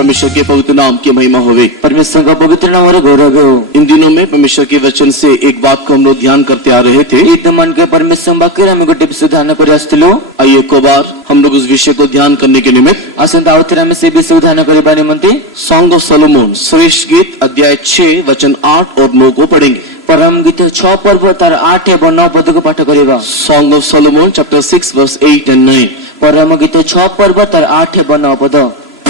परमेश्वर के पवित्र नाम की महिमा होवे। परमेश्वर का पवित्र नाम और गौरव हो। इन दिनों में परमेश्वर के वचन से एक बात को हम लोग ध्यान करते आ रहे थे। मन के परमेश्वर वाक्य हम गोटे विषय ध्यान कर आसलु। आइए एक बार हम लोग उस विषय को ध्यान करने के निमित्त आसंता आउ थे से विषय ध्यान करबा निमंते सॉन्ग ऑफ सोलोमन श्रेष्ठ गीत अध्याय 6 वचन 8 और 9 को पढ़ेंगे। परम गीत 6 पर्व तार 8 एवं 9 पद को पाठ करिबा। Song of Solomon chapter 6 verse 8 and 9। परम गीत 6 पर्व तार 8 एवं 9 पद।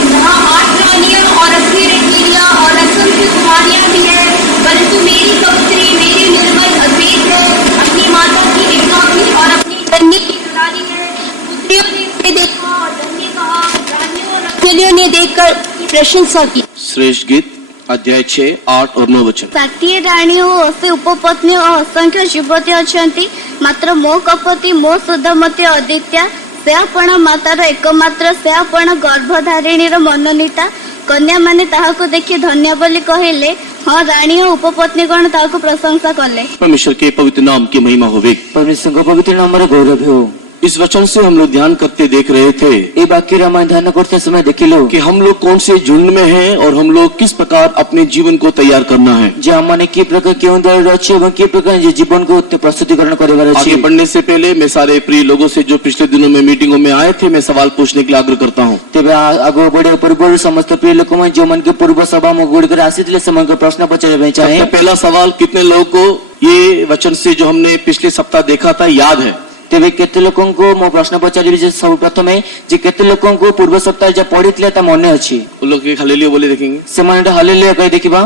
यहाँ 8 रानियां और 80 रखीलियां और असंख्य कुमारियां भी है, परंतु मेरी कबूतरी मेरी निर्मल अद्वैत है, अपनी माता की एकाकी और अपनी धन्य की दुलारी है। पुत्रियों ने इसे देखा और धन्य कहा, रानियों और रखीलियों ने देखकर प्रशंसा की। श्रेष्ठ गीत अध्याय 6 8 और 9 वचन। 60 रानी और 80 उपपत्नी और असंख्य युवती अछंती, मात्र मो कपति मो सुधमती अदित्या से आपण मातार एकमात्र से आपण गर्भधारिणीर मनोनीता। कन्या माने ताहाको देखि धन्य बोली कहिले। हाँ, रानी और उपपत्नी गण ताहाको प्रशंसा कले। परमेश्वर के पवित्र नाम की महिमा होवे। परमेश्वर का पवित्र नाम और गौरव हो। इस वचन से हम लोग ध्यान करते देख रहे थे ये वाक्य रामायण ध्यान करते समय देखिलो कि हम लोग कौन से झुंड में हैं और हम लोग किस प्रकार अपने जीवन को तैयार करना है। जे हमने की प्रकार क्यों दल रचे एवं की प्रकार जे जीवन को प्रस्तुतिकरण करेबार अछि। आगे बढ़ने से पहले मैं सारे प्रिय लोगों से जो पिछले दिनों में मीटिंगों में आए थे, मैं सवाल पूछने के लिए आग्रह करता हूँ। तेबे आगो बढ़े पूर्व समस्त प्रिय लोक में जो मन के पूर्व सभा में गुड़ कर आसित समय को प्रश्न पूछे चाहे। पहला सवाल, कितने लोगों को ये वचन से जो हमने पिछले सप्ताह देखा था याद है? तेबे केते लोकों को मो प्रश्न पचारि जे सब प्रथमे जे केते लोकों को पूर्व सप्ताह जे पढ़ितले ता मने अछि। वो लोग हालेलुया बोले देखेंगे। समानटा हालेलुया कहि देखिबा।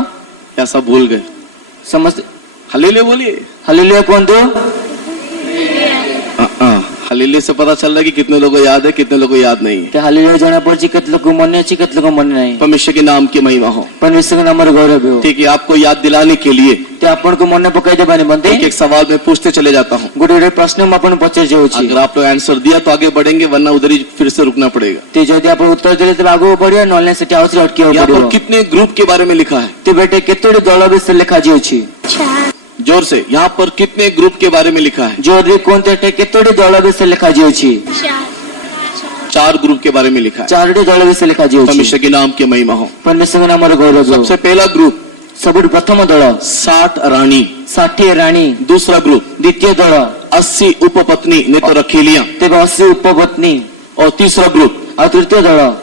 क्या सब भूल गए? समस्त हालेलुया बोलिए। हालेलुया कौन दो? हालेलुया से पता चल रहा है कि कितने लोगों को याद है, कितने लोगों को याद नहीं है। ते हालेलुया जाना पड़छि केते लोक मने अछि केते लोक मने नहीं। परमेश्वर के नाम की महिमा हो। परमेश्वर के नाम और गौरव हो। ठीक है, आपको याद दिलाने के लिए ते आपन को मने पकाई देबानी बनते एक सवाल मैं पूछते चले जाता हूँ। गुडे प्रश्न में अपन पचार जाउ छी। अगर आप लोग आंसर दिया तो आगे बढ़ेंगे, वरना उधर ही फिर से रुकना पड़ेगा। ते जदि आप उत्तर देले त आगो बढ़िया नॉलेज से टाउस अटके हो। यहाँ पर कितने ग्रुप के बारे में लिखा है? ते बेटे केतोडी दल विषय लिखा जे अछि। जोर से, यहाँ पर कितने ग्रुप के बारे में लिखा है? जोर रे कोनते केतोडी दल विषय लिखा जे अछि। 4 ग्रुप के बारे में लिखा है। 4 दल विषय लिखा जे अछि। परमेश्वर के नाम की महिमा हो। परमेश्वर के नाम और गौरव हो। सबसे पहला ग्रुप सबुठ प्रथम दल 60 रानी। 60 रानी। दूसरा ग्रुप द्वितीय दल 80 उपपत्नी ने तो रखीलियां। तेबे 80 उपपत्नी। और तीसरा ग्रुप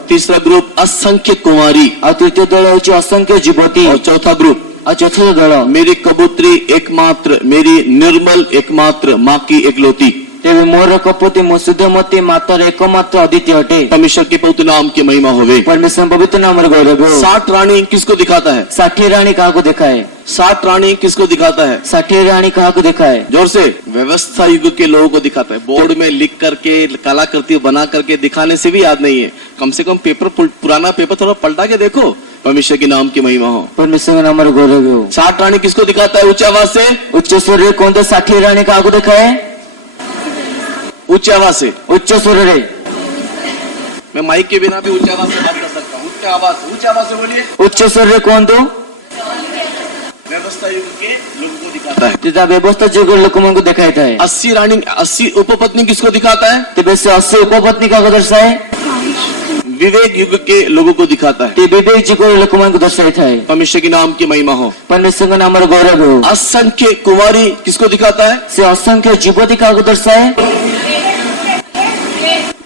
तीसरा ग्रुप असंख्य कुमारी। और तृतीय दल होछि असंख्य युवती। और चौथा ग्रुप चौथा दल मेरी कबूतरी एकमात्र, मेरी निर्मल एकमात्र, माँ की एकलौती। तेबे मोर कपति मो सुधमती मातर एकमात्र अदिति हटे। परमेश्वर के पवित्र नाम की महिमा होवे। परमेश्वर पवित्र नाम और गौरव हो। 60 रानी किसको दिखाता है? 60 रानी कहा को देखा है? 60 रानी किसको दिखाता है? 60 रानी कहा को देखा है? जोर से। व्यवस्था युग के लोगों को दिखाता है। बोर्ड में लिख करके कलाकृति बना करके दिखाने से भी याद नहीं है। कम से कम पेपर, पुराना पेपर थोड़ा पलटा के देखो। परमेश्वर के नाम की महिमा हो। परमेश्वर के नाम और गौरव हो। 60 रानी किसको दिखाता है? उच्च आवाज से। उच्च स्वर रे कौन तो 60 रानी कहा को देखा है? उच्च आवाज से। उच्च स्वर रे। मैं माइक के बिना भी उच्च आवाज से बात कर सकता हूँ। उच्च आवाज से बोलिए। उच्च स्वर रे कौन तो? व्यवस्था युग के लोगों को दिखाता है। तेजा व्यवस्था युग के लोगों को दिखाता है। 80 रानी 80 उपपत्नी किसको दिखाता है? तेबे से 80 उपपत्नी का दर्शाए विवेक युग के लोगों को दिखाता है। विवेक युग के लोगों को दर्शाता है। परमेश्वर के नाम की महिमा हो। परमेश्वर का नाम और गौरव हो। असंख्य कुमारी किसको दिखाता है? से असंख्य युवती का दर्शाए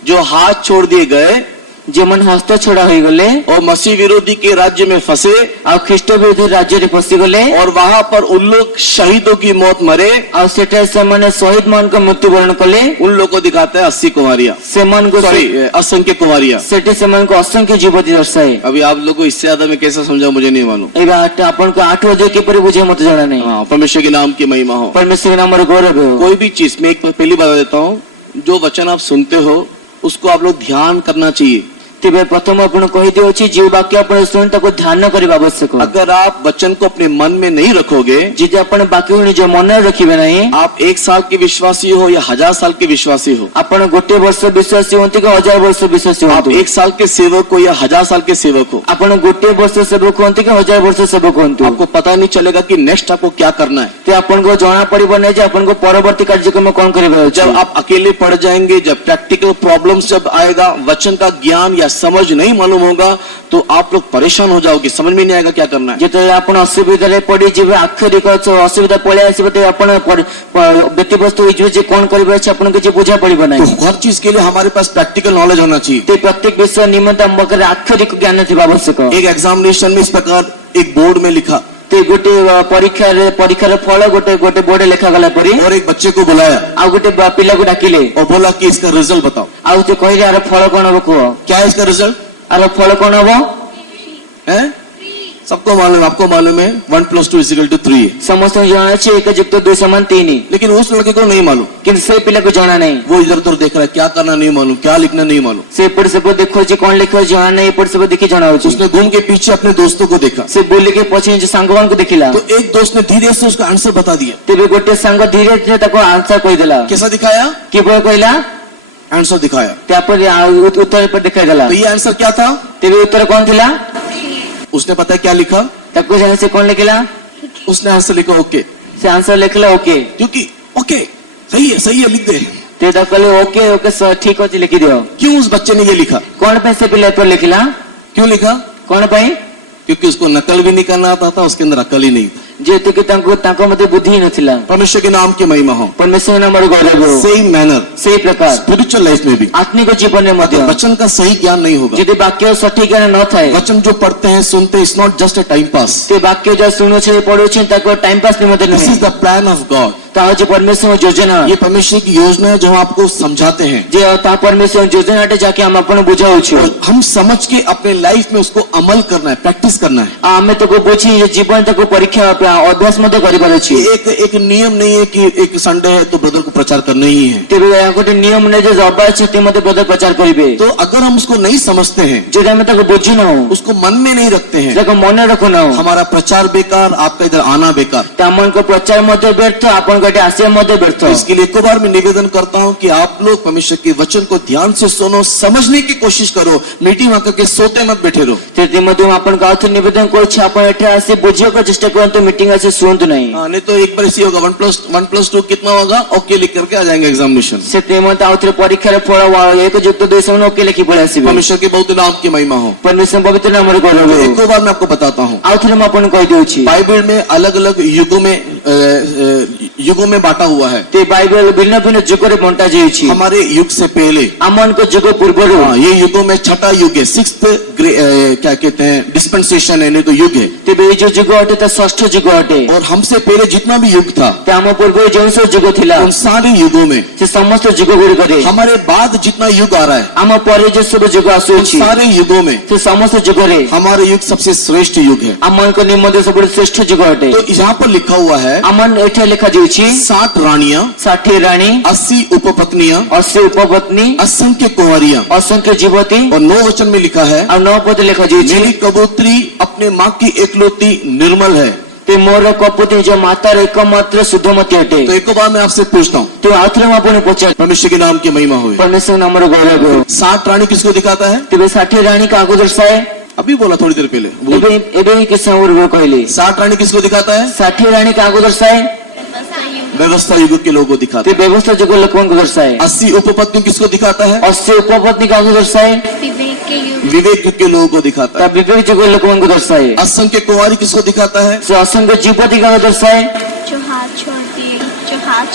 जो हाथ छोड़ दिए गए, जे मन हस्त छोड़ा हो गले और मसीह विरोधी के राज्य में फंसे और ख्रिस्ट विरोधी राज्य रे फंसी गले और वहां पर उन लोग शहीदों की मौत मरे और सेटे से माने शहीद मान को मृत्युवरण कले। उन लोगों को दिखाता है 80 कुमारियां। से मन को असंख्य कुमारियां। सेटे से मन को असंख्य युवती दर्शाए। अभी आप लोगों को इससे ज्यादा मैं कैसे समझाऊं मुझे नहीं मालूम। ए बात अपन को 8 बजे के पर बुझे मत जाना नहीं। हाँ, परमेश्वर के नाम की महिमा हो। परमेश्वर के नाम और गौरव हो। कोई भी चीज में एक पहली बता देता हूँ, जो वचन आप सुनते हो उसको आप लोग ध्यान करना चाहिए। तेबे प्रथम आपण कहि दियो छी जे वाक्य आपण सुन तको ध्यान करबा आवश्यक। अगर आप वचन को अपने मन में नहीं रखोगे, जे आपण वाक्य नि जो मन में रखिबे नहीं, आप 1 साल के विश्वासी हो या 1000 साल के विश्वासी हो, आपण गोटे वर्ष विश्वासी होंती कि 1000 वर्ष विश्वासी हो, आप 1 साल के सेवक हो या 1000 साल के सेवक हो, आपण गोटे वर्ष सेवक होंती कि 1000 वर्ष सेवक होंतु, आपको पता नहीं चलेगा कि नेक्स्ट आपको क्या करना है। ते आपण को जाना पड़िबो नहीं जे आपण को परवर्ती कार्यक्रम कौन करिबे। जब आप अकेले पड़ जाएंगे, जब प्रैक्टिकल प्रॉब्लम्स जब आएगा, वचन का ज्ञान या समझ नहीं मालूम होगा तो आप लोग परेशान हो जाओगे, समझ में नहीं आएगा क्या करना है। ଯେତେବେଳେ ଆପଣ ଅସୁବିଧାରେ ପଡିଯିବେ, ଆକ୍ଷରିକ ଅସୁବିଧା ପଳେଇ ଆସିବ, ତେବେ ଆପଣ ବ୍ୟତିବ୍ୟସ୍ତ ହୋଇଯିବେ ଯେ କଣ କରିବାର ଅଛି, ଆପଣଙ୍କୁ କିଛି ବୁଝା ପଡିବ तो ନାହିଁ। हर चीज के लिए हमारे पास प्रैक्टिकल नॉलेज होना चाहिए। ते प्रत्येक विषय निमित्त ଆମ ପାଖରେ ଆକ୍ଷରିକ ଜ୍ଞାନ ଥିବା ଆବଶ୍ୟକ। एक एग्जामिनेशन में इस प्रकार एक बोर्ड में लिखा ते गोटे परीक्षार फल गोटे बोर्ड लेखा गला परी और एक बच्चे को बुलाया आ गोटे पिला को डाकिले और बोला कि इसका रिजल्ट बताओ। आउ ते कहले आर फल कोन हबो को, क्या है इसका रिजल्ट? आर फल कोन हबो है सबको मालूम, आपको मालूम है 1 + 2 = 3 है। समस्त जणा छै 1 + 2 = 3, लेकिन उस लड़के को नहीं मालूम, किंतु से पिला को जणा नहीं। वो इधर उधर देख रहा है, क्या करना नहीं मालूम, क्या लिखना नहीं मालूम। से पड़ से देखो जे कोन लिखो जणा नहीं, पड़ से देखि जणा होछि। उसने घूम के पीछे अपने दोस्तों को देखा से बोली के पछे जे सांगवान को देखिला, तो एक दोस्त ने धीरे से उसका आंसर बता दिया। तेबे गोटे सांग धीरे धीरे ताको आंसर कहि देला। कैसा दिखाया? कि बोल कहला आंसर दिखाया। त्यापर उत्तर पर दिखाई देला। तो ये आंसर क्या था? तेबे उत्तर कोन थिला? उसने पता है क्या लिखा? ताको जाने से कोन लिखला? उसने आंसर लिखा ओके, से आंसर लिखला ओके, क्योंकि ओके सही है लिख दे। ते ता कहले ओके ओके सर ठीक अछि लिखि दियो। क्यों उस बच्चे ने ये लिखा? कोन पे से पिला पर लिखला? क्यों लिखा? कोन पे? क्योंकि उसको नकल भी नहीं करना आता था, उसके अंदर अकल ही नहीं था। जेते कि ताको मते बुद्धि ही नथिला। परमेश्वर के नाम की महिमा हो। परमेश्वर नाम रो गौरव हो। सेम मैनर सही प्रकार स्पिरिचुअल लाइफ में भी आत्मिक जीवन में मध्य वचन का सही ज्ञान नहीं होगा। यदि वाक्य सठिक ज्ञान न थाए, वचन जो पढ़ते हैं सुनते हैं, it's not just a time pass. ते वाक्य जो सुनो छे पढो छे ताको टाइम पास निमित्त दिस नहीं, is the plan of God. ता जे परमेश्वर योजना, ये परमेश्वर की योजना है जो हम आपको समझाते हैं, जे ता परमेश्वर योजना हटे जाके हम अपन बुझाउ छु। और हम समझ के अपने लाइफ में उसको अमल करना है, प्रैक्टिस करना है। आमे तो को बुझी ये जीवन तक परीक्षा अभ्यास मते करिबार छी। एक नियम नहीं है कि एक संडे है तो ब्रदर को प्रचार करना ही है। तेबे गोटे नियम नै जे रविवार छुट्टी मते ब्रदर प्रचार करिवे। तो अगर हम उसको नहीं समझते हैं, जे हम तक बुझी न हो, उसको मन में नहीं रखते हैं, जको मन रखो न हो, हमारा प्रचार बेकार, आपका इधर आना बेकार। तामन को प्रचार मते व्यर्थ, अपन गटे आशय मते व्यर्थ। तो इसके लिए एक बार मैं निवेदन करता हूं कि आप लोग परमेश्वर के वचन को ध्यान से सुनो, समझने की कोशिश करो, मीटिंग आकर के सोते मत बैठे रहो। तेति मते अपन गाउथ निवेदन को छ अपन एठे आसे बुझियो को चेष्टा करंतु, मीटिंग आसे सुनतु नहीं। नहीं तो एक बार ऐसी होगा 1 + 2 कितना होगा, ओके लिख करके आ जाएंगे एग्जामिनेशन। से तेमत आउथरे परीक्षा फल 1 + 2 = ओके लिखि पळे आसीबे। परमेश्वर के बहुत नाम की महिमा हो। परमेश्वर पवित्र नाम रो गौरव हो। एक बार मैं आपको बताता हूं, आउथरे म अपन कहि देउ छी, बाइबल में अलग अलग युगों में बांटा हुआ है। ते बाइबल भिन्न भिन्न जुग रे बंटा जाई छी। हमारे युग से पहले अमन को जुग पूर्व रो ये युगों में छठा युग है, 6th क्या कहते हैं डिस्पेंसेशन है, नहीं तो युग है। तेबे जो जुग हटे त षष्ठ जुग हटे। और हमसे पहले जितना भी युग था, ते हम पूर्व जो सब जुग थिला, उन सारे युगों में से समस्त जुग गुडी करे हमारे बाद जितना युग आ रहा है, हम परे जो सब जुग आसु उन छी, सारे युगों में से समस्त जुग रे हमारे युग सबसे श्रेष्ठ युग है। अमन को निम्न सब श्रेष्ठ जुग हटे। तो यहाँ पर लिखा हुआ है अमन एठे लिखा जाई छी 60 रानियां, 60 रानी, 80 उपपत्नियां, 80 उपपत्नी, असंख्य कुंवरियां, असंख्य जीवती, और 9 वचन में लिखा है और 9 पद लिखा जाई छी, मेरी कबूतरी अपने माँ की एकलौती निर्मल है। ते मोर कपुती जो मातार एकमात्र शुद्धमती हटे। तो एक बार मैं आपसे पूछता हूँ, तो आथरे में आपण पचार परमेश्वर के नाम की महिमा हुई। परमेश्वर नाम रो गौरव हो। 60 रानी किसको दिखाता है? तेबे 60 रानी का आगो दर्शाए, अभी बोला थोड़ी देर पहले, एबे किसे और कहले 60 रानी किसको दिखाता है? 60 रानी का आगो दर्शाए, व्यवस्था युग के लोगों को दिखाता ते व्यवस्था जुग लोकन को दर्शाए। है। 80 उपपत्नी किसको दिखाता है? 80 उपपत्नी का आगो दर्शाए, विवेक युग के लोगों को दिखाता ता है। विवेक जुग लोकन को दर्शाए। असंख्य कुंवारी किसको दिखाता है? से असंग जीवती का आगो दर्शाए, जो हाथ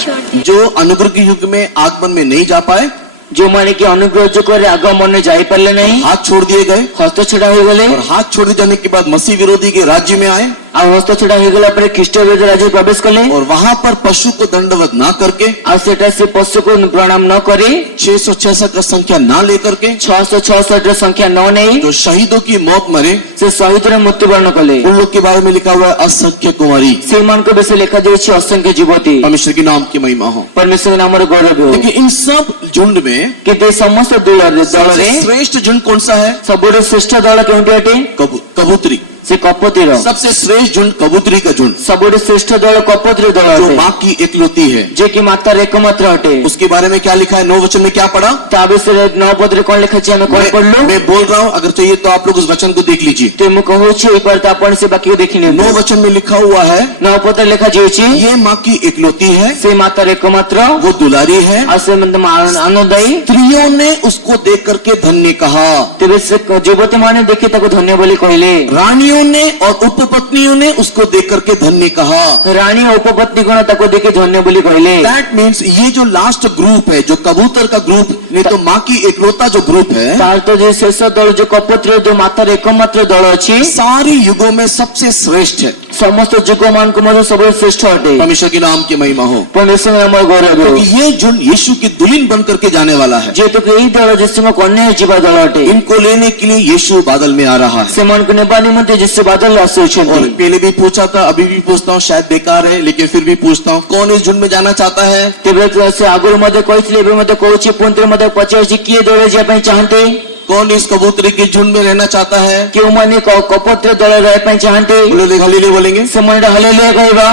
छोड़ दिए जो अनुग्रह के युग में आगमन में नहीं जा पाए, जो माने कि अनुग्रह जो करे आगमन में जाई पाले नहीं, हाथ छोड़ दिए गए, हस्त छुड़ा हो गले, और हाथ छोड़ दिए जाने के बाद मसीह विरोधी के राज्य में आए, आ हस्त छुड़ा हो गला पर ख्रीष्ट विरोधी राज्य प्रवेश कले, और वहां पर पशु को दंडवत ना करके, आ सेटा से पशु को प्रणाम न करे, 666 का संख्या ना लेकर के, 666 रो संख्या न नहीं, जो शहीदों की मौत मरे, से शहीद रे मृत्युवरण कले, उन लोग के बारे में लिखा हुआ है असंख्य कुंवारी। सेमान को विषय लिखा जाई छी असंख्य जीवती। परमेश्वर के नाम की महिमा हो। परमेश्वर नाम रो गौरव हो। देखिए इन सब झुंड में कि ते समस्त दल रे सबसे श्रेष्ठ झुंड कौन सा है? सबुठु श्रेष्ठ दल केउटी अटे? कबूतरी। ସେ କପୋତିର सबसे श्रेष्ठ झुंड कबूतरी का झुंड, ସବୁଠୁ ଶ୍ରେଷ୍ଠ ଦଳ କପୋତିର ଦଳ जो ଅଟେ माँ की एकलौती है। ଯେ କି ମାତାର ଏକମାତ୍ର ଅଟେ। उसके बारे में क्या लिखा है? 9 वचन में क्या पढ़ा? ତା ବିଷୟରେ 9 ପଦରେ କଣ ଲେଖାଛି ଆମେ କଣ ପଢିଲୁ? मैं बोल रहा हूँ, अगर चाहिए तो आप लोग उस वचन को देख लीजिए। ତ ମୁଁ କହୁଛି ଏଇପାର ତ ଆପଣ ସେ ବାକ୍ୟକୁ ଦେଖିନିଅନ୍ତୁ। 9 वचन में लिखा हुआ है, 9 ପଦରେ ଲେଖାଯାଇଛି ये माँ की एकलौती है, ସେ ମାତାର ଏକମାତ୍ର वो दुलारी है। ଆଉ ସେ ଆନନ୍ଦଦାୟୀ। स्त्रियों ने उसको देख करके धन्य कहा, ତେବେ ସେ ଯୁବତୀ ମାନେ ଦେଖି ତାକୁ ଧନ୍ୟ ବୋଲି କହିଲେ। रानियों ने और उपपत्नियों ने उसको देख करके धन्य कहा। ରାଣୀ ଓ ଉପପତ୍नी ଗଣ ତାକୁ ଦେଖି ଧନ୍ୟ ବୋଲି କହିଲେ। दैट मीन्स ये जो लास्ट ग्रुप है, जो कबूतर का ग्रुप, नहीं तो माँ की एकलौता जो ग्रुप है, ତାର ତ ଯେ ଶେଷ ଦଳ ଯୋଉ କପୋତିର ଯୋଉ ମାତାର ଏକମାତ୍ର ଦଳ ଅଛି सारी युगों में सबसे श्रेष्ठ है। ସମସ୍ତ ଯୁଗ ମାନଙ୍କ ମଧ୍ୟ ସବୁଠୁ ଶ୍ରେଷ୍ଠ ଅଟେ। परमेश्वर के नाम की महिमा हो। परमेश्वर ଆମର ଗୌରବ। क्योंकि ये झुंड यीशु की दुल्हन बन करके जाने वाला है। ଯେହେତୁ ଏଇ ଦଳ ଯୀଶୁଙ୍କ କନ୍ୟା ଯିବା ଦଳ ଅଟେ। इनको लेने के लिए यीशु बादल में आ रहा है। ସେମାନଙ୍କୁ ନେବା ନିମନ୍ତେ ଯୀଶୁ ବାଦଲରେ और ଆସୁଅଛନ୍ତି। पहले भी पूछा था, अभी भी पूछता हूँ, शायद बेकार है लेकिन फिर भी पूछता हूँ, कौन इस झुंड में जाना चाहता है? ତେବେ ସେ ଆଗରୁ ମଧ୍ୟ କହିଥିଲେ ଏବେ ମଧ୍ୟ କହୁଛି ପୁଣି ଥରେ ମଧ୍ୟ ପଚାରୁଛି କିଏ ଦଳରେ ଯିବା ପାଇଁ ଚାହାନ୍ତି? कौन इस कबूतरी के झुंड में रहना चाहता है? କେଉଁମାନେ କପୋତିର ଦଳରେ ରହିବା ପାଇଁ ଚାହାନ୍ତି? बोले हालेलुया बोलेंगे। ସେମାନେ ହାଲେଲୁୟା କହିବା।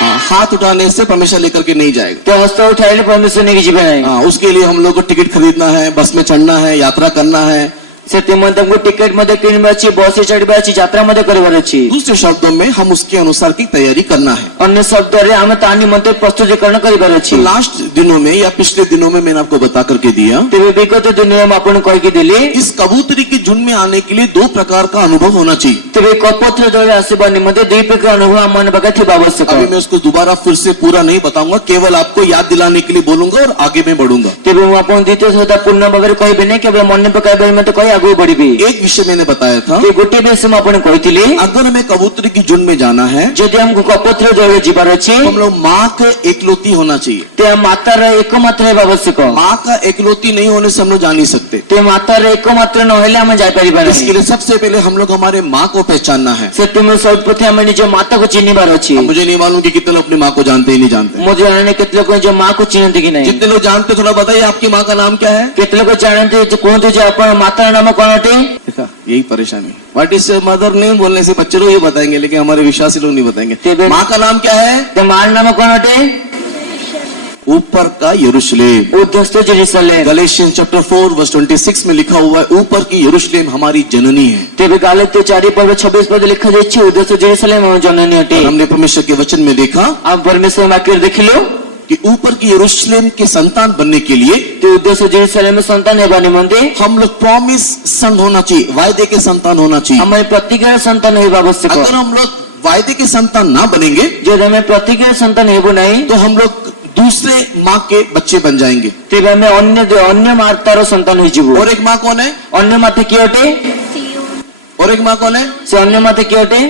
हाँ, हाथ उठाने से परमेश्वर लेकर के नहीं जाएगा। ତ ହସ୍ତ ଉଠାଇଲେ ପରମେଶ୍ୱର ନେଇକି ଯିବେ ନାହିଁ। हाँ, उसके लिए हम लोग को टिकट खरीदना है, बस में चढ़ना है, यात्रा करना है। ସେଥିମଧ୍ୟ ଆମକୁ ଟିକେଟ ମଧ୍ୟ କିଣିବାର ଅଛି, ବସରେ ଚଢିବା ଅଛି, ଯାତ୍ରା ମଧ୍ୟ କରିବାର ଅଛି। दूसरे शब्दों में हम उसके अनुसार की तैयारी करना है। ଅନ୍ୟ ଶବ୍ଦରେ ଆମେ ତା ନିମନ୍ତେ ପ୍ରସ୍ତୁତିକରଣ କରିବାର ଅଛି। तो लास्ट दिनों में या पिछले दिनों में मैंने आपको बता करके दिया, ତେବେ ବିଗତ ଦିନରେ ମୁଁ ଆପଣଙ୍କୁ କହିକି ଦେଲି इस कबूतरी के झुंड में आने के लिए 2 प्रकार का अनुभव होना चाहिए। ତେବେ କପୋତିର ଦଳରେ ଆସିବା ନିମନ୍ତେ ଦୁଇ ପ୍ରକାର ଅନୁଭବ ଆମ ମାନଙ୍କ ପାଖରେ ଥିବା ଆବଶ୍ୟକ। अभी मैं उसको दोबारा फिर से पूरा नहीं बताऊंगा, केवल आपको याद दिलाने के लिए बोलूंगा और आगे मैं बढ़ूंगा। ତେବେ ମୁଁ ଆପଣଙ୍କୁ ଦ୍ୱିତୀୟ ସହିତ ପୂର୍ଣ୍ଣ ଭାବରେ କହିବି ନାହିଁ, କେବଳ ମନେ ପକାଇବା ନିମନ୍ତେ କହି ଆଗକୁ ବଢିବି। एक विषय मैंने बताया था, ଯେ ଗୋଟେ ବିଷୟ ମୁଁ ଆପଣଙ୍କୁ କହିଥିଲି, अगर हमें कबूतरी की झुंड में जाना है ଯଦି ଆମକୁ କପୋତିର ଦଳରେ ଯିବାର ଅଛି तो हम लोग माँ के एकलौती होना चाहिए। ତେବେ ମାତାର ଏକମାତ୍ର ହେବା ଆବଶ୍ୟକ। माँ का एकलौती नहीं होने से हम लोग जा नहीं सकते। ତେବେ ମାତାର ଏକମାତ୍ର ନହେଲେ ଆମେ ଯାଇପାରିବା इसके ନାହିଁ। लिए सबसे पहले हम लोग हमारे माँ को पहचानना है। ସେଥିପାଇଁ ସର୍ବପ୍ରଥମେ ଆମେ ନିଜ ମାତାକୁ ଚିହ୍ନିବାର ଅଛି। अब मुझे नहीं मालूम कि कितने लोग अपनी माँ को जानते ही नहीं जानते। ମୁଁ ଜାଣିନି କେତେ ଲୋକ ନିଜ ମାକୁ ଚିହ୍ନନ୍ତି କି ନାହିଁ। जितने लोग जानते थोड़ा बताइए, आपकी माँ का नाम क्या है? କେତେ ଲୋକ ଜାଣନ୍ତି ଯେ କୁହନ୍ତୁ ଯେ ଆପଣ ମାତାର नाम କଣ ଅଟେ? देखा, यही परेशानी। व्हाट इज मदर नेम बोलने से बच्चे लोग ये बताएंगे, लेकिन हमारे विश्वासी लोग नहीं बताएंगे। माँ का नाम क्या है? ତ ମାର ନାମ କଣ ଅଟେ? ऊपर का यरूशलेम। ଉଦ୍ଧସ୍ତ ଜେରୁସାଲେମ। गलेशियन चैप्टर 4 वर्स 26 में लिखा हुआ है, ऊपर की यरूशलेम हमारी जननी है। ତେବେ ଗାଲାତ୍ୟ 4:26 ପଦ ଲେଖାଯାଇଛି ଉଦ୍ଧସ୍ତ ଜେରୁସାଲେମ ଆମ ଜନନୀ ଅଟେ। और हमने परमेश्वर के वचन में देखा ଆମ ପରମେଶ୍ୱର ବାକ୍ୟରେ ଦେଖିଲୁ कि ऊपर की यरूशलेम के संतान बनने के लिए ଯେ ଉଦ୍ଧସ୍ତ ଜେରୁସାଲେମ ସନ୍ତାନ ହେବା ନିମନ୍ତେ हम लोग प्रॉमिस सन होना चाहिए, वायदे के संतान होना चाहिए। ଆମେ ପ୍ରତିଜ୍ଞାର ସନ୍ତାନ ହେବା ଆବଶ୍ୟକ। अगर हम लोग वायदे के संतान ना बनेंगे ଯଦି ଆମେ ପ୍ରତିଜ୍ଞାର ସନ୍ତାନ ହେବୁ ନାହିଁ तो हम लोग दूसरे माँ के बच्चे बन जाएंगे। ତେବେ ଆମେ ଅନ୍ୟ ମାତାର ସନ୍ତାନ ହେଇଯିବୁ। और एक माँ कौन है? ଅନ୍ୟ ମାତା କିଏ ଅଟେ? और एक माँ कौन है? ସେ ଅନ୍ୟ ମାତା କିଏ ଅଟେ?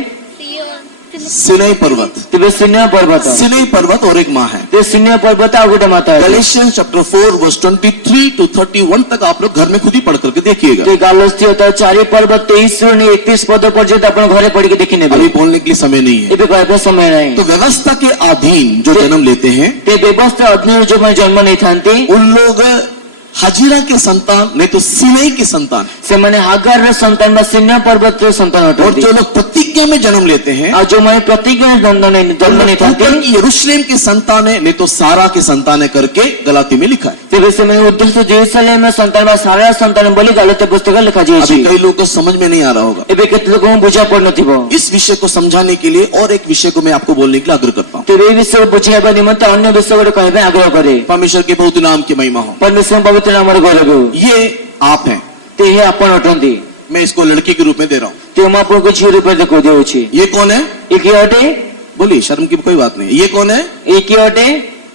सिनै पर्वत। ତେବେ ସିନିୟ ପର୍ବତ। सिनै पर्वत और एक माँ है। ତେବେ ସିନିୟ ପର୍ବତ ଆଉ ଗୋଟେ ମାତା ଅଟେ। गलेशियन चैप्टर 4 वर्स 23 to 31 तक आप लोग घर में खुद ही पढ़ करके देखिएगा। ते ଗାଲସ୍ୟ 4 ପର୍ବ 23 ରୁ 31 ପଦ ପର୍ଯ୍ୟନ୍ତ ଆପଣ ଘରେ ପଢିକି ଦେଖିନେବେ। अभी बोलने के लिए समय नहीं है। ଏବେ କହିବା ସମୟ ନାହିଁ। तो व्यवस्था के अधीन जो जन्म लेते हैं ते ବ୍ୟବସ୍ଥା ଅଧୀନରେ ଯୋଉମାନେ ଜନ୍ମ ନେଇଥାନ୍ତି उन लोग हजीरा के संतान, नहीं तो सिनै के संतान। ସେମାନେ ହାଗାରର ସନ୍ତାନ ବା ସିନିୟ ପର୍ବତର ସନ୍ତାନ और ଅଟନ୍ତି। जो लोग प्रतिज्ञा में जन्म लेते हैं ଆଉ ଯୋଉମାନେ ପ୍ରତିଜ୍ଞା ଜନ୍ମ ନେଇଥାନ୍ତି ऊपर की यरूशलेम के संतान है, नहीं तो सारा के संतान है करके गलाती में लिखा है। ତେବେ ସେମାନେ ଉଦ୍ଧସ୍ତ ଜେରୁସାଲେମର ସନ୍ତାନ ବା ସାରା ସନ୍ତାନ ବୋଲି ଗାଲାତ୍ୟ ପୁସ୍ତକରେ ଲେଖାଯାଇଛି। अभी कई लोगों को समझ में नहीं आ रहा होगा। ଏବେ କେତେ ଲୋକଙ୍କୁ ବୁଝା ପଡୁନଥିବ। इस विषय को समझाने के लिए और एक विषय को मैं आपको बोलने के लिए आग्रह करता हूँ। ତେବେ ଏହି ବିଷୟ ବୁଝାଇବା ନିମନ୍ତେ ଅନ୍ୟ ବିଷୟ ଗୋଟେ କହିବା ପାଇଁ ଆଗ୍ରହ କରେ। परमेश्वर के बहुत नाम की महिमा हो। ପରମେଶ୍ୱର ପବିତ୍ର ନାମର ଗୌରବ ହେଉ। ये आप हैं, ते हे ଆପଣ ଅଟନ୍ତି। मैं इसको लड़की के रूप में दे रहा हूँ। ते ମୁଁ ଆପଣଙ୍କୁ ଝିଅ ରୂପରେ ଦେଖାଉ ଦେଉଛି। ये कौन है? ଏ କିଏ ଅଟେ? बोलिए, शर्म की कोई बात नहीं। ये कौन है? ଏ କିଏ ଅଟେ?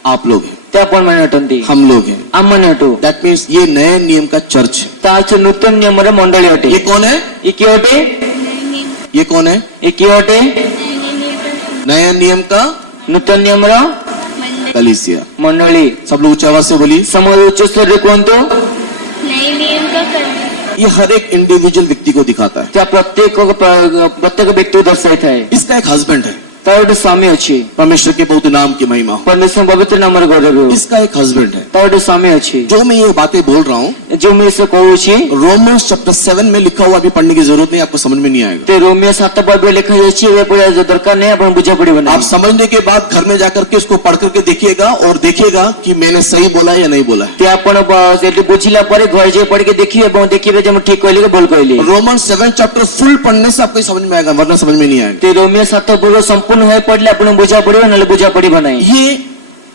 आप लोग हैं, ते ଆପଣମାନେ ଅଟନ୍ତି। हम लोग हैं। ଆମମାନେ ଅଟୁ। दैट मीन्स ये नए नियम का चर्च है। ତା ଅଛି ନୂତନ ନିୟମର ମଣ୍ଡଳୀ ଅଟେ। ये कौन है? ଏ କିଏ ଅଟେ? ये कौन है? ଏ କିଏ ଅଟେ? नया नियम का ନୂତନ ନିୟମର कलीसिया। ମଣ୍ଡଳୀ। सब लोग ऊंची आवाज से बोलिए। ସମୟ ଉଚ୍ଚ ସ୍ୱରରେ କୁହନ୍ତୁ। नए नियम का कर्म ये हर एक इंडिविजुअल व्यक्ति को दिखाता है। ତା ପ୍ରତ୍ୟେକ ବ୍ୟକ୍ତିକୁ ଦର୍ଶାଇଥାଏ। इसका एक हस्बैंड है, ତାର ଗୋଟେ ସ୍ୱାମୀ ଅଛି। परमेश्वर के बहुत नाम की महिमा हो। परमेश्वर पवित्र नामर गौरव हो। इसका एक हस्बैंड है। ତାର ଗୋଟେ ସ୍ୱାମୀ ଅଛି। जो मैं ये बातें बोल रहा हूँ, जो ମୁଁ ଏସବୁ କହୁଛି रोमन्स चैप्टर 7 में लिखा हुआ, अभी पढ़ने की जरूरत नहीं, आपको समझ में नहीं आएगा। ते रोमियो 7 पद ଲେଖା ଯାଇଛି। ଏବେ ପଢିବା ଦରକାର ନାହିଁ, ଆପଣ ବୁଝା ପଡିବ आप ନାହିଁ। समझने के बाद घर में जाकर के उसको पढ़ करके देखिएगा और देखिएगा कि मैंने सही बोला है या नहीं बोला है। ते ଆପଣ ସେଠି ବୁଝିଲା ପରେ ଘରେ ଯାଇ ପଢିକି ଦେଖିବେ ଏବଂ ଦେଖିବେ ଯେ ମୁଁ ଠିକ କହିଲି କି ଭୁଲ କହିଲି। रोमन्स 7 चैप्टर फुल पढ़ने से आपको समझ में आएगा, वरना समझ में नहीं आएगा। ते रोमियो 7 ପଦ ସମ୍ପୂର୍ଣ୍ଣ ହୋଇ ପଢିଲେ ଆପଣ ବୁଝା ପଡିବ, ନହେଲେ ବୁଝା ପଡିବ ନାହିଁ। ये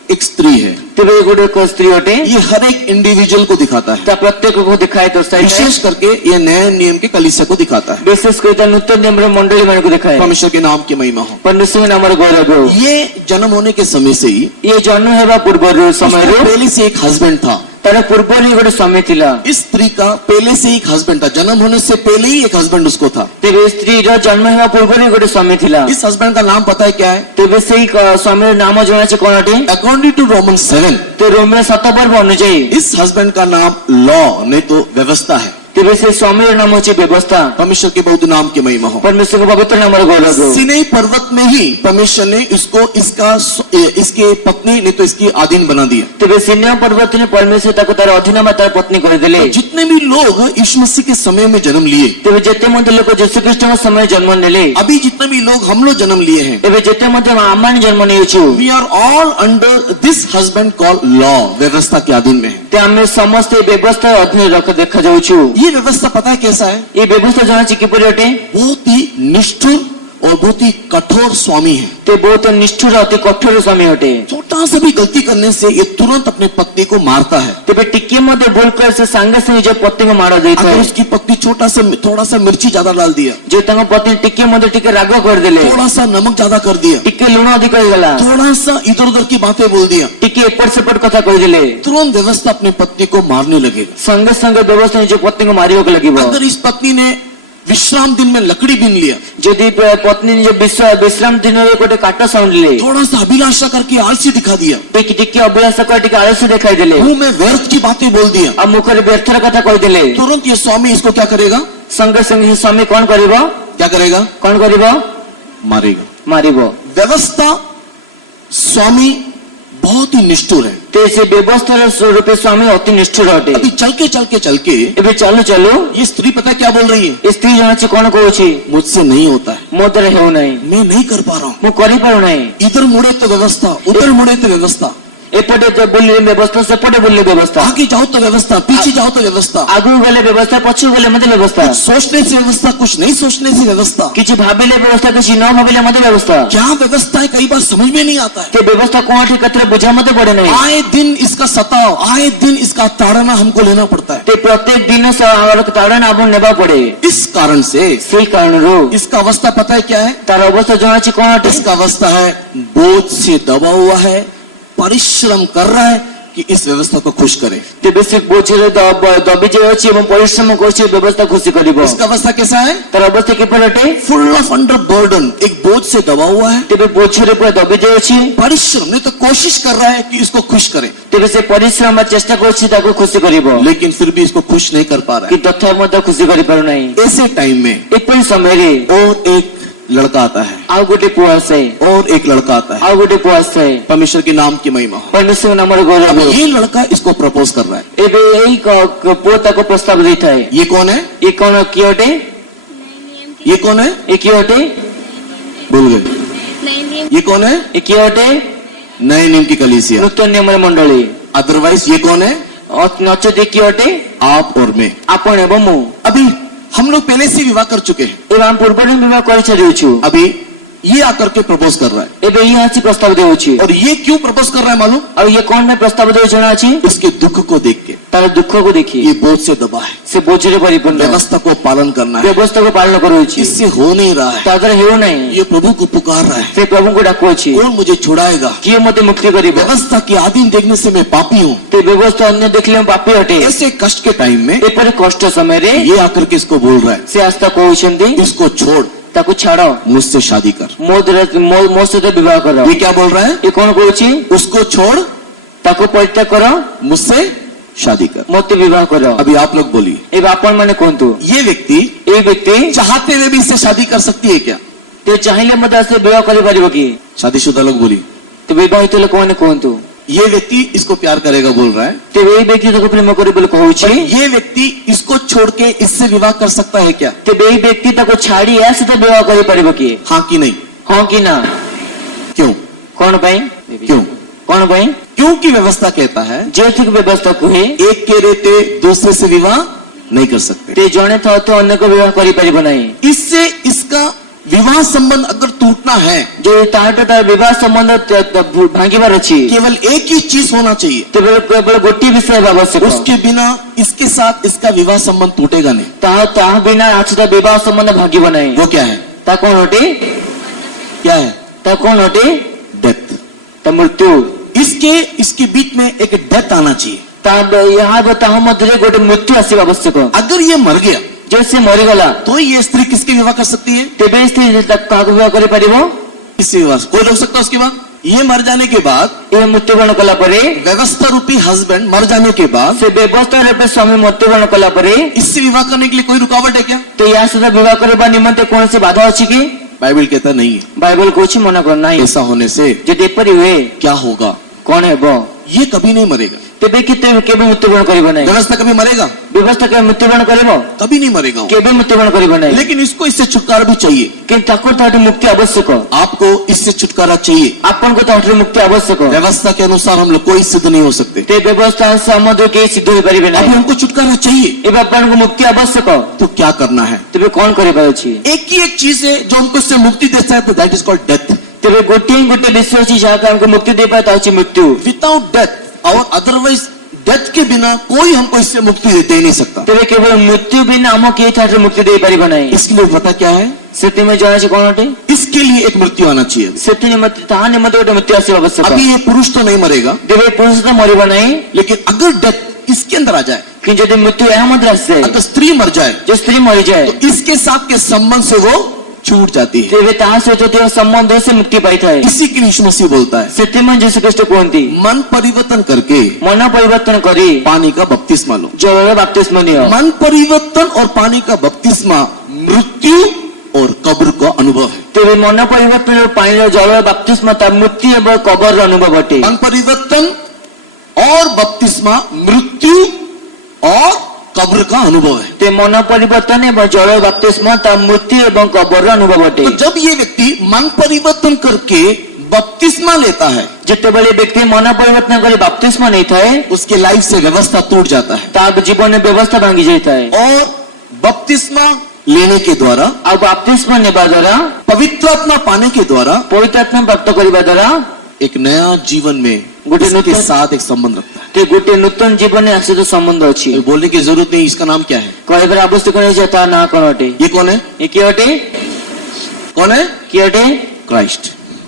एक स्त्री है। ତେବେ ଏ ଗୋଟେ ଏକ ସ୍ତ୍ରୀ ଅଟେ। ये हर एक इंडिविजुअल को दिखाता है, ତା ପ୍ରତ୍ୟେକକୁ ଦେଖାଏ, ଦର୍ଶାଏ। विशेष करके ये नए नियम के कलीसिया को दिखाता है। ବିଶେଷ କରି ତା ନୂତନ ନିୟମର ମଣ୍ଡଳୀ ମାନଙ୍କୁ ଦେଖାଏ। परमेश्वर के नाम की महिमा हो। परमेश्वर नामर गौरव हो। ये जन्म होने के समय से ही ये जन्म हेबा पूर्वରୁ उसका ସମୟରୁ पहले से एक हस्बैंड था। ତାର ପୂର୍ବରୁ ଗୋଟେ ସ୍ୱାମୀ ଥିଲା। इस स्त्री का पहले से ही एक हस्बैंड था, जन्म होने से पहले ही एक हस्बैंड उसको था। ତେବେ ସ୍ତ୍ରୀର ଜନ୍ମ ହେବା ପୂର୍ବରୁ ଗୋଟେ ସ୍ୱାମୀ ଥିଲା। इस हस्बैंड का नाम पता है क्या है? ତେବେ ସେଇ ସ୍ୱାମୀର ନାମ ଜଣାଅଛି କଣ ଅଟେ? अकॉर्डिंग टू रोमन 7, ତ ରୋମିଓ 7 ପର୍ବ ଅନୁଯାୟୀ इस हस्बैंड का नाम लॉ नहीं तो व्यवस्था है। ତେବେ ସେ ସ୍ୱାମୀର ନାମ ହେଉଛି ବ୍ୟବସ୍ଥା। परमेश्वर के बहुत नाम की महिमा हो। परमेश्वर को पवित्र नामर गौरव हो। सिनै पर्वत में ही परमेश्वर ने इसको इसके पत्नी नहीं तो इसकी आधीन बना दिया। ତେବେ ସିନେୟ ପର୍ବତରେ ପରମେଶ୍ୱର ତାକୁ ତାର ଅଧୀନ ବା ତାର ପତ୍ନୀ କରିଦେଲେ। जितने भी लोग यीशु मसीह के समय में जन्म लिए, ତେବେ ଯେତେ ମଧ୍ୟ ଲୋକ ଯୀଶୁ ଖ୍ରୀଷ୍ଟଙ୍କ ସମୟରେ ଜନ୍ମ ନେଲେ, अभी जितने भी लोग हम लोग जन्म लिए हैं, ଏବେ ଯେତେ ମଧ୍ୟ ଆମମାନେ ଜନ୍ମ ନେଇଛୁ, we are all under this husband called law, व्यवस्था के अधीन में है। ते ଆମେ ସମସ୍ତେ ବ୍ୟବସ୍ଥା ଅଧୀନରେ ଦେଖାଯାଉଛୁ। ये व्यवस्था पता है कैसा है? ଏ ବ୍ୟବସ୍ଥା ଜଣାଅଛି କିପରି ଅଟେ? बहुत ही निष्ठुर और बहुत ही कठोर स्वामी है। ते बहुत निष्ठुर अति कठोर स्वामी अटे। छोटा सा भी गलती करने से ये तुरंत अपने पत्नी को मारता है। तेबे टिके मध्ये भूल कर से संगे संगे जो पत्नी को मार देता अगर है। उसकी पत्नी थोड़ा सा मिर्ची ज्यादा डाल दिया, जो तंग पत्नी टिके मध्ये टिके राग कर देले, थोड़ा सा नमक ज्यादा कर दिया, टिके लूण अधिक हो गला, थोड़ा सा इधर उधर की बातें बोल दिया, टिके एपट सेपट कथा कहि देले, तुरंत व्यवस्था अपनी पत्नी को मारने लगेगा। संगे संगे व्यवस्था जो पत्नी को मारियो को लगिबो। अगर इस पत्नी ने विश्राम दिन में लकड़ी बीन लिया, यदि पत्नी जो विश्राम दिन में गोटे काट साउंड ले, थोड़ा सा अभिलाषा करके आलसी दिखा दिया, टिके अभिलाषा कर टिके आलस्य दिखाई देले, मुंह में व्यर्थ की बातें बोल दिया, अब मुखरे व्यर्थर कथा कहि देले, तुरंत ये स्वामी इसको क्या करेगा? संगे संगे स्वामी कौन करिवो? क्या करेगा? कौन करिवो? मारेगा। मारिबो। व्यवस्था स्वामी बहुत ही निष्ठुर है। ते से व्यवस्थार स्वरूप स्वामी अति निष्ठुर अटे। अभी चल के एबे चालू चालू ये स्त्री पता क्या बोल रही है? स्त्री जणाची कोण कहूची? मुझसे नहीं होता है, मो द्वारा हेउ नाही, मैं नहीं कर पा रहा हूँ। मु करि पारु नाही। इधर मुड़े तो व्यवस्था, उधर मुड़े तो व्यवस्था, एपटे तो बुल्ले व्यवस्था, सेपटे बुल्ले व्यवस्था, आगे जाओ तो व्यवस्था, पीछे जाओ तो व्यवस्था, आगु गले व्यवस्था, पछु गले मध्ये व्यवस्था, कुछ सोचने से व्यवस्था, कुछ नहीं सोचने से व्यवस्था। किछि भाबिले व्यवस्था, किछि न भाबिले मध्ये व्यवस्था। क्या व्यवस्था है कई बार समझ में नहीं आता है। ते व्यवस्था कोठी कतरे बुझा मध्ये पडे नाही। आए दिन इसका सताव, आए दिन इसका ताड़ना हमको लेना पड़ता है। ते प्रत्येक दिन ताड़न आपण नेबा पडे। इस कारण से सेही कारणरो इसका अवस्था पता है क्या है? तार अवस्था जणाची कोण अटे? इसका अवस्था है बोझ से दबा हुआ है, परिश्रम कर रहा है कि इस व्यवस्था को खुश करे। ते बेसी बोझरे दबी जे अछि एवं परिश्रम करछि व्यवस्था खुशी करिवो। इसका अवस्था कैसा है? तार अवस्था किपर अटे? फुल ऑफ अंडर बर्डन, एक बोझ से दबा हुआ है, तेबे बोझरे पूरा दबी जे अछि, परिश्रम नहीं तो कोशिश कर रहा है कि इसको खुश करे, तेबे से परिश्रम चेष्टा करछि ताको खुशी करिवो, लेकिन फिर भी इसको खुश नहीं कर पा रहा कि है। तथा मध्ये खुशी करि पारु नाही। ऐसे टाइम में एपन समय रे और एक लड़का आता है, आ गोटे पुआ आसे, और एक लड़का आता है। आ गोटे पुआ आसे। परमेश्वर के नाम की महिमा हो। परमेश्वर नामर गौरव अब हो। ये लड़का इसको प्रपोज कर रहा है। एबे एई पुआ ताको प्रस्ताव देता है। ये कौन है? ये कौन कियोटे? ये कौन है? ये कियोटे? भूल गए। ये कौन है? ये कियोटे? नए नियम की कलीसिया। नूतन नियमर मंडली। अदरवाइज ये कौन है? नचते कियोटे? आप और मैं। आपण एवं मु। अभी हम लोग पहले से विवाह कर चुके हैं, एवं पूर्व विवाह कर छाड़िछु। अभी ये आकर के प्रपोज कर रहा है। एबे ये आछि प्रस्ताव देउछि। और ये क्यों प्रपोज कर रहा है मालूम? और ये कौन में प्रस्ताव देउ जणा अछि? इसके दुख को देख के, तार दुख को देखि ये बोझ से दबा है, से बोझरे परिपूर्ण व्यवस्था को पालन करना है, व्यवस्था को पालन करूछि। इससे हो नहीं रहा है, तादर हेउ नाही। ये प्रभु को पुकार रहा है, से प्रभु को डाकुछि। कौन मुझे छुड़ाएगा? किए मते मुक्ति करिबो? व्यवस्था की आधीन देखने से मैं पापी हूँ। ते व्यवस्था अन्य देखले पापी हटे। ऐसे कष्ट के टाइम में एपरे कष्ट समय रे ये आकर के इसको बोल रहा है, से आस्था कहउछन्ती इसको छोड़, ताको छाड़ो, मुझसे शादी कर। मो से विवाह करो। ये क्या बोल रहा है? ये कौन कहउछि? उसको छोड़, ताको परित्याग करो, मुझसे शादी कर। मते विवाह करो। अभी आप लोग बोलिए, एबे आपण माने कोनतु ये व्यक्ति ए व्यक्ति चाहते हुए भी इससे शादी कर सकती है क्या? ते ଚାହିଁଲେ ମଧ୍ୟ ସେ ବିବାହ କରିପାରିବ କି? शादीशुदा लोग बोली ତ ବିବାହିତ ଲୋକମାନେ କୁହନ୍ତୁ ये व्यक्ति इसको प्यार करेगा बोल रहा है, ତେବେ ଏଇ ବ୍ୟକ୍ତି ତାକୁ ପ୍ରେମ କରିବ ବୋଲି କହୁଛି। ये व्यक्ति इसको छोड़ के इससे विवाह कर सकता है क्या? ତେବେ ଏଇ ବ୍ୟକ୍ତି ତାକୁ ଛାଡି ଏହା ସହିତ ବିବାହ କରିପାରିବ କି? हाँ कि नहीं? ହଁ କି ନା? क्यों? କଣ ପାଇଁ? क्यों? କଣ ପାଇଁ? क्योंकि व्यवस्था कहता है ଯେଉଁଥିକୁ ବ୍ୟବସ୍ଥା କୁହେ एक के रहते दूसरे से विवाह नहीं कर सकते। ते ଜଣେ ଥାଉ ତ ଅନ୍ୟକୁ ବିବାହ କରିପାରିବ ନାହିଁ। इससे इसका विवाह संबंध अगर टूटना है ଯଦି ତାହାଠୁ ତାର ବିବାହ ସମ୍ବନ୍ଧ ଭାଙ୍ଗିବାର ଅଛି केवल एक ही चीज होना चाहिए, ତେବେ କେବଳ ଗୋଟିଏ ବିଷୟ ହେବା ଆବଶ୍ୟକ। उसके बिना इसके साथ इसका विवाह संबंध टूटेगा नहीं। ତାହା ବିନା ଆଛିତ ବିବାହ ସମ୍ବନ୍ଧ ଭାଙ୍ଗିବ ନାହିଁ। वो क्या है? ତା କଣ ଅଟେ? क्या है? ତା କଣ ଅଟେ? डेथ। ତା ମୃତ୍ୟୁ। इसके बीच में एक डेथ आना चाहिए। ତାହା ମଧ୍ୟରେ ଗୋଟେ ମୃତ୍ୟୁ ଆସିବା ଆବଶ୍ୟକ। अगर ये मर गया ଯଦି ସେ ମରିଗଲା तो ये स्त्री किसके विवाह कर सकती है? ତେବେ ସ୍ତ୍ରୀ କାହାକୁ ବିବାହ କରିପାରିବ? किससे विवाह? कोई रोक सकता है उसके बाद? ये मर जाने के बाद, ଏ ମୃତ୍ୟୁବରଣ କଲା ପରେ व्यवस्था रूपी हस्बैंड मर जाने के बाद ସେ ବ୍ୟବସ୍ଥା ରୂପେ ସ୍ୱାମୀ ମୃତ୍ୟୁବରଣ कला ପରେ इससे विवाह करने के लिए कोई रुकावट है क्या? ତ ୟା ସହିତ ବିବାହ କରିବା ନିମନ୍ତେ କୌଣସି ବାଧା ଅଛି କି? बाइबल कहता नहीं है। ବାଇବଲ କହୁଛି ମନା କର ନାହିଁ। ऐसा होने से ଯଦି ଏପରି ହୁଏ क्या होगा? କଣ ହେବ? ये कभी नहीं मरेगा। ତେବେ କେବେ ମୃତ୍ୟୁବରଣ କରିବ ନାହିଁ। व्यवस्था कभी मरेगा? ବ୍ୟବସ୍ଥା କେବେ ମୃତ୍ୟୁବରଣ କରିବ? कभी नहीं मरेगा वो। କେବେ ମୃତ୍ୟୁବରଣ କରିବ ନାହିଁ। लेकिन इसको इससे छुटकारा भी चाहिए। କିନ୍ତୁ ତାକୁ ତାଠୁ ମୁକ୍ତି ଆବଶ୍ୟକ। आपको इससे छुटकारा चाहिए। ଆପଣଙ୍କୁ ତାଠୁ ମୁକ୍ତି ଆବଶ୍ୟକ। व्यवस्था के अनुसार हम लोग कोई सिद्ध नहीं हो सकते। ते ବ୍ୟବସ୍ଥା ସମ୍ବନ୍ଧରେ କେହି ସିଦ୍ଧ ହୋଇପାରିବେ अभी ନାହିଁ। हमको छुटकारा चाहिए ଏବେ ଆପଣଙ୍କୁ ମୁକ୍ତି ଆବଶ୍ୟକ। तो क्या करना है? ତେବେ କଣ କରିବାର ଅଛି? एक ही एक चीज है जो हमको इससे मुक्ति देता है, तो दैट इज कॉल्ड डेथ। ତେବେ ଗୋଟେ ବିଷୟ ଅଛି ଯାହାକୁ ଆମକୁ ମୁକ୍ତି ଦେଇପାରେ ତାହା ହେଉଛି ମୃତ୍ୟୁ। विदाउट डेथ और अदरवाइज डेथ के बिना कोई हमको इससे मुक्ति दे ही नहीं सकता। ତେବେ କେବଳ ମୃତ୍ୟୁ ବିନା ଆମକୁ କେହି ତାଠୁ ମୁକ୍ତି ଦେଇପାରିବ ନାହିଁ। इसके लिए पता क्या है? ସେଥିପାଇଁ ଜଣାଅଛି କଣ ଅଟେ? इसके लिए एक मृत्यु आना चाहिए। ସେଥି ନିମନ୍ତେ ତାହା ନିମନ୍ତେ ଗୋଟେ ମୃତ୍ୟୁ ଆସିବା ଆବଶ୍ୟକ। अभी ये पुरुष तो नहीं मरेगा, ତେବେ ପୁରୁଷ ତ ମରିବ ନାହିଁ, लेकिन अगर डेथ इसके अंदर आ जाए, କିନ୍ତୁ ଯଦି ମୃତ୍ୟୁ ଏହା ମଧ୍ୟରେ ଆସିଯାଏ, अगर स्त्री मर जाए, ଯେ ସ୍ତ୍ରୀ ମରିଯାଏ तो इसके साथ के संबंध से वो छूट जाती है। ତେବେ ତାହା ସହିତ ଥିବା ସମ୍ବନ୍ଧ ସେ ମୁକ୍ତି ପାଇଥାଏ। इसी के लिए यीशु मसीह बोलता है, ସେଥିପାଇଁ ଯୀଶୁଖ୍ରୀଷ୍ଟ କୁହନ୍ତି मन परिवर्तन करके ମନ ପରିବର୍ତ୍ତନ କରି पानी का बपतिस्मा लो। ଜଳର ବାପ୍ତିସ୍ମ ନିଅ। मन परिवर्तन और पानी का बपतिस्मा मृत्यु और कब्र का अनुभव है। ତେବେ ମନ ପରିବର୍ତ୍ତନ ପାଣିର ଜଳର ବାପ୍ତିସ୍ମ ତା ମୃତ୍ୟୁ ଏବଂ କବରର ଅନୁଭବ ଅଟେ। मन परिवर्तन और बपतिस्मा मृत्यु और कब्र का अनुभव है। ते ମନ ପରିବର୍ତ୍ତନ ଏବଂ ଜଳର ବାପ୍ତିସ୍ମ ତା ମୃତ୍ୟୁ ଏବଂ କବରର ଅନୁଭବ ଅଟେ। तो जब ये व्यक्ति मन परिवर्तन करके बपतिस्मा लेता है, ଯେତେବେଳେ ବ୍ୟକ୍ତି ମନ ପରିବର୍ତ୍ତନ କରି ବାପ୍ତିସ୍ମ ନେଇଥାଏ उसके लाइफ से व्यवस्था टूट जाता है। ତା ଜୀବନରେ ବ୍ୟବସ୍ଥା ଭାଙ୍ଗି ଯାଇଥାଏ। और बपतिस्मा लेने के द्वारा, ଆଉ ବାପ୍ତିସ୍ମ ନେବା ଦ୍ୱାରା पवित्र आत्मा पाने के द्वारा ପବିତ୍ର ଆତ୍ମା ପ୍ରାପ୍ତ କରିବା ଦ୍ୱାରା एक नया जीवन में गुटे उसके नूतन- साथ एक संबंध रखता है। ते ଗୋଟେ ନୂତନ ଜୀବନରେ ଆସିତ ସମ୍ବନ୍ଧ ଅଛି। ये बोलने की जरूरत नहीं, इसका नाम क्या है? କହିବାର ଆବଶ୍ୟକ ନାହିଁ ଯେ ତା ନାଁ କଣ ଅଟେ। ये कौन है? ଏ କିଏ ଅଟେ? कौन है? କିଏ ଅଟେ? क्राइस्ट।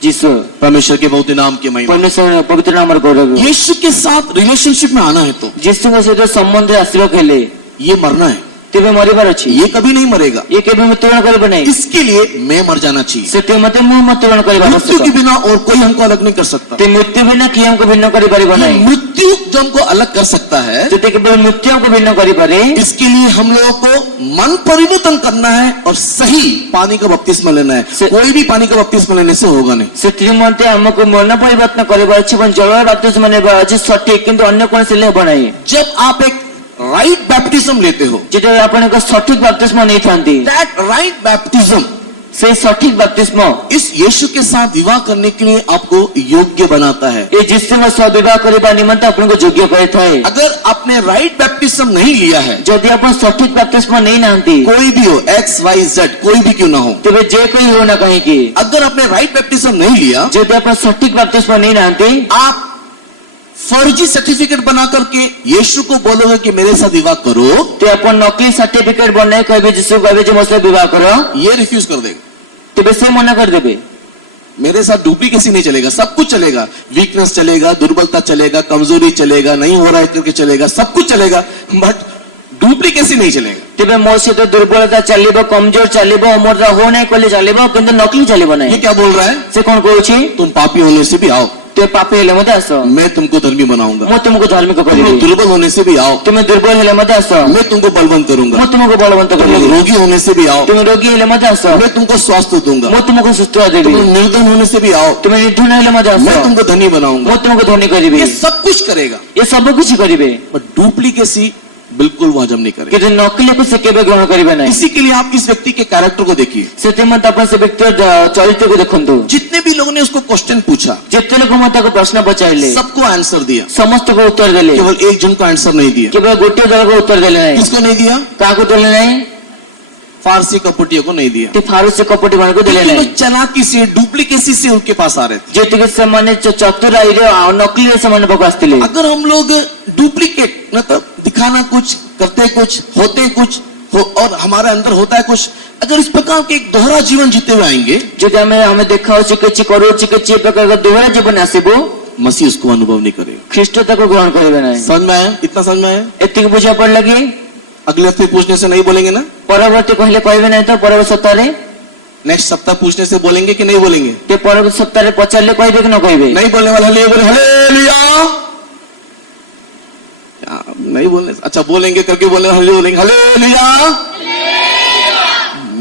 ଯୀଶୁ। परमेश्वर के बहुत नाम के महिमा। ପରମେଶ୍ୱର ପବିତ୍ର ନାମର ଗୌରବ। यीशु के साथ रिलेशनशिप में आना है तो ଯୀଶୁଙ୍କ ସହିତ ସମ୍ବନ୍ଧରେ ଆସିବାକୁ ହେଲେ ये मरना है। ତେବେ ମରିବାର ଅଛି। ये कभी नहीं मरेगा। ଇଏ କେବେ ମୃତ୍ୟୁବରଣ କରିବ ନାହିଁ। इसके लिए मैं मर जाना चाहिए। ସେଥି ମତେ ମୁଁ ମୃତ୍ୟୁବରଣ କରିବା मृत्यु के ଆବଶ୍ୟକ। बिना और कोई हमको अलग नहीं कर सकता। ते ମୃତ୍ୟୁ ବିନା କିଏ ଆମକୁ ଭିନ୍ନ କରିପାରିବ ये ନାହିଁ। मृत्यु जो हमको अलग कर सकता है, ଯଦି କେବଳ ମୃତ୍ୟୁ ଆମକୁ ଭିନ୍ନ କରିପାରେ इसके लिए हम लोगों को मन परिवर्तन करना है और सही पानी का बपतिस्मा लेना है। कोई भी पानी का बपतिस्मा लेने से होगा नहीं। ସେଥି ନିମନ୍ତେ ଆମକୁ ମନ ପରିବର୍ତ୍ତନ କରିବାର ଅଛି ଏବଂ ଜଳର ବାପ୍ତିସ୍ମ ନେବାର ଅଛି ସଠିକ, କିନ୍ତୁ ଅନ୍ୟ କୌଣସି ହେଲେ ହେବ ନାହିଁ। जब आप एक राइट बैप्टिज्म लेते हो, ଯେତେବେଳେ ଆପଣ ଏକ ସଠିକ ବାପ୍ତିସ୍ମ ନେଇଥାନ୍ତି दैट राइट बैप्टिज्म ସେଇ ସଠିକ ବାପ୍ତିସ୍ମ इस यीशु के साथ विवाह करने के लिए आपको योग्य बनाता है। ଏ ଯୀଶୁଙ୍କ ସହ ବିବାହ କରିବା ନିମନ୍ତେ ଆପଣଙ୍କୁ ଯୋଗ୍ୟ କରିଥାଏ। अगर आपने राइट बैप्टिज्म नहीं लिया है, ଯଦି ଆପଣ ସଠିକ ବାପ୍ତିସ୍ମ ନେଇନାହାନ୍ତି कोई भी हो, XYZ कोई भी क्यों ना हो, ତେବେ ଯେ କେହି ହଉ ନା କାହିଁକି, अगर आपने राइट बैप्टिज्म नहीं लिया, ଯଦି ଆପଣ ସଠିକ ବାପ୍ତିସ୍ମ ନେଇନାହାନ୍ତି आप फर्जी सर्टिफिकेट बना करके यीशु को बोलोगे कि मेरे साथ विवाह करो, ते ଆପଣ ନକଲି ସାର୍ଟିଫିକେଟ ବନାଇ କହିବେ ଯୀଶୁ କହିବେ ଯେ ମୋ ସହ ବିବାହ କର, ये रिफ्यूज कर देगा। ତେବେ ସେ ମନା କରିଦେବେ। मेरे साथ डुप्लीकेसी नहीं चलेगा, सब कुछ चलेगा। वीकनेस चलेगा, दुर्बलता चलेगा, कमजोरी चलेगा, नहीं हो रहा है करके चलेगा, सब कुछ चलेगा, बट डुप्लीकेसी नहीं चलेगा। ତେବେ ମୋ ସହିତ ଦୁର୍ବଳତା ଚାଲିବ, କମଜୋର ଚାଲିବ, ଅମରତା ହଉ ନାହିଁ କହିଲେ ଚାଲିବ, କିନ୍ତୁ ନକଲି ଚାଲିବ ये ନାହିଁ। क्या बोल रहा है? ସେ କଣ କହୁଛି? तुम पापी होने से भी आओ। ते पापी हेले मध्ये आस मैं तुमको धर्मी बनाऊंगा मु तुमको धार्मिक तुम करिबि लोग दुर्बल होने से भी आओ तुम दुर्बल हेले मध्ये आस मैं तुमको बलवंत करूंगा मु तुमको बलवंत तुम लोग करिबि रोगी होने से भी आओ तुम रोगी हेले मध्ये आस मैं तुमको स्वास्थ्य दूंगा मु तुमको सुस्थ तुम देबि लोग निर्धन होने से भी आओ तुम निर्धन हेले मध्ये आस मैं तुमको धनी बनाऊंगा मु तुमको धनी करिबि ये सब कुछ करेगा ये सब कुछ करिबे पर डुप्लीकेसी बिल्कुल वो हजम नहीं करेगा किंतु नकली को से केबे ग्रहण करिबे नाही इसी के लिए आप इस व्यक्ति के कैरेक्टर को देखिए सेते मत अपन से व्यक्ति चरित्र को देखंतु जितने भी लोगों ने उसको क्वेश्चन पूछा जेते लोक मत को प्रश्न पचाइले सबको आंसर दिया समस्त को उत्तर देले केवल एक जन को आंसर नहीं दिया केवल गोटे दल को उत्तर देले नाही किसको नहीं दिया काको देले नाही फारसी कपटियों को नहीं दिया ते फारूसी कपटी मान को देले क्योंकि वो नाही चालाकी से डुप्लीकेसी से उनके पास आ रहे थे जेते के समाने चतुराई रे नकली रे समाने पाको आस्तिले अगर हम लोग डुप्लीकेट मतलब दिखाना कुछ करते कुछ होते कुछ और हमारे अंदर होता है कुछ अगर इस प्रकार के एक दोहरा जीवन जीते हुए आएंगे जेते हमें देखाओ चिकित्सा करू चिकित्सा प्रकार का दोहरा जीवन आसीबो मसीह उसको अनुभव नहीं करेगा ख्रिस्ट को ग्रहण करिबे नाही समझ में आया इतना समझ में आया एतिक बुझा पड़ लगी अगले हफ्ते पूछने से नहीं बोलेंगे ना परवर्ती कहले कहबे नाही तो परवर्ती सप्ताह रे नेक्स्ट सप्ताह पूछने से बोलेंगे कि नहीं बोलेंगे ते परवर्ती सप्ताह रे पचारले कहबे कि न कहबे नहीं बोलने वाला हालेलुया नहीं बोलने अच्छा बोलेंगे करके बोले बोलेंगे हालेलुया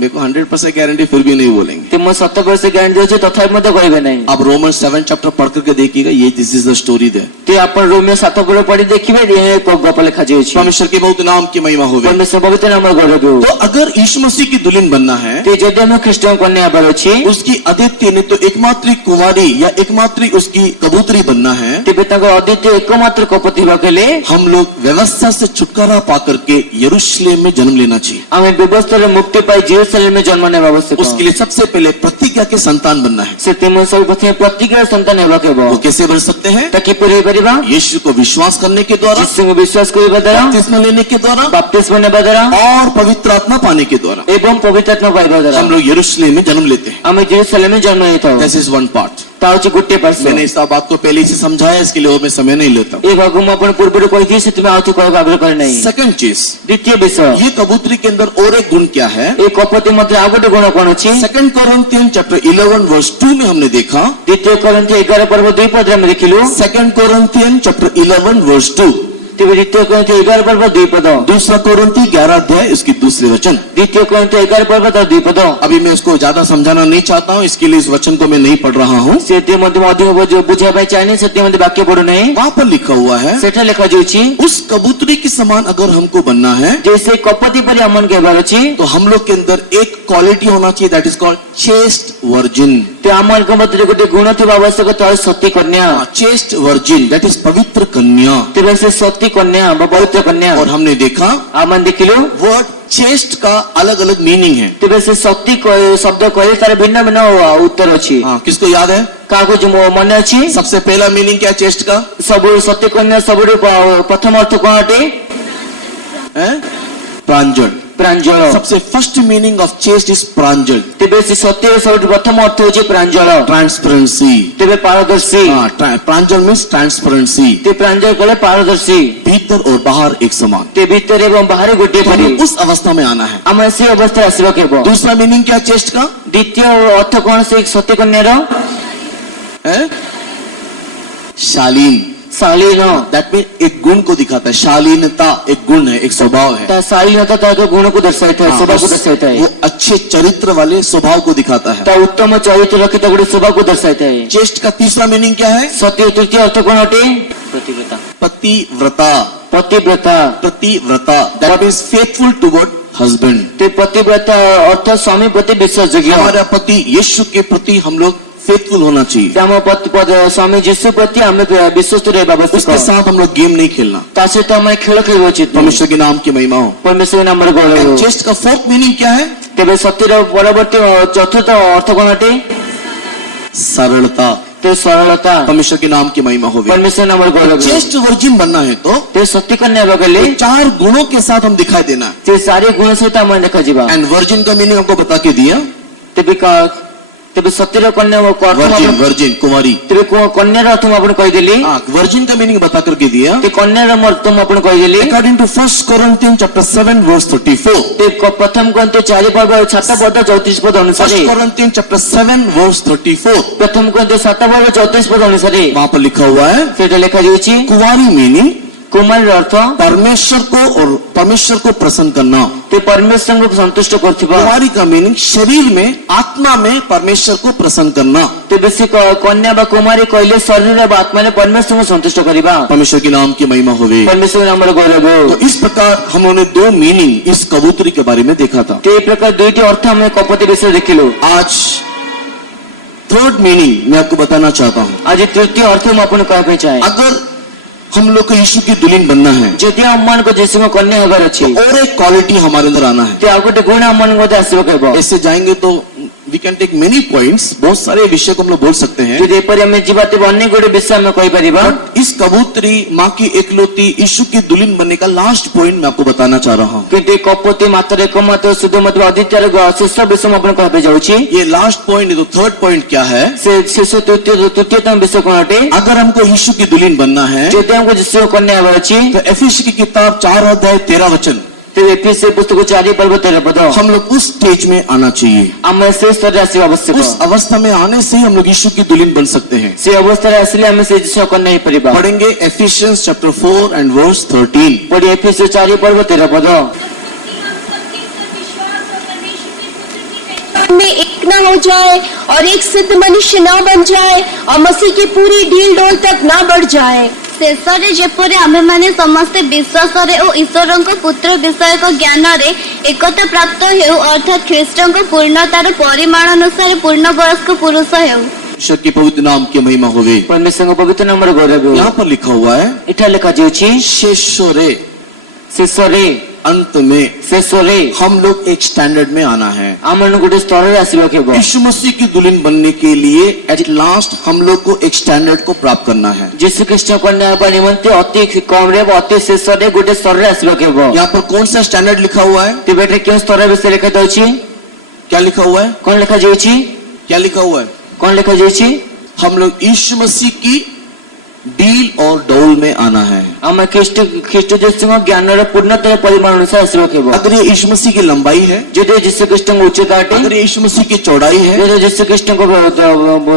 मेरे को 100% गारंटी फिर भी नहीं बोलेंगे ते म 70% गारंटी होचे तथापि मते कहबे नाही आप रोमन 7 चैप्टर पढ़ करके देखिएगा ये this is the story there ते आपण रोमियो 7 पद पढी देखिबे ये गप लिखा जे अछि परमेश्वर के बहुत नाम की महिमा होवे परमेश्वर पवित्र नाम गौरव हो तो अगर यीशु मसीह की दुल्हन बनना है ते जदि हम ख्रिस्टियन कन्या आबार अछि उसकी अदिति ने तो एकमात्र कुमारी या एकमात्र उसकी कबूतरी बनना है तेबे ताको अद्वितीय एकमात्र कपति होकेले हम लोग व्यवस्था से छुटकारा पा करके यरूशलेम में जन्म लेना चाहिए हमें व्यवस्था रे मुक्ति पाई जेरूशलेम में जन्म नेबा आवश्यक उसके लिए सबसे पहले प्रतिज्ञा के संतान बनना है से तेम सब प्रथम प्रतिज्ञा संतान हेबा केबो वो कैसे बन सकते हैं ताकि पूरे परिबा यीशु को विश्वास करने के द्वारा यीशु को विश्वास करिबा द्वारा बपतिस्मा लेने के द्वारा बपतिस्मा नेबा द्वारा और पवित्र आत्मा पाने के द्वारा एवं पवित्र आत्मा पाइबा द्वारा हम लोग यरूशलेम में जन्म लेते हैं हमें जेरूशलेम में जन्म लेता दिस इज वन पार्ट ता होची गुट्टे पर्सन मैंने इस बात को पहले से समझाया इसके लिए और मैं समय नहीं लेता एक अगुम अपन पूर्व कहि दी से तुम्हें आउथि कहबा आग्रह करे नहीं सेकंड चीज द्वितीय विषय ये कबूतरी के अंदर और एक गुण क्या है एक कपति मध्य आगोटे गुण कोन अछि सेकंड कोरिन्थियन चैप्टर 11 वर्स 2 में हमने देखा द्वितीय कोरिन्थिय 11 पर्व 2 पद में देखिलु सेकंड कोरिन्थियन चैप्टर 11 वर्स 2 तेबे द्वितीय कोरिन्थिय 11 पर्व 2 पद दूसरा कोरिन्थी 11 अध्याय इसकी दूसरे वचन द्वितीय कोरिन्थिय 11 पर्व 2 पद अभी मैं इसको ज्यादा समझाना नहीं चाहता हूँ इसके लिए इस वचन को मैं नहीं पढ़ रहा हूँ सेते मध्य अधिक बुझा पाई चाहने सेते मध्य वाक्य पढो नहीं वहाँ पर लिखा हुआ है सेठा लेखा जोछि उस कबूतरी के समान अगर हमको बनना है जैसे कपति परि अमन केबार अछि तो हम लोग के अंदर एक क्वालिटी होना चाहिए that is called chest virgin ते अमन के मध्य गोटे गुण थिबा आवश्यक त सती कन्या चेस्ट वर्जिन दैट इज पवित्र कन्या तेबे से सती कन्या व पवित्र कन्या और हमने देखा अमन देखिलु वर्ड चेस्ट का अलग अलग मीनिंग है तेबे से सती शब्द कहे तार भिन्न भिन्न उत्तर अछि हाँ किसको याद है काको जो मन अछि सबसे पहला मीनिंग क्या है चेस्ट का सब सती कन्या सब प्रथम अर्थ कोन अटे प्रांजल प्रांजल सबसे first meaning of chaste is प्रांजल तेबे से सत्य सब प्रथम अर्थ होची प्रांजल ट्रांसपेरेंसी तेबे पारदर्शी प्रांजल मीन्स ट्रांसपेरेंसी ते प्रांजल कले पारदर्शी भीतर और बाहर एक समान ते भीतर एवं बाहर गोटे तो परि हमें उस अवस्था में आना है हम से अवस्था आसीबा केबो दूसरा मीनिंग क्या चेस्ट का द्वितीय अर्थ कोन से सत्य कन्या रो शालीन शालीन दैट मीन एक गुण को दिखाता है शालीनता एक गुण है एक स्वभाव है ता शालीनता ता गुण को दर्शाता है स्वभाव को दर्शाता है वो अच्छे चरित्र वाले स्वभाव को दिखाता है ता उत्तम चरित्र रखित गुण स्वभाव को दर्शाता है चेस्ट का तीसरा मीनिंग क्या है सत्य तृतीय अर्थ कोन अटे प्रतिव्रता पतिव्रता पतिव्रता प्रतिव्रता that means faithful toward husband ते पतिव्रता अर्थ स्वामी प्रति विश्वासयोग्य हमारा पति यीशु के प्रति हम लोग फेथफुल होना चाहिए त्याम पद स्वामी यीशु प्रति हमें विश्वस्त रहबा उसके आवश्यक साथ हम लोग गेम नहीं खेलना तासे तो हमें खेल खेल उचित परमेश्वर के नाम की महिमा हो परमेश्वर नाम रे गौरव चेस्ट का फोर्थ मीनिंग क्या है तेबे सत्यर परवर्ती चतुर्थ अर्थ कोन अटे सरलता ते सरलता परमेश्वर के नाम की महिमा हो परमेश्वर नाम रे गौरव चेस्ट वर्जिन बनना है तो ते सत्य कन्या बगले 4 गुणों के साथ हम दिखाई देना है ते सारे गुण सहित हम देखा जीवा एंड वर्जिन का मीनिंग हमको बता के दिया तेबे का ତେବେ ସତୀର କନ୍ୟା ଅର୍ଥ वर्जिन वर्जिन कुमारी। ତେବେ କନ୍ୟାର ଅର୍ଥ ମୁଁ ଆପଣଙ୍କୁ କହିଦେଲି हाँ, वर्जिन का मीनिंग बता करके दिया। ते कन्यार अर्थ ମୁଁ ଆପଣଙ୍କୁ କହିଦେଲି According to 1 Corinthians chapter 7 verse 34. ते प्रथम ग्रंथ 4 पद 7 पद 34 पद 1 अनुसार Corinthians chapter 7 verse 34. प्रथम ग्रंथ 7 पद 34 पद अनुसार वहां पर लिखा हुआ है सेटा लेखा जाउछि कुंवारी मीनिंग कुमार अर्थ परमेश्वर को और परमेश्वर को प्रसन्न करना। ते परमेश्वर को संतुष्ट करथिबा कुंवारी का मीनिंग शरीर में आत्मा में परमेश्वर को प्रसन्न करना। तेबे से कन्या बा कुमारी कहले शरीर व आत्मा ने परमेश्वर को संतुष्ट करिबा परमेश्वर के नाम की महिमा होवे। परमेश्वर नाम गौरव तो इस प्रकार हम लोगों ने दो मीनिंग इस कबूतरी के बारे में देखा था। ते प्रकार दुईटी अर्थ हम कपति विषय देखिलु आज थर्ड मीनिंग मैं आपको बताना चाहता हूँ। आज तृतीय अर्थ हम आपन कहबे चाहे अगर हम लोग को यीशु की दुल्हन बनना है जदि हम मान को यीशु को कन्या हेबार अछि और एक क्वालिटी हमारे अंदर आना है। ते आ गोटे गुण हम मन मध्ये आसीबो कहबो ऐसे जाएंगे तो we can take many points, बहुत सारे विषय को हम लोग बोल सकते हैं। जदि एपरि हम जीवाते अनेक गोटे विषय हम कहि परिबा इस कबूतरी माँ की एकलौती यीशु की दुल्हन बनने का लास्ट पॉइंट मैं आपको बताना चाह रहा हूँ। किंतु कपति मात्र एकमात्र शुद्ध मत अद्वितीय शीर्ष विषय आपण कहबे जाउछि ये लास्ट पॉइंट, तो थर्ड पॉइंट क्या है? से शीर्ष तृतीयतम विषय कोन अटे अगर हमको यीशु की दुल्हन बनना है जदि हमको यीशु कन्या हेबार अछि तो एफिसी की किताब 4 अध्याय 13 वचन ते एफिसी पुस्तक 4 पद 13 पद हम लोग उस स्टेज में आना चाहिए। हम से स्तर आसी आवश्यक उस अवस्था में आने से ही हम लोग यीशु की दुल्हन बन सकते हैं। से अवस्था रे आसीले हम से यीशु कन्या हे परिबा पढ़ेंगे एफिशियंस चैप्टर 4 एंड वर्स 13। पढ़ी एफिसी 4 पद 13 पद में एक न हो जाए और एक सिद्ध मनुष्य न बन जाए और मसीह की पूरी ढील डोल तक न बढ़ जाए। शेषरे जेपरि आमे माने समस्ते विश्वास रे और ईश्वर को पुत्र विषय को ज्ञान रे एकता प्राप्त हेउ अर्थात ख्रीष्ट को पूर्णतार परिमाण अनुसार पूर्ण वयस्क पुरुष हेउ। ईश्वर की पवित्र नाम की महिमा होवे। परमेश्वर को पवित्र नाम रे गौरव यहाँ पर लिखा हुआ है इठा लिखा जाउछि शेषरे शेषरे अंत में शेषरे हम लोग एक स्टैंडर्ड में आना है। आमन गोटे स्तर रे आसीबा केबो यीशु मसीह की दुल्हन बनने के लिए एट लास्ट हम लोग को एक स्टैंडर्ड को प्राप्त करना है। यीशु ख्रीष्ट कन्या बा निमंते अति कम रे अति शेष रे गोटे स्तर रे आसीबा केबो। यहाँ पर कौन सा स्टैंडर्ड लिखा हुआ है? तिबेट रे क्यों स्तर विषय लिखा जाउछि क्या लिखा हुआ है? कोन लिखा जाउछि क्या लिखा हुआ है? कोन लिखा जाउछि हम लोग यीशु मसीह की डील और डोल में आना है। हम ख्रीष्ट यीशु को ज्ञान रे पूर्णता परिमाण अनुसार आसीबा केबो। अगर ये यीशु मसीह की लंबाई है, जदि यीशु ख्रीष्ट को उच्चता अटे अगर ये यीशु मसीह की चौड़ाई है, जदि यीशु ख्रीष्ट को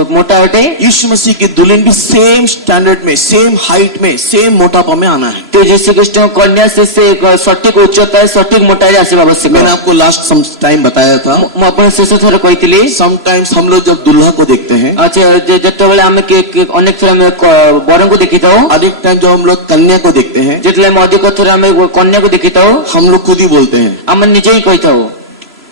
मोटा अटे यीशु मसीह की दुल्हन भी सेम स्टैंडर्ड में, सेम हाइट में, सेम मोटापा में आना है। तो यीशु ख्रीष्ट को कन्या से सटीक उच्चता सटीक मोटाई आसीबा आवश्यक। मैंने आपको लास्ट सम टाइम बताया था। मैं अपन शेष थोड़ा कहितली समटाइम्स हम लोग जब दुल्हा को देखते हैं, अच्छा जतबेले हम अनेक थोड़ा हम बरन को देखिताओ, अधिक टाइम जब हम लोग कन्या को देखते हैं, जितले हम अधिक थोड़ा हम कन्या को देखिताओ, हम लोग खुद ही बोलते हैं हम निजे ही कहिताओ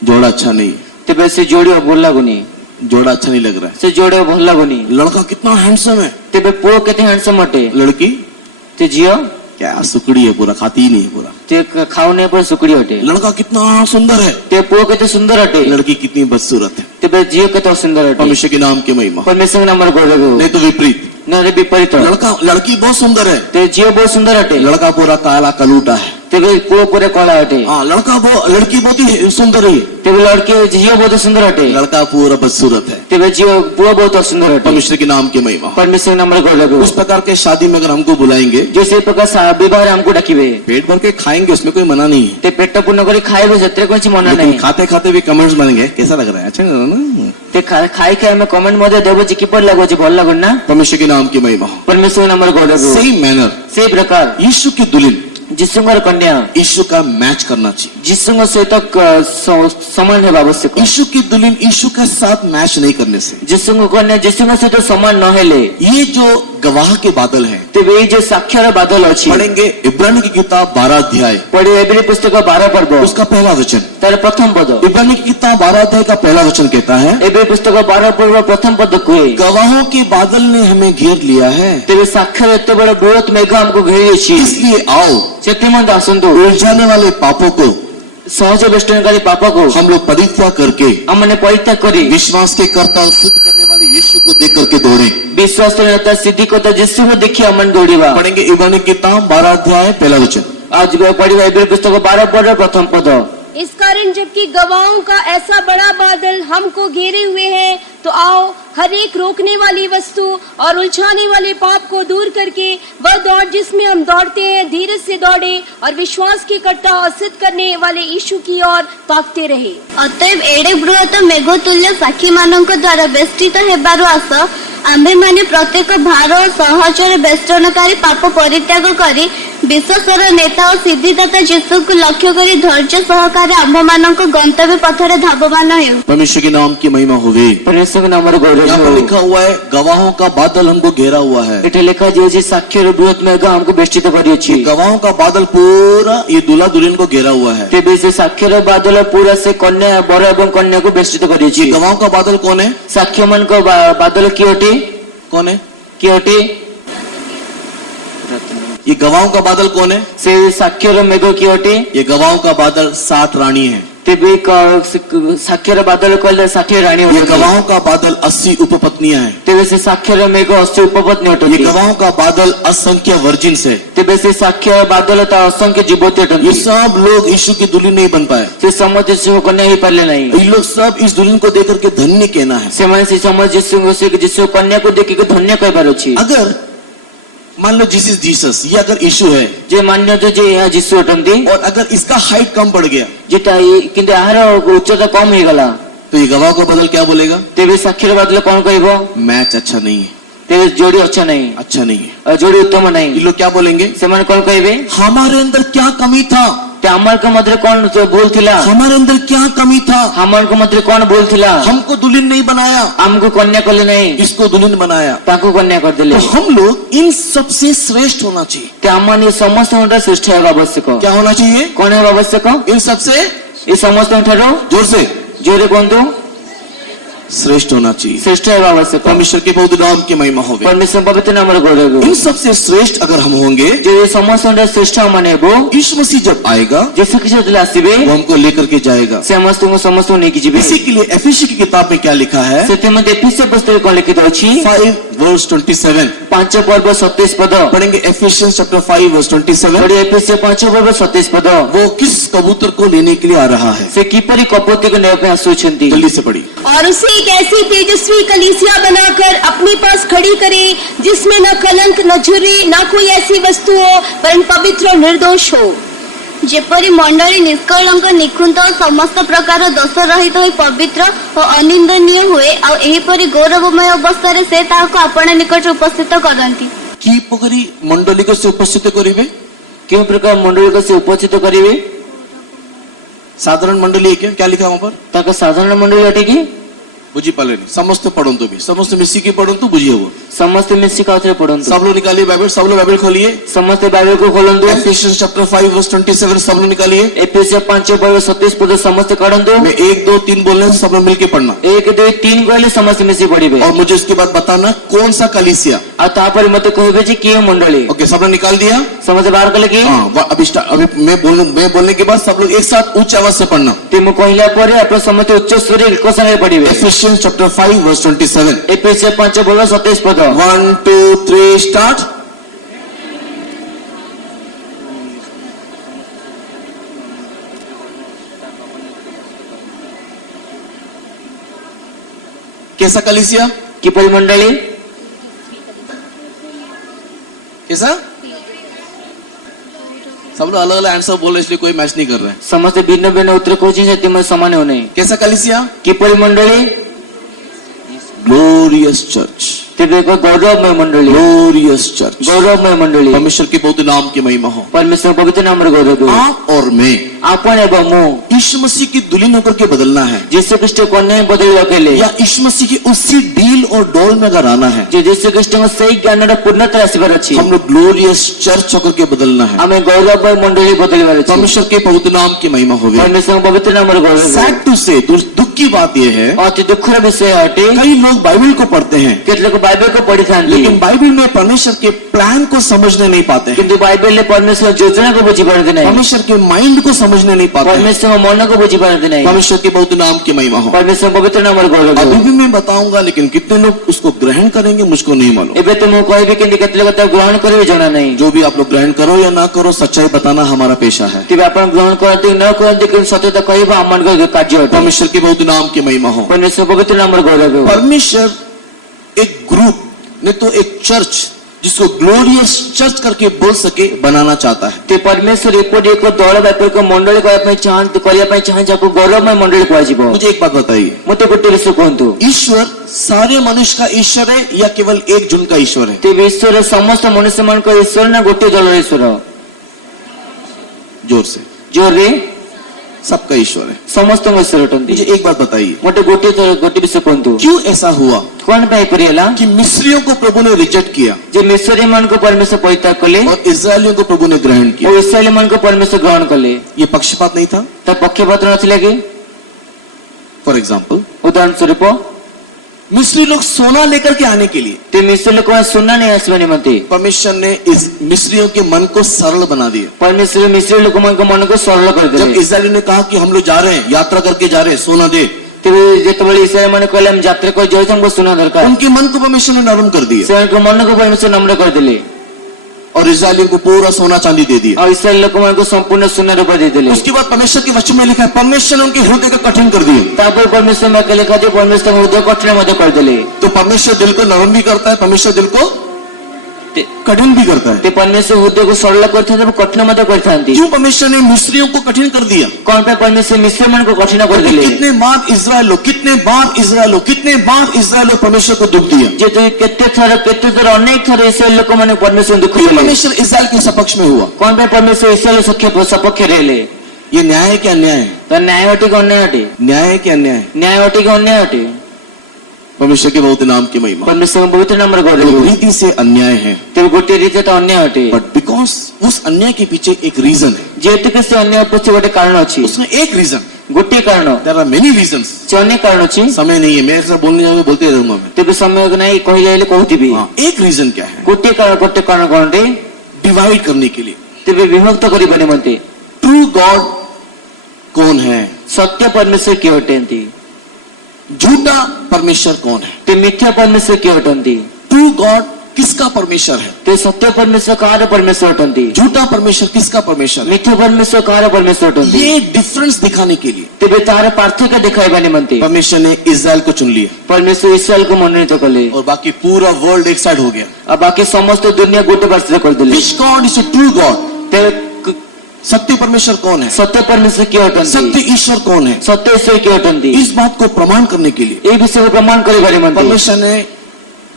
जोड़ा अच्छा नहीं, तेबे से जोड़ी भल लागुनी, जोड़ा अच्छा नहीं लग रहा है। से जोड़े भल लागुनी। लड़का कितना हैंडसम है, तेबे पुओ केते हैंडसम अटे, लड़की ते जियो क्या सुकड़ी है, पूरा खाती ही नहीं है पूरा। ते खाओ ने पर सुकड़ी अटे। लड़का कितना सुंदर है, ते पुओ केते सुंदर अटे, लड़की कितनी बदसूरत है। तेबे जियो केते सुंदर अटे। परमेश्वर के नाम की महिमा। परमेश्वर नाम गौरव नहीं तो विपरीत, न रे विपरीत। लड़की बहुत सुंदर है, ते जियो बहुत सुंदर अटे, लड़का पूरा काला कलूटा है। तेबे पुओ पूरे कला अटे। हाँ, लड़की बहुत ही सुंदर है, तेबे लड़के जियो बहुत सुंदर अटे, लड़का पूरा बदसूरत है। तेबे जियो पुओ बहुत सुंदर अटे। परमेश्वर के नाम की महिमा। परमेश्वर नाम गौरव। उस प्रकार के शादी में अगर हमको बुलाएंगे, जैसे प्रकार विवाह हमको डाकिबे, पेट भर के खाएंगे, उसमें कोई मना नहीं है। ते पेट पूर्ण करी खाइबे, जत्रे कोन छि मना लेकिन नहीं। खाते खाते भी कमेंट्स बनेंगे, कैसा लग रहा है, अच्छा लग रहा है ना। ते खाई खाई में कमेंट मध्ये देबो जे किपर लागो जे भल लागो ना। परमेश्वर के नाम की महिमा। परमेश्वर नाम गौरव। सेम मैनर से प्रकार यीशु की दुल्हन जिसुंगर कन्या यीशु का मैच करना चाहिए। जिसुंग सहित समान है आवश्यक। यीशु की दुल्हन यीशु के साथ मैच नहीं करने से, जिसुंग कन्या जिसुंग सहित समान न हेले, ये जो गवाह के बादल हैं, तेबे जो साक्षर बादल अछि, पढ़ेंगे इब्रानी की किताब 12 अध्याय, पढ़े एब्री पुस्तक 12 पर्व, उसका पहला वचन, तार प्रथम पद। इब्रानी की किताब 12 अध्याय का पहला वचन कहता है, एब्री पुस्तक 12 पर्व प्रथम पद कहे, गवाहों के बादल ने हमें घेर लिया है, तेबे साक्षर एते बड़ बृहत मेघ हमको घेरी अछि, इसलिए आओ सेतिमंत आसंतु उलझाने वाले पापों को, सहज वेष्टनकारी पाप को हम लोग परित्याग करके हमने परित्याग करी विश्वास के कर्ता और सिद्ध करने वाले यीशु को देख करके दौड़े। विश्वास करता सिद्धि करता जिसु को देखि हमन दौड़ीबा। पढ़ेंगे इब्रानी की किताब 12 अध्याय पहला वचन। आज पढ़िबा एब्री पुस्तक 12 पर्व प्रथम पद। इस कारण जबकि गवाहों का ऐसा बड़ा बादल हमको घेरे हुए है, तो आओ हर एक रोकने वाली वस्तु और उलझाने वाले पाप को दूर करके वह दौड़ जिसमें हम दौड़ते हैं धीरज से दौड़े और विश्वास की कर्ता और सिद्ध करने वाले यीशु की ओर ताकते रहे। अतएव एड़े बृहत मेघतुल्य साक्षी मानक द्वारा बेष्टित हेबारु आस आम्भे माने प्रत्येक भार और सहचर बेष्टनकारी पाप परित्याग करी विश्वासर नेता और सिद्धिदाता यीशु को लक्ष्य करी धैर्य सहकारे आम्भ मानक गंतव्य पथरे धावमान हेउ। परमेश्वर के नाम की महिमा होवे। परमेश्वर के नाम रो यहाँ पर लिखा हुआ है गवाहों का बादल हमको घेरा हुआ है। एठे लेखा जे जे साक्षर बृहत मेघ हमको बेष्टित करियछि। गवाहों का बादल पूरा ये दूल्हा दुल्हन को घेरा हुआ है। तेबे से साक्षर बादल पूरा से कन्या बर एवं कन्या को बेष्टित ये करियछि। गवाहों का बादल कौन है? साक्ष्य मन को बादल कियोटी कौन है? कियोटी ये गवाहों का बादल कौन है? से साक्षर मेघ कियोटी ये गवाहों का बादल 7 रानी है। तेबे साक्षर बादल कहले 60 रानी ये गवाहों का बादल 80 उपपत्नियां हैं। तेबे से साक्षर मेघ 80 उपपत्नी ये अटନ୍ତି। गवाहों का बादल असंख्य वर्जिन्स है। तेबे से साक्ष्य बादल ता असंख्य युवती ये अटନ୍ତି। सब लोग यीशु की दुल्हन नहीं बन पाए। से समझ यीशु कन्या ही पारले नहीं। ये लोग सब इस दुल्हन को देख करके धन्य कहना है। से माने से समझ यीशु कन्या को देखि के धन्य कहबार अछि। अगर मान लो दिस इज जीसस, ये अगर यीशु है जे मान्य तो जे यहाँ यीशु अटନ୍ତି और अगर इसका हाइट कम पड़ गया जेटा किंतु आहार उच्चता कम हो गला तो ये गवाह का बादल क्या बोलेगा? तेबे साक्षर बादल कौन कहबो? मैच अच्छा नहीं है, तेबे जोड़ी अच्छा नहीं, अच्छा नहीं है। जोड़ी उत्तम ये नहीं। लोग क्या बोलेंगे? से माने कौन कहबे? हमारे अंदर क्या कमी था? ते हमर के मध्य कौन जो भूल थिला? हमारे अंदर क्या कमी था? हमर के मध्य कौन भूल थिला? हमको दुल्हन नहीं बनाया, हमको कन्या कले नहीं, इसको दुल्हन बनाया। ताको कन्या कर देले। तो हम लोग इन सबसे श्रेष्ठ होना चाहिए। ते हमन समस्त उनका श्रेष्ठ हेबा आवश्यक। क्या होना चाहिए? कौन हेबा आवश्यक? इन सबसे ये समस्त उठारो जोर से जोरे बंधु श्रेष्ठ होना चाहिए। श्रेष्ठ हेबा आवश्यक। परमेश्वर के पवित्र नाम की महिमा होवे। परमेश्वर पवित्र नाम रो गौरव। इन सबसे श्रेष्ठ अगर हम होंगे, जो ये समस्त उनका श्रेष्ठ माने वो यीशु मसीह जब आएगा जैसे किसी दिला आसीबे वो हमको लेकर के जाएगा। समस्त नहीं की जीवे। इसी के लिए एफिसी की किताब में क्या लिखा है? सेते मध्ये एफिसी पुस्तक कोन लिखित अछि 5:27 5 पर्व 27 पद पढ़ेंगे। Efficiency chapter 5:27। बड़ी एफिसी 5 पर्व 27 पद वो किस कबूतर को लेने के लिए आ रहा है? से किपरि कपोती को नेव पे आसुछंती। जल्दी से पढ़ी। और उसे एक ऐसी तेजस्वी कलीसिया बनाकर अपने पास खड़ी करे जिसमें न कलंक न झुर्री न कोई ऐसी वस्तु हो परंतु पवित्र और निर्दोष हो। जेपरि मंडली निष्कलंक निखुंत और समस्त प्रकार दोष रहित होई पवित्र और अनिंदनीय हुए और एहीपरि गौरवमय अवस्था रे से ताहाको आपण निकट उपस्थित करंती। की पकड़ी मंडली को से उपस्थित करिवे? केउ प्रकार मंडली को से उपस्थित करिवे? साधारण मंडली है क्या? क्या लिखा वहां पर? ताका साधारण मंडली अटे की बुझी पाले नहीं। समस्त पढ़ंतु भी, समस्त मिसिकी पढ़ंतु बुझिए वो। समस्त मिसी का उतरे पढ़ंतु। सब लोग निकालिए बाइबल, सब लोग बाइबल खोलिए। समस्त बाइबल को खोलंतु। एफिशियंस चैप्टर 5:27 सब लोग निकालिए। एफिसी 5 पर्व 27 पद समस्त काढंतु। मैं 1 2 3 बोलने से सब लोग मिलके पढ़ना 1 2 3 कहले समस्त मिसी पढ़िबे। और मुझे उसके बाद बताना कौन सा कलीसिया। आ तापर मते कहबे जे के मंडली। ओके, सब लोग निकाल दिया? समझ बाहर कले की हाँ, अभी मैं बोलने के बाद सब लोग एक साथ उच्च आवाज से पढ़ना। ते मु कहला परे आपण समस्त उच्च स्वर को संगे पढ़िबे। एफिशियंस चैप्टर 5:27 एफिसी 5 पर्व 27 पद 1 2 3 स्टार्ट। कैसा कलीसिया? की परिमंडली कैसा? सब लोग अलग अलग आंसर बोल रहे इसलिए कोई मैच नहीं कर रहे हैं। समस्त भिन्न भिन्न उत्तर कोची से ते समान हो नहीं। कैसा कलीसिया? की परिमंडली ग्लोरियस चर्च, तेबे को गौरवमय मंडली। Glorious church. गौरवमय मंडली। परमेश्वर के पवित्र नाम की महिमा हो। परमेश्वर पवित्र नाम रे गौरव। आप और मैं आपण एवं मु यीशु मसीह की दुल्हन होकर के बदलना है, यीशु ख्रिस्ट को नहीं बदल अकेले या यीशु मसीह की उसी डील और डोल में अगर आना है, जो यीशु ख्रिस्ट को सही ज्ञान रे पूर्णता आसीबार अछि। हम लोग ग्लोरियस चर्च होकर के बदलना है। हमें गौरवमय मंडली बदलबार अछि। परमेश्वर के पवित्र नाम की महिमा होगी। परमेश्वर पवित्र नाम रे गौरव। सैड टू से, दुख की बात यह है, अति दुःखर विषय अटे कई लोग बाइबल को पढ़ते हैं केतलोक बाइबल को पढ़ी था लेकिन बाइबल में परमेश्वर के प्लान को समझने नहीं पाते हैं, किंतु बाइबल ने परमेश्वर योजना को बुझी पारती नहीं, परमेश्वर के माइंड को समझने नहीं पाते हैं। परमेश्वर मन को बुझी पारती नहीं, परमेश्वर के बहुत नाम की महिमा हो। परमेश्वर पवित्र नाम गौरव अभी भी मैं बताऊंगा, लेकिन कितने लोग उसको ग्रहण करेंगे मुझको नहीं मालूम। एबे तो मु कहबी कि केतलोक ग्रहण करिवे जाना नहीं। जो भी आप लोग ग्रहण करो या ना करो, सच्चाई बताना हमारा पेशा है। तेबे आपण ग्रहण करते न करते कि सत्यता कहबा हमन को कार्य अटे। परमेश्वर के बहुत नाम की महिमा हो। परमेश्वर पवित्र नाम गौरव परमेश्वर एक ग्रुप ने तो एक चर्च जिसको ग्लोरियस चर्च करके बोल सके बनाना चाहता है। ते परमेश्वर एपरि एक दल व्यापार को मंडली करने चाहे जाको गौरवमय मंडली कह। मुझे एक बात बताइए, मत गोटे विषय कहतु, ईश्वर सारे मनुष्य का ईश्वर है या केवल एक जन का ईश्वर है? तेज ईश्वर समस्त मनुष्य मान का ईश्वर ना गोटे दल ईश्वर? जोर से, जोर रे सबका ईश्वर है, समस्त ईश्वर अटंती। मुझे एक बात बताइए, मत गोटे विषय कहतु, क्यों ऐसा हुआ कौन पे परिला कि मिस्रियों को प्रभु ने रिजेक्ट किया जे मिस्री मान को परमेश्वर परित्याग कले और इस्राएलियों को प्रभु ने ग्रहण किया? और इस्राएली मान को परमेश्वर ग्रहण कले? ये पक्षपात नहीं था? तब पक्षपात नथिले कि? फॉर एग्जाम्पल, उदाहरण स्वरूप मिस्री लोग सोना लेकर के आने के लिए ते मिस्री लोग सुनना नहीं आसवा निमंते परमेश्वर ने इस मिस्रियों के मन को सरल बना दिया। परमेश्वर मिस्री लोग मन को सरल कर जब दिले। इस्राएली ने कहा कि हम लोग जा रहे हैं, यात्रा करके जा रहे हैं, सोना दे, तेरे जेतबेले इस्राएल माने कहले हम यात्रा को जाय हमको सुना दरकार, उनके मन को परमेश्वर ने नरम कर दिया से उनको मन को परमेश्वर नम्र कर दिले और इस्राएलियों को पूरा सोना चांदी दे दिया। और इस्राएल लोग मान को संपूर्ण सुना रूप दे दिले। उसके बाद परमेश्वर के वचन में लिखा है, परमेश्वर ने उनके हृदय को कठिन कर दिया। तापर परमेश्वर में लिखा है परमेश्वर हृदय कठिन मध्य कर दिले। तो परमेश्वर दिल को नरम भी करता है, परमेश्वर दिल को ते- कठिन भी करता है। ते परमेश्वर हृदय को सरल करते हैं कठिन मध्य करते। क्यों परमेश्वर ने मिस्रियों को कठिन कर दिया? कौन पे परमेश्वर मिस्र मन को कठिन कर दिले? कितने बार इस्राएल लोग, कितने बार इस्राएल लोग, कितने बार इस्राएल लोग परमेश्वर को दुख दिया? जे तो केते थर अनेक थर इस्राएल लोग माने परमेश्वर दुख क्यों दिले। परमेश्वर इस्राएल के सपक्ष में हुआ? कौन पे परमेश्वर इस्राएल सपक्ष रहले? ये न्याय है क्या अन्याय है? तो न्याय अटे कि अन्याय अटे? न्याय है क्या अन्याय है? न्याय अटे कि अन्याय अटे? परमेश्वर के बहुत नाम की महिमा। परमेश्वर पवित्र नाम वो गौरव रीति से अन्याय है, तेरे गोटे रीते तो अन्याय अटे, बट बिकॉज उस अन्याय के पीछे एक रीजन है। जेहेतु कि से अन्याय पछे गोटे कारण अछि, उसमें एक रीजन, गोटे कारण देयर आर मेनी रीजंस। से अनेक कारण अछि। समय नहीं है, मैं अक्सर बोलने जाऊंगा, बोलते रहूंगा मैं। तेबे समय नहीं कहले कहूतिबी। हाँ, एक रीजन क्या है? गोटे कारण कोन रे? डिवाइड करने के लिए। तेबे विभक्त करिबा निमंते ट्रू गॉड कौन है, सत्य परमेश्वर के अटेंती, झूठा परमेश्वर कौन है? ते मिथ्या परमेश्वर के अटंती। ट्रू गॉड किसका परमेश्वर है? ते सत्य परमेश्वर कार परमेश्वर अटंती। झूठा परमेश्वर किसका परमेश्वर है? मिथ्या परमेश्वर कार परमेश्वर अटंती। ये डिफरेंस दिखाने के लिए तेबे तार पार्थक्य दिखाइबा निमंते परमेश्वर ने इस्राएल को चुन लिया परमेश्वर इस्राएल को मनोनीत कले और बाकी पूरा वर्ल्ड एक साइड हो गया। अब बाकी समस्त दुनिया गोटे पार्श्व कर दिले। Which God is a true God? ते सत्य परमेश्वर कौन है? सत्य परमेश्वर के अटंती। सत्य ईश्वर कौन है? सत्य ईश्वर के अटंती। इस बात को प्रमाण करने के लिए ये विषय को प्रमाण करिबा निमंते परमेश्वर ने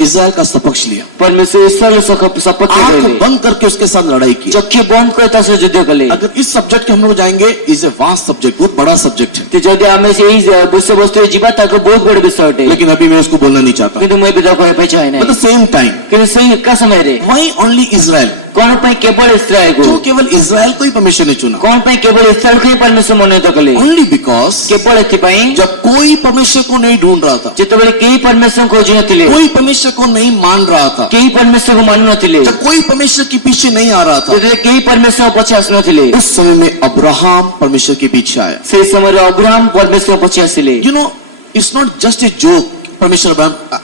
इस्राएल का सपक्ष लिया, परमेश्वर इस्राएल शपथ आंख लेले। बंद करके उसके साथ लड़ाई की। चक्की बंद कर तासे युद्ध कले। अगर इस सब्जेक्ट के हम लोग जाएंगे, इज ए वास्ट सब्जेक्ट, बहुत बड़ा सब्जेक्ट है, ते जदि आमे से विषय वस्तु जीवा ताको बहुत बड़ विषय अटे, लेकिन अभी मैं उसको बोलना नहीं चाहता। किंतु मैं विदा करे पछाय एट द नहीं। सेम टाइम, किंतु सही का समय रे व्हाई ओनली इस्राएल? कौन पे केवल इस्राएल जो को, केवल इस्राएल को ही परमेश्वर ने चुना, कौन पे केवल इस्राएल को ही परमेश्वर मनोनीत कले? ओनली बिकॉज केवल एथिपाई जब कोई परमेश्वर को नहीं ढूंढ रहा था, जेतेबेले केही परमेश्वर खोजु नथिले, कोई परमेश्वर को नहीं मान रहा था, केही परमेश्वर को मानु नथिले, जब कोई परमेश्वर के पीछे नहीं आ रहा था, जेतेबेले केही परमेश्वर पछे आसु नथिले, उस समय में अब्राहम परमेश्वर के पीछे आया। से समय अब्राहम परमेश्वर पछे आसिले। You know, it's not just a joke, परमेश्वर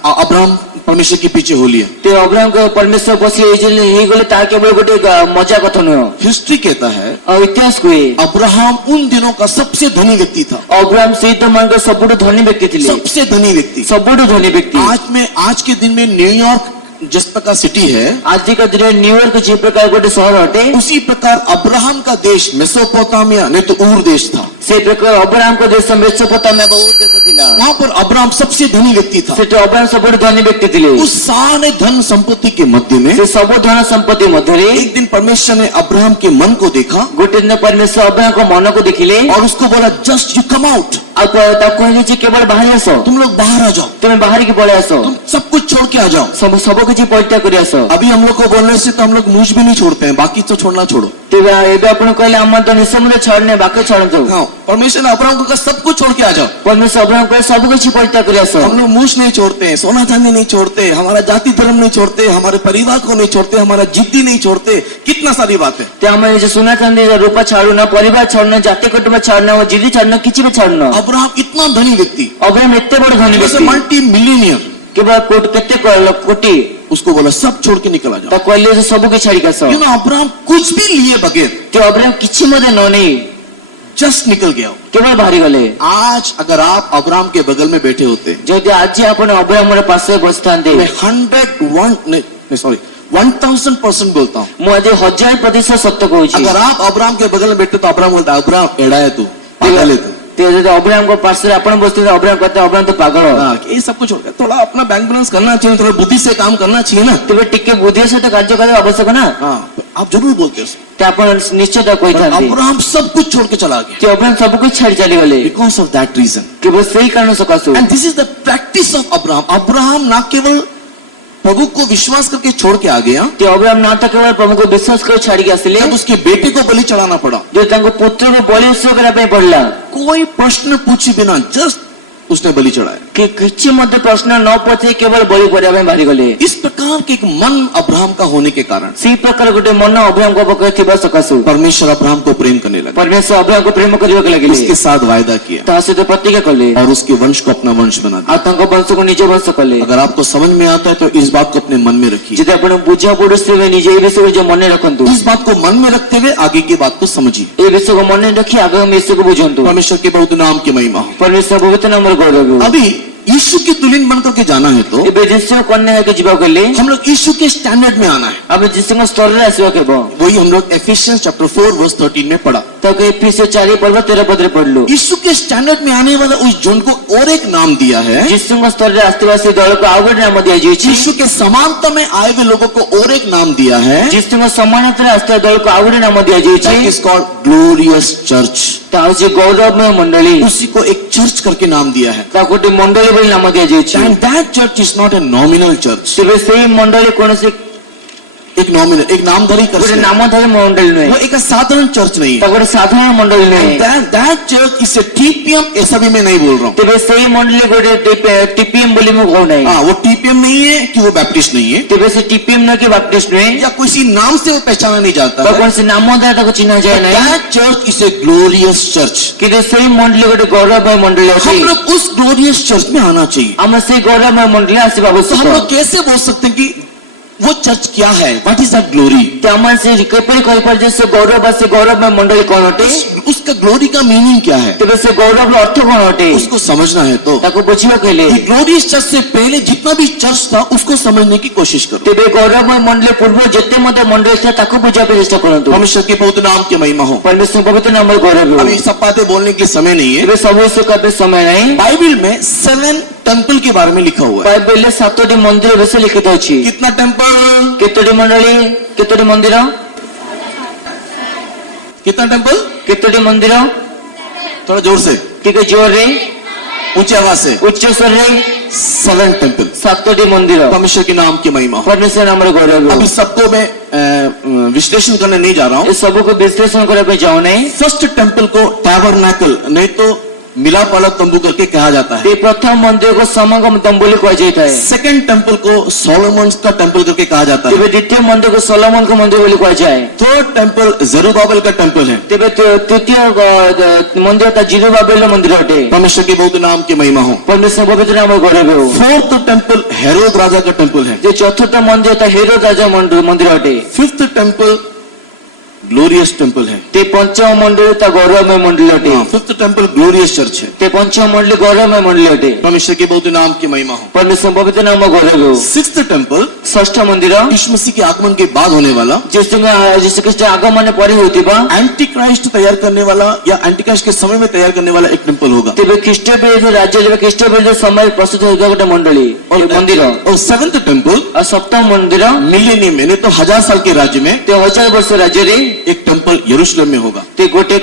अब्राहम परमेश्वर के पीछे हो लिया। ते अब्राहम को परमेश्वर पछे हे गले ता केवल गोटे मजा कथा न हो। हिस्ट्री कहता है और इतिहास को अब्राहम उन दिनों का सबसे धनी व्यक्ति था, अब्राहम से तो मन को सबुठ धनी व्यक्ति थिले, सबसे धनी व्यक्ति। सबुठ धनी व्यक्ति। आज के दिन में न्यूयॉर्क जिस प्रकार सिटी है, आज का दिन न्यूयॉर्क जी प्रकार गोटे शहर हटे, उसी प्रकार अब्राहम का देश मेसोपोटामिया नहीं तो ऊर देश था। से प्रकार अब्राहम को देश मेसोपोटामिया बहुत देश थिला। वहां पर अब्राहम सबसे धनी व्यक्ति था। से तो अब्राहम सबुठ धनी व्यक्ति थिले। उस सारे धन संपत्ति के मध्य में से सब धन संपत्ति मध्य एक दिन परमेश्वर ने अब्राहम के मन को देखा गोटे दिन परमेश्वर अब्राहम को मन को देखिले और उसको बोला, जस्ट यू कम आउट, କହିଛି କେବଳ ବାହାରି ଆସ, तुम लोग बाहर आ जाओ, ତୁମେ ବାହାରିକି ପଳେଇ ଆସ, तुम सब कुछ छोड़ के आ जाओ। ସବୁ କିଛି ପରିତ୍ୟାଗ କରି ଆସ। अभी हम लोग को बोलने से तो हम लोग मुझ भी नहीं छोड़ते हैं, बाकी तो छोड़ना छोड़ो। ତେବେ ଏବେ ଆପଣ କହିଲେ ଆମ ତ ନିଃସନ୍ଦେହ ଛାଡୁନି, ବାକି ଛାଡନ୍ତୁ। हाँ, परमेश्वर ने अब्राहम को कहा सब कुछ छोड़ के आ जाओ। ପରମେଶ୍ୱର ଅବ୍ରାହ୍ମ କହିଲେ ସବୁ କିଛି ପରିତ୍ୟାଗ କରି ଆସ। हम लोग मूछ नहीं छोड़ते हैं, सोना चांदी नहीं छोड़ते, हमारा जाति धर्म नहीं छोड़ते, हमारे परिवार को नहीं छोड़ते, हमारा जिद्दी नहीं छोड़ते, कितना सारी बात है। ते ଆମେ ଏ ସୁନା ଚାନ୍ଦି ରୂପା ଛାଡୁନା, ପରିବାର ଛାଡୁନା, ଜାତି କୁଟୁମ୍ବ ଛାଡୁନା, ଜିଦି ଛାଡୁନା, କିଛି ବି ଛାଡୁନା। अब्राहम इतना धनी व्यक्ति, ଅବ୍ରାହ୍ମ ଏତେ ବଡ ଧନୀ ବ୍ୟକ୍ତି, मल्टी मिलियनियर, କେବଳ କେତେ କୋଟି, उसको बोला सब छोड़ के निकल आ जाओ। ତା କହିଲେ ଯେ ସବୁ କିଛି ଛାଡିକି ଆସ। यू नो अब्राहम कुछ भी लिए बगैर ते ଅବ୍ରାହ୍ମ କିଛି ମଧ୍ୟ ନ ନେଇ जस्ट निकल गया। କେବଳ ବାହାରି ଗଲେ। आज अगर आप अब्राहम के बगल में बैठे होते, ଯଦି ଆଜି ଆପଣ ଅବ୍ରାହ୍ମର ପାର୍ଶ୍ୱରେ ବସିଥାନ୍ତେ, मैं 1000% बोलता हूँ, ମୁଁ ଆଜି 1000% ସତ୍ୟ କହୁଛି। अगर आप अब्राहम के बगल में बैठते तो अब्राहम बोलता अब्राहम एड़ा है तू, पागल है तू। ते ଯଦି ଅବ୍ରାହ୍ମଙ୍କ ପାର୍ଶ୍ୱରେ ଆପଣ ବସିଥିଲେ ଅବ୍ରାହ୍ମ କହିତେ ଅବ୍ରାହ୍ମ ତ ପାଗଳ। हाँ, ये सब कुछ छोड़कर थोड़ा अपना बैंक बैलेंस करना चाहिए, थोड़ा बुद्धि से काम करना चाहिए ना। ତେବେ ଟିକେ ବୁଦ୍ଧିର ସହିତ କାର୍ଯ୍ୟ କରିବା ଆବଶ୍ୟକ ନା। हाँ, आप जरूर बोलते हैं उसको। ते ଆପଣ ନିଶ୍ଚୟ ତାକୁ କହିଥାନ୍ତି। अब्राहम सब कुछ छोड़ के चला गया ते ଅବ୍ରାହ୍ମ ସବୁ କିଛି ଛାଡି ଚାଲିଗଲେ बिकॉज ऑफ दैट रीजन। କେବଳ ସେଇ କାରଣ ସକାଶୁ। And this is the practice of Abraham. Abraham ना केवल प्रभु को विश्वास करके छोड़ के आ गया, ते ଅବ୍ରାହ୍ମ ନା ତ କେବଳ ପ୍ରଭୁଙ୍କୁ ବିଶ୍ୱାସ କରି ଛାଡିକି ଆସିଲେ, जब उसके बेटे को बलि चढ़ाना पड़ा, ଯେ ତାଙ୍କ ପୁତ୍ରକୁ ବଳି ଉତ୍ସର୍ଗ କରିବା ପାଇଁ ପଡିଲା, कोई प्रश्न पूछे बिना जस्ट उसने बलि चढ़ाया। କି କିଛି ମଧ୍ୟ ପ୍ରଶ୍ନ ନ ପଚାରି କେବଳ ବଳି କରିବା ପାଇଁ ବାହାରି गले। इस प्रकार के एक मन अब्राहम का होने के कारण ସେଇ ପ୍ରକାର ଗୋଟେ ମନ ଅବ୍ରାହ୍ମଙ୍କ ପାଖରେ ଥିବା ସକାଶୁ परमेश्वर अब्राहम को प्रेम करने लगा, ପରମେଶ୍ୱର ଅବ୍ରାହ୍ମଙ୍କୁ ପ୍ରେମ କରିବାକୁ ଲାଗିଲେ, उसके साथ वायदा किया ତା ସହିତ ପ୍ରତିଜ୍ଞା କଲେ, और उसके वंश को अपना वंश बना दिया। ଆଉ ତାଙ୍କ ବଂଶକୁ ନିଜ ବଂଶ କଲେ। अगर आपको समझ में आता है तो इस बात को अपने मन में रखिए। ଯଦି ଆପଣ ବୁଝା ପଡୁଛି ତେବେ ନିଜେ ଏଇ ବିଷୟକୁ ଯୋଉ ମନେ ରଖନ୍ତୁ। इस बात को मन में रखते हुए आगे की बात को समझिए। ଏଇ ବିଷୟକୁ ମନେ ରଖି ଆଗାମୀ ବିଷୟକୁ ବୁଝନ୍ତୁ। परमेश्वर के बहुत नाम की महिमा हो। ପରମେଶ୍ୱର ପବିତ୍ର ନାମର ଗୌରବ। अभी यीशु की तुल्य बनकर के जाना है तो ଏବେ ଯୀଶୁଙ୍କ କନ୍ୟା ହେଇକି ଯିବାକୁ ହେଲେ हम लोग यीशु के स्टैंडर्ड में आना है। ଆମେ ଯୀଶୁଙ୍କ ସ୍ତରରେ ଆସିବାକୁ ହେବ। वही हम लोग एफिशियंस चैप्टर 4 वर्स 13 में पढ़ा। ତାକୁ ଏଫେସୀୟ 4 ପର୍ବ 13 ପଦରେ ପଢିଲୁ। यीशु के स्टैंडर्ड में आने वाला उस जन को और एक नाम दिया है। ଯୀଶୁଙ୍କ ସ୍ତରରେ ଆସିଥିବା ସେ ଦଳକୁ ଆଉ ଗୋଟେ ନାମ ଦିଆଯାଇଛି। यीशु के समानता में आए हुए लोगों को और एक नाम दिया है। ଯୀଶୁଙ୍କ ସମାନତାରେ ଆସିଥିବା ଦଳକୁ ଆଉ ଗୋଟେ ନାମ ଦିଆଯାଇଛି। That is called glorious church। ତା ହେଉଛି ଗୌରବମୟ ମଣ୍ଡଳୀ। उसी को एक चर्च करके नाम दिया है। ତାକୁ ଗୋଟେ ମଣ୍ଡଳୀ ବୋଲି ନାମ ଦିଆଯାଇଛି। And that church is not a nominal church। ତେବେ ସେଇ ମଣ୍ଡଳୀ କୌଣସି एक नामधारी ଗୋଟେ चर्च, ନାମଧାରୀ ମଣ୍ଡଳୀ वो ନୁହେଁ, एक साधारण चर्च नहीं है। ତାକୁ ଗୋଟେ ସାଧାରଣ ମଣ୍ଡଳୀ ନୁହେଁ। that church is a TPM, ऐसा भी मैं नहीं बोल रहा हूँ। ତେବେ ସେଇ ମଣ୍ଡଳୀ ଗୋଟେ ଟିପିଏମ ବୋଲି ମୁଁ କହୁନାହିଁ। हाँ, वो TPM नहीं है कि वो बैप्टिस्ट नहीं है, ତେବେ ସେ ଟିପିଏମ ନୁହେଁ କି ବାପ୍ଟିଷ୍ଟ ନୁହେଁ, या किसी नाम से वो पहचाना नहीं जाता ବା है। କୌଣସି ନାମ ଦ୍ୱାରା ତାକୁ ଚିହ୍ନା ଯାଏ ନାହିଁ। That church is a glorious church। କିନ୍ତୁ ସେଇ ମଣ୍ଡଳୀ ଗୋଟେ ଗୌରବମୟ ମଣ୍ଡଳୀ ଅଛି। हम लोग उस glorious church में आना चाहिए। ଆମେ ସେଇ ଗୌରବମୟ ମଣ୍ଡଳୀ ଆସିବା तो ଆବଶ୍ୟକ। हम लोग कैसे बोल सकते हैं कि वो चर्च क्या है? What is that glory? ତ ଆମେ ସେ କିପରି କହିପାରୁଛେ ସେ ଗୌରବ ବା ସେ ଗୌରବମୟ ମଣ୍ଡଳୀ କଣ ଅଟେ? उसका glory का मीनिंग क्या है? ତେବେ ସେ ଗୌରବର ଅର୍ଥ କଣ ଅଟେ? उसको समझना है तो ତାକୁ ବୁଝିବାକୁ ହେଲେ ये glorious church से पहले जितना भी चर्च था उसको समझने की कोशिश करो। ତେବେ ଗୌରବମୟ ମଣ୍ଡଳୀ ପୂର୍ବ ଯେତେ ମଧ୍ୟ ମଣ୍ଡଳୀ ଥିଲା ତାକୁ ବୁଝିବା ପାଇଁ ଚେଷ୍ଟା କରନ୍ତୁ। परमेश्वर के बहुत नाम की महिमा हो। ପରମେଶ୍ୱର ପବିତ୍ର ନାମର ଗୌରବ। अभी सब बातें बोलने के लिए समय नहीं है। ଏବେ ସବୁ ବିଷୟ କହିବା ପାଇଁ ସମୟ ନାହିଁ। बाइबल में 7 टेम्पल के बारे में लिखा हुआ है। ବାଇବେଲରେ 7ଟି ମନ୍ଦିର ବିଷୟ ଲିଖିତ ଅଛି। कितना टेम्पल? କେତୋଟି ମଣ୍ଡଳୀ, କେତୋଟି ମନ୍ଦିର, कितना टेम्पल? କେତୋଟି ମନ୍ଦିର, थोड़ा जोर से, ଟିକେ ଜୋରରେ ऊंची आवाज से। ଉଚ୍ଚ ସ୍ୱରରେ 7 टेम्पल। 7ଟି ମନ୍ଦିର। परमेश्वर के नाम की महिमा हो। ପରମେଶ୍ୱର ନାମର ଗୌରବ। अभी सबको मैं विश्लेषण करने नहीं जा रहा ଏ हूँ। ସବୁକୁ ବିଶ୍ଳେଷଣ କରିବା ପାଇଁ ଯାଉ ନାହିଁ। फर्स्ट टेम्पल को टैबरनाकल नहीं तो मिलाप वाला तंबू करके कहा जाता है। ଏ ପ୍ରଥମ ମନ୍ଦିରକୁ ସମାଗମ ତମ୍ବୁ ବୋଲି କୁହାଯାଇଥାଏ। सेकंड टेम्पल को सोलोमन का टेम्पल करके कहा जाता है। ତେବେ ଦ୍ୱିତୀୟ ମନ୍ଦିରକୁ ସଲୋମନଙ୍କ ମନ୍ଦିର ବୋଲି କୁହାଯାଏ। थर्ड टेम्पल जरूबाबेल का टेम्पल है। ତେବେ ତୃତୀୟ ମନ୍ଦିର ତା ଜିରୁବାବେଲର ମନ୍ଦିର ଅଟେ। परमेश्वर के बहुत नाम की महिमा हो। ପରମେଶ୍ୱର ପବିତ୍ର ନାମର ଗୌରବ ହେଉ। फोर्थ टेम्पल हेरोद राजा का टेम्पल है। ଯେ ଚତୁର୍ଥ ମନ୍ଦିର ତା ହେରୋଦ ରାଜା ମନ୍ଦିର ଅଟେ। फिफ्थ टेम्पल ग्लोरियस टेम्पल है। ते ପଞ୍ଚମ ମଣ୍ଡଳୀ ତା ଗୌରବମୟ ମଣ୍ଡଳୀ ଅଟେ। फिफ्थ टेम्पल ग्लोरियस चर्च है। ते ପଞ୍ଚମ ମଣ୍ଡଳୀ ଗୌରବମୟ ମଣ୍ଡଳୀ ଅଟେ। परमेश्वर के बहुत नाम की महिमा हो। ପରମେଶ୍ୱର ପବିତ୍ର ନାମ ଗୌରବ ହେଉ। सिक्स्थ टेम्पल ଷଷ୍ଠ ମନ୍ଦିର यीशु मसीह के आगमन के बाद होने वाला, ଯୀଶୁଖ୍ରୀଷ୍ଟ ଆଗମନ ପରେ ହେଉଥିବା, एंटी क्राइस्ट तैयार करने वाला या एंटी क्राइस्ट के समय में तैयार करने वाला एक टेम्पल होगा। ତେବେ ଖ୍ରୀଷ୍ଟ ବିରୋଧୀ ରାଜ୍ୟରେ ଖ୍ରୀଷ୍ଟ ବିରୋଧୀ ସମୟରେ ପ୍ରସ୍ତୁତ ହେଉଥିବା ଗୋଟେ ମଣ୍ଡଳୀ ମନ୍ଦିର। और सेवेंथ टेम्पल ଆଉ ସପ୍ତମ ମନ୍ଦିର मिलेनियम में, नहीं तो 1000 साल के राज्य में ते 1000 ବର୍ଷ ରାଜ୍ୟରେ एक टेम्पल यरूशलेम में होगा। ते गोटे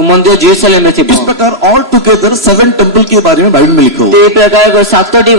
मंदिर जेरूसलेम में थिबो। इस प्रकार ऑल टुगेदर 7 टेम्पल के बारे में बाइबल में लिखा हुआ है। ते ए प्रकार 7टी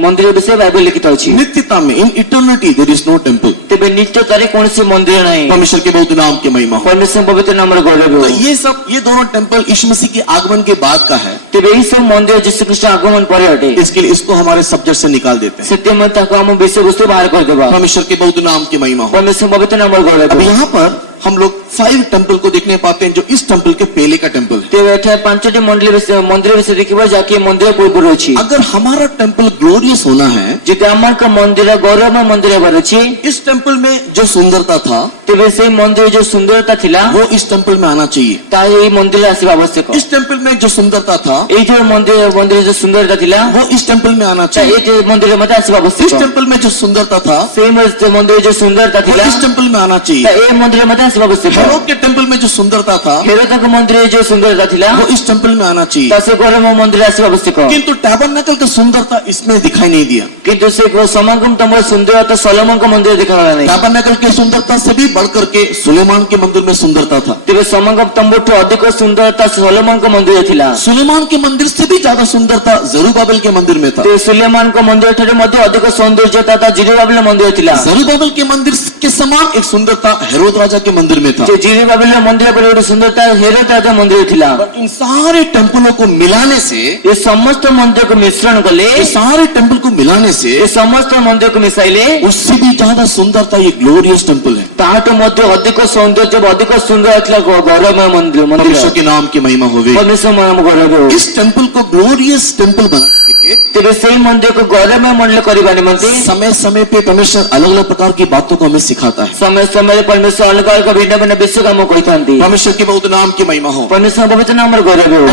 मंदिर विषय बाइबल लिखित अछि। नित्यता में in eternity there is no temple. तेबे नित्यतारे कोनसी मंदिर नहीं। परमेश्वर के बहुत नाम के महिमा हो। परमेश्वर पवित्र नाम रो गौरव हो। तो ये दोनों टेम्पल यीशु मसीह के आगमन के बाद का है। तेबे ई सब मंदिर यीशु ख्रीष्ट आगमन पर हटे। इसके लिए इसको हमारे सब्जेक्ट से निकाल देते हैं। सत्य में ताको हम विषय वस्तु बाहर कर देबा। परमेश्वर के बहुत नाम की महिमा हो। परमेश्वर पवित्र नाम रो गौरव। अब यहाँ पर हम लोग 5 टेम्पल को देखने पाते हैं जो इस टेम्पल के पहले का टेम्पल है। तेबे एठे 5टी मंदिर विषय देखिबा जाके मंदिर पूर्व अछि। अगर हमारा टेम्पल ग्लोरियस होना है, जदि हमर का मंदिर गौरवमय मंदिर बर अछि, इस टेम्पल में जो सुंदरता था तेबे से मंदिर जो सुंदरता थिला वो इस टेम्पल में आना चाहिए। ता ई मंदिर आसीबा आवश्यक। इस टेम्पल में जो सुंदरता था ए जो मंदिर जो सुंदरता थिला वो इस टेम्पल में आना ता चाहिए। ए जो मंदिर मत आसीबा इस आवश्यक। टेम्पल में जो सुंदरता था से मंदिर जो सुंदरता वो थिला इस टेम्पल में आना ता चाहिए। ए मंदिर मत आसीबा आवश्यक। हेरोद के टेम्पल में जो सुंदरता था हेरोद का मंदिर जो सुंदरता थिला वो इस टेम्पल में आना चाहिए। ता से गौरवमय मंदिर आसीबा आवश्यक। किंतु टैबरनेकल का सुंदरता इसमें दिखाई नहीं दिया। किंतु से समागम तमर सुंदरता सोलोमन का मंदिर दिखाला नहीं। टैबरनेकल की सुंदरता से भी बढ़कर के सुलेमान के मंदिर में सुंदरता था। तेबे समागम तंबुठु अधिक सुंदरता सोलोमन का मंदिर थिला। सुलेमान के मंदिर से भी ज्यादा सुंदरता जरूबाबेल के मंदिर में था। ते सुलेमान का मंदिर ठारे मध्य अधिक सौंदर्यता था जिरुबाबेल मंदिर थिला। जरूबाबेल के मंदिर के समान एक सुंदरता हेरोद राजा के मंदिर में था। जे जिरुबाबेल मंदिर पर एक सुंदरता हेरोद राजा मंदिर थिला। पर इन सारे टेम्पलों को मिलाने से, ये समस्त मंदिर को मिश्रण कले, ये सारे टेम्पल को मिलाने से ये समस्त मंदिर को मिसाइले उससे भी ज्यादा सुंदरता ये ग्लोरियस टेम्पल है। ताहाटो मध्य अधिक सौंदर्य अधिक सुंदर थिला गौरवमय मंदिर परमेश्वर के नाम की महिमा होवे। परमेश्वर नाम गौरव हो। इस टेम्पल को ग्लोरियस टेम्पल बनाने के लिए तेबे सेही मंदिर को गौरवमय मंदिर करबा निमंते समय समय पे परमेश्वर अलग अलग प्रकार की बातों को हमें सिखाता है। समय समय परमेश्वर अलग अलग भिन्न भिन्न विषय काम कहितांती। परमेश्वर के बहुत नाम की महिमा हो। परमेश्वर पवित्र नाम गौरव हो।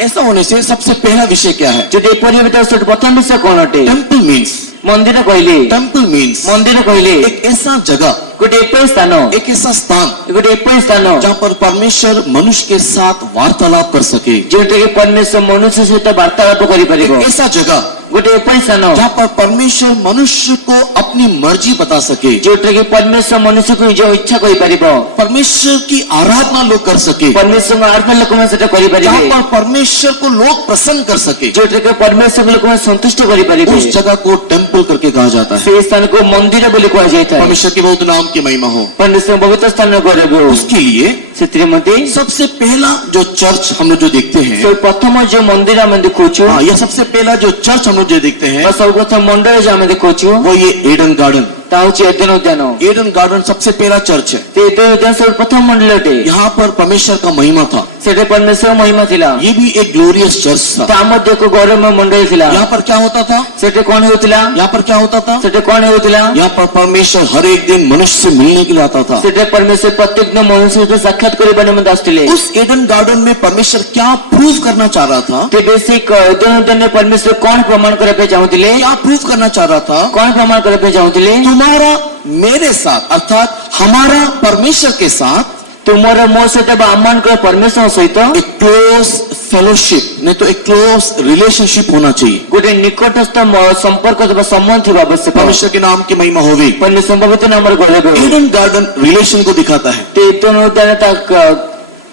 ऐसा होने से सबसे पहला विषय क्या है? जो परिवर्तन प्रथम विषय कौन अटे? टेम्पल मीन्स, मंदिर कहले, टेम्पल मीन्स मंदिर कहले एक ऐसा जगह, गोटे एपरि स्थान, एक ऐसा स्थान गोटे एपरि स्थान जहाँ पर परमेश्वर मनुष्य के साथ वार्तालाप कर सके। जोटे परमेश्वर मनुष्य सहित वार्तालाप करि एक परिबो। ऐसा जगह गोटे एपरि स्थान जहाँ पर परमेश्वर मनुष्य को अपनी मर्जी बता सके। जोटे परमेश्वर मनुष्य को जो इच्छा करि परिबो। परमेश्वर की आराधना लोग कर सके। परमेश्वर आराधना लोक में सेटा करि जहाँ परिबे। पर परमेश्वर को लोग प्रसन्न कर सके, जोटे परमेश्वर लोक में संतुष्ट करि परिबे। उस जगह को टेम्पल करके कहा जाता है। से स्थान को मंदिर बोली कहा जाता है। परमेश्वर के बहुत नाम की महिमा हो। परमेश्वर पवित्र स्थान गौरव हो। उसके लिए श्रीमती सबसे पहला जो चर्च हम लोग जो देखते हैं, तो प्रथम जो मंदिर आम देखुचु, हाँ, यह सबसे पहला जो चर्च हम लोग जो देखते हैं सर्वप्रथम मंडल जो आम देखुचु वो ये एडन गार्डन। ता होची एदेन उद्यान। एडन गार्डन सबसे पहला चर्च है। ते एदेन उद्यान सर्वप्रथम मंडल अटे। यहाँ पर परमेश्वर का महिमा था। सेटे परमेश्वर महिमा थिला। ये भी एक ग्लोरियस चर्च था। ता मध्य को गौरवमय मंडल थिला। यहाँ पर क्या होता था? सेटे कोन होतिला? यहाँ पर क्या होता था? सेटे कोन होतिला? यहाँ पर परमेश्वर हर एक दिन मनुष्य से मिलने के लिए आता था। सेटे परमेश्वर प्रत्येक दिन मनुष्य से साक्षात करबा निमंते आस्थिले। उस एडन गार्डन में परमेश्वर क्या प्रूव करना चाह रहा था? ते बेसिक एदेन उद्यान में परमेश्वर कोन प्रमाण करे पे चाहूतिले? क्या प्रूव करना चाह रहा था? कोन प्रमाण करे पे चाहूतिले? तुम्हारा मेरे साथ, अर्थात हमारा परमेश्वर के साथ तुमर मो सहित आमान कर परमेश्वर सहित एक क्लोज फेलोशिप, नहीं तो एक क्लोज रिलेशनशिप होना चाहिए। गोटे निकटस्थ संपर्क अथवा संबंध थिबा आवश्यक। परमेश्वर के नाम की महिमा होवे। परमेश्वर पवित्र नाम गौरव हो। एडन गार्डन रिलेशन को दिखाता है, ते एदेन उद्यान ता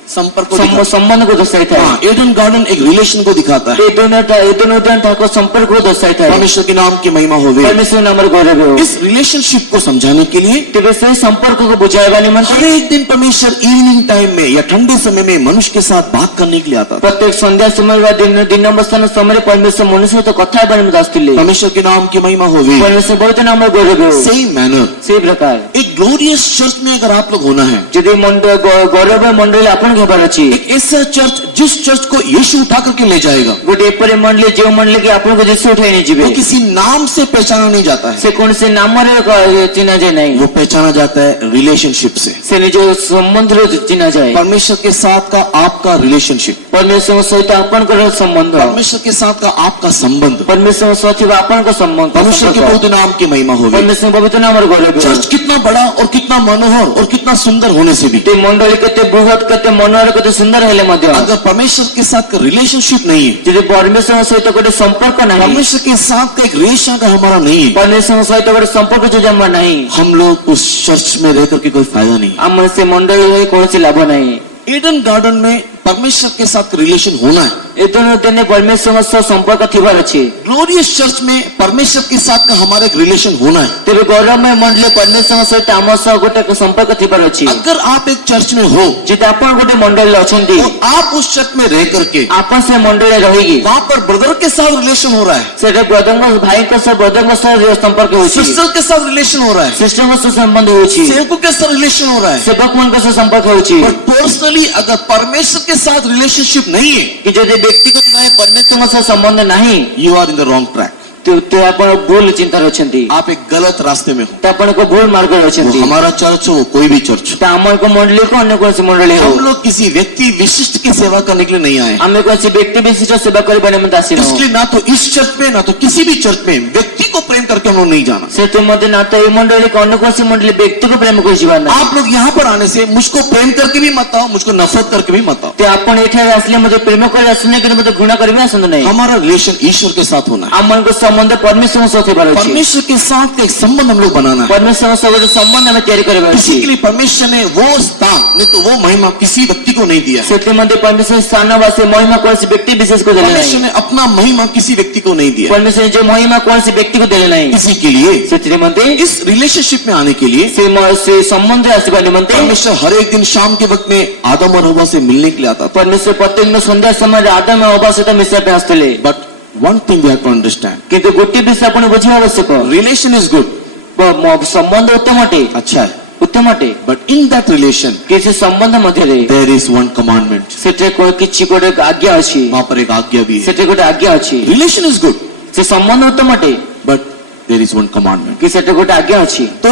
संपर्क को दिखाता संबंध को दर्शाता है। है। हाँ, एडन गार्डन एक रिलेशन को दिखाता है। एदेन उद्यान ताको संपर्क को दर्शाता है। परमेश्वर के नाम की महिमा होवे। परमेश्वर नाम गौरव हो। इस रिलेशनशिप को समझाने के लिए तेबे से संपर्क को बुझाइबा हर निमंते एक दिन परमेश्वर इवनिंग टाइम में या ठंडे समय में मनुष्य के साथ बात करने के लिए आता था। प्रत्येक संध्या समय वा दिन अवस्थान समय परमेश्वर मनुष्य तो कथा हेबा निमंते आस्थिले। परमेश्वर के नाम की महिमा होवे। परमेश्वर पवित्र नाम गौरव हो। सेम मैनर से प्रकार एक ग्लोरियस चर्च में अगर आप लोग होना है, यदि मंडल गौरव मंडल आपन घेबार अछि, एक ऐसा चर्च जिस चर्च को यीशु उठा करके ले जाएगा, गोटे एपरि मंडल जो मंडल के आपन को जिससे उठाई नहीं वो जिबे, किसी नाम से पहचाना नहीं जाता है, से कौन से नाम रे चिन्हा जाए नहीं, वो पहचाना जाता है रिलेशनशिप से। से निज संबंध रे चिन्हा जाए। परमेश्वर के साथ का आपका रिलेशनशिप, परमेश्वर सहित आपन को संबंध, परमेश्वर के साथ का आपका संबंध, परमेश्वर सहित आपन को संबंध, परमेश्वर के पवित्र नाम की महिमा होवे। परमेश्वर पवित्र नाम गौरव हो। चर्च कितना बड़ा और कितना मनोहर और कितना सुंदर होने से भी ती मंडळी केते बृहत केते मनोहर केते सुंदर हेले मध्य अगर परमेश्वर के साथ का रिलेशनशिप नहीं है, जदि परमेश्वर सहित गोटे संपर्क नाही परमेश्वर के साथ का एक रिलेशन का हमारा नहीं है, परमेश्वर सहित गोटे संपर्क जो जमा नाही हम लोग उस चर्च में रहकर के कोई फायदा नहीं। आम से मंडळी होई कोनसी लाभ नाही। ईडन गार्डन में परमेश्वर के साथ रिलेशन होना है। एतनो तेने परमेश्वर सह संपर्क थिबार अछि। ग्लोरियस चर्च में परमेश्वर के साथ का हमारा एक रिलेशन होना है। तेबे गौरवमय मंडली परमेश्वर सहित आम सह गोटे संपर्क थिबार अछि। अगर आप एक चर्च में हो जदि आपण गोटे मंडली अछंती तो आप उस चर्च में रह करके आपण से मंडली रहिगी वहाँ पर ब्रदर के साथ रिलेशन हो रहा है, सेटे ब्रदर भाई के सह ब्रदर सह संपर्क होछि, सिस्टर के साथ रिलेशन हो रहा है, सिस्टर के सह संबंध होछि, सेवकों के साथ रिलेशन हो रहा है। सेवक मन के सह संपर्क होछि। पर पर्सनली अगर परमेश्वर के साथ रिलेशनशिप नहीं है, कि जदि व्यक्तिगत भावे परमेश्वर सह संबंध नाही you are in the wrong track. तो आपण भूल चिंता अछंती, आप एक गलत रास्ते में हो। तो आपण को भूल मार्ग अछंती। हमारा चर्च हो कोई भी चर्च, तो आमर को मंडली को अन्य कोनसी मंडली हो, हम लोग किसी व्यक्ति विशिष्ट की सेवा करने के लिए नहीं आए। आमे कोनसी व्यक्ति विशिष्ट सेवा करबा निमित्त आसी न। इसलिए ना तो इस चर्च में ना तो किसी भी चर्च में व्यक्ति को प्रेम करके हम लोग नहीं जाना। सेतु मते ना तो ए मंडली को अन्य कोनसी मंडली व्यक्ति को प्रेम कोइ जीवन ना। आप लोग यहाँ पर आने से मुझको प्रेम करके भी मत आओ, मुझको नफरत करके भी मत आओ। ते आपण एठे आसले मते प्रेम कर आसने के मते घृणा करबे आसंद नहीं। हमारा रिलेशन ईश्वर के साथ होना है। आमन को संबंध परमेश्वर सह थिबार अछि। परमेश्वर के साथ एक संबंध हम लोग बनाना है। परमेश्वर सह गोटे संबंध हमें तैयारी करबे इसी अछि। के लिए परमेश्वर ने वो स्थान नहीं तो वो महिमा किसी व्यक्ति को नहीं दिया है। सेतु मते परमेश्वर स्थान वासे महिमा कोनसी व्यक्ति विशेष को देले परमेश्वर नहीं। ने अपना महिमा किसी व्यक्ति को नहीं दिया है। परमेश्वर जो महिमा कोनसी व्यक्ति को देले नहीं। इसी के लिए सेतु मते इस रिलेशनशिप में आने के लिए से संबंध आसीबा निमंते परमेश्वर हर एक दिन शाम के वक्त में आदम और हव्वा से मिलने के लिए आता था। परमेश्वर प्रत्येक दिन संध्या समय आदम और हव्वा सहित मिशा पे आस्तले। But one thing we have to understand, किंतु गोटे विषय आपण बुझिबा आवश्यक। रिलेशन इज गुड, संबंध उत्तम अटे, अच्छा है, उत्तम अटे, बट इन दैट रिलेशन किसी संबंध मध्य देयर इज वन कमांडमेंट। सेटे किछि गोटे आज्ञा अछि, वहां पर एक आज्ञा भी है। सेटे गोटे आज्ञा अछि। रिलेशन इज गुड से संबंध उत्तम अटे, but there is one commandment. कि सेटे गोटे आज्ञा अछि। तो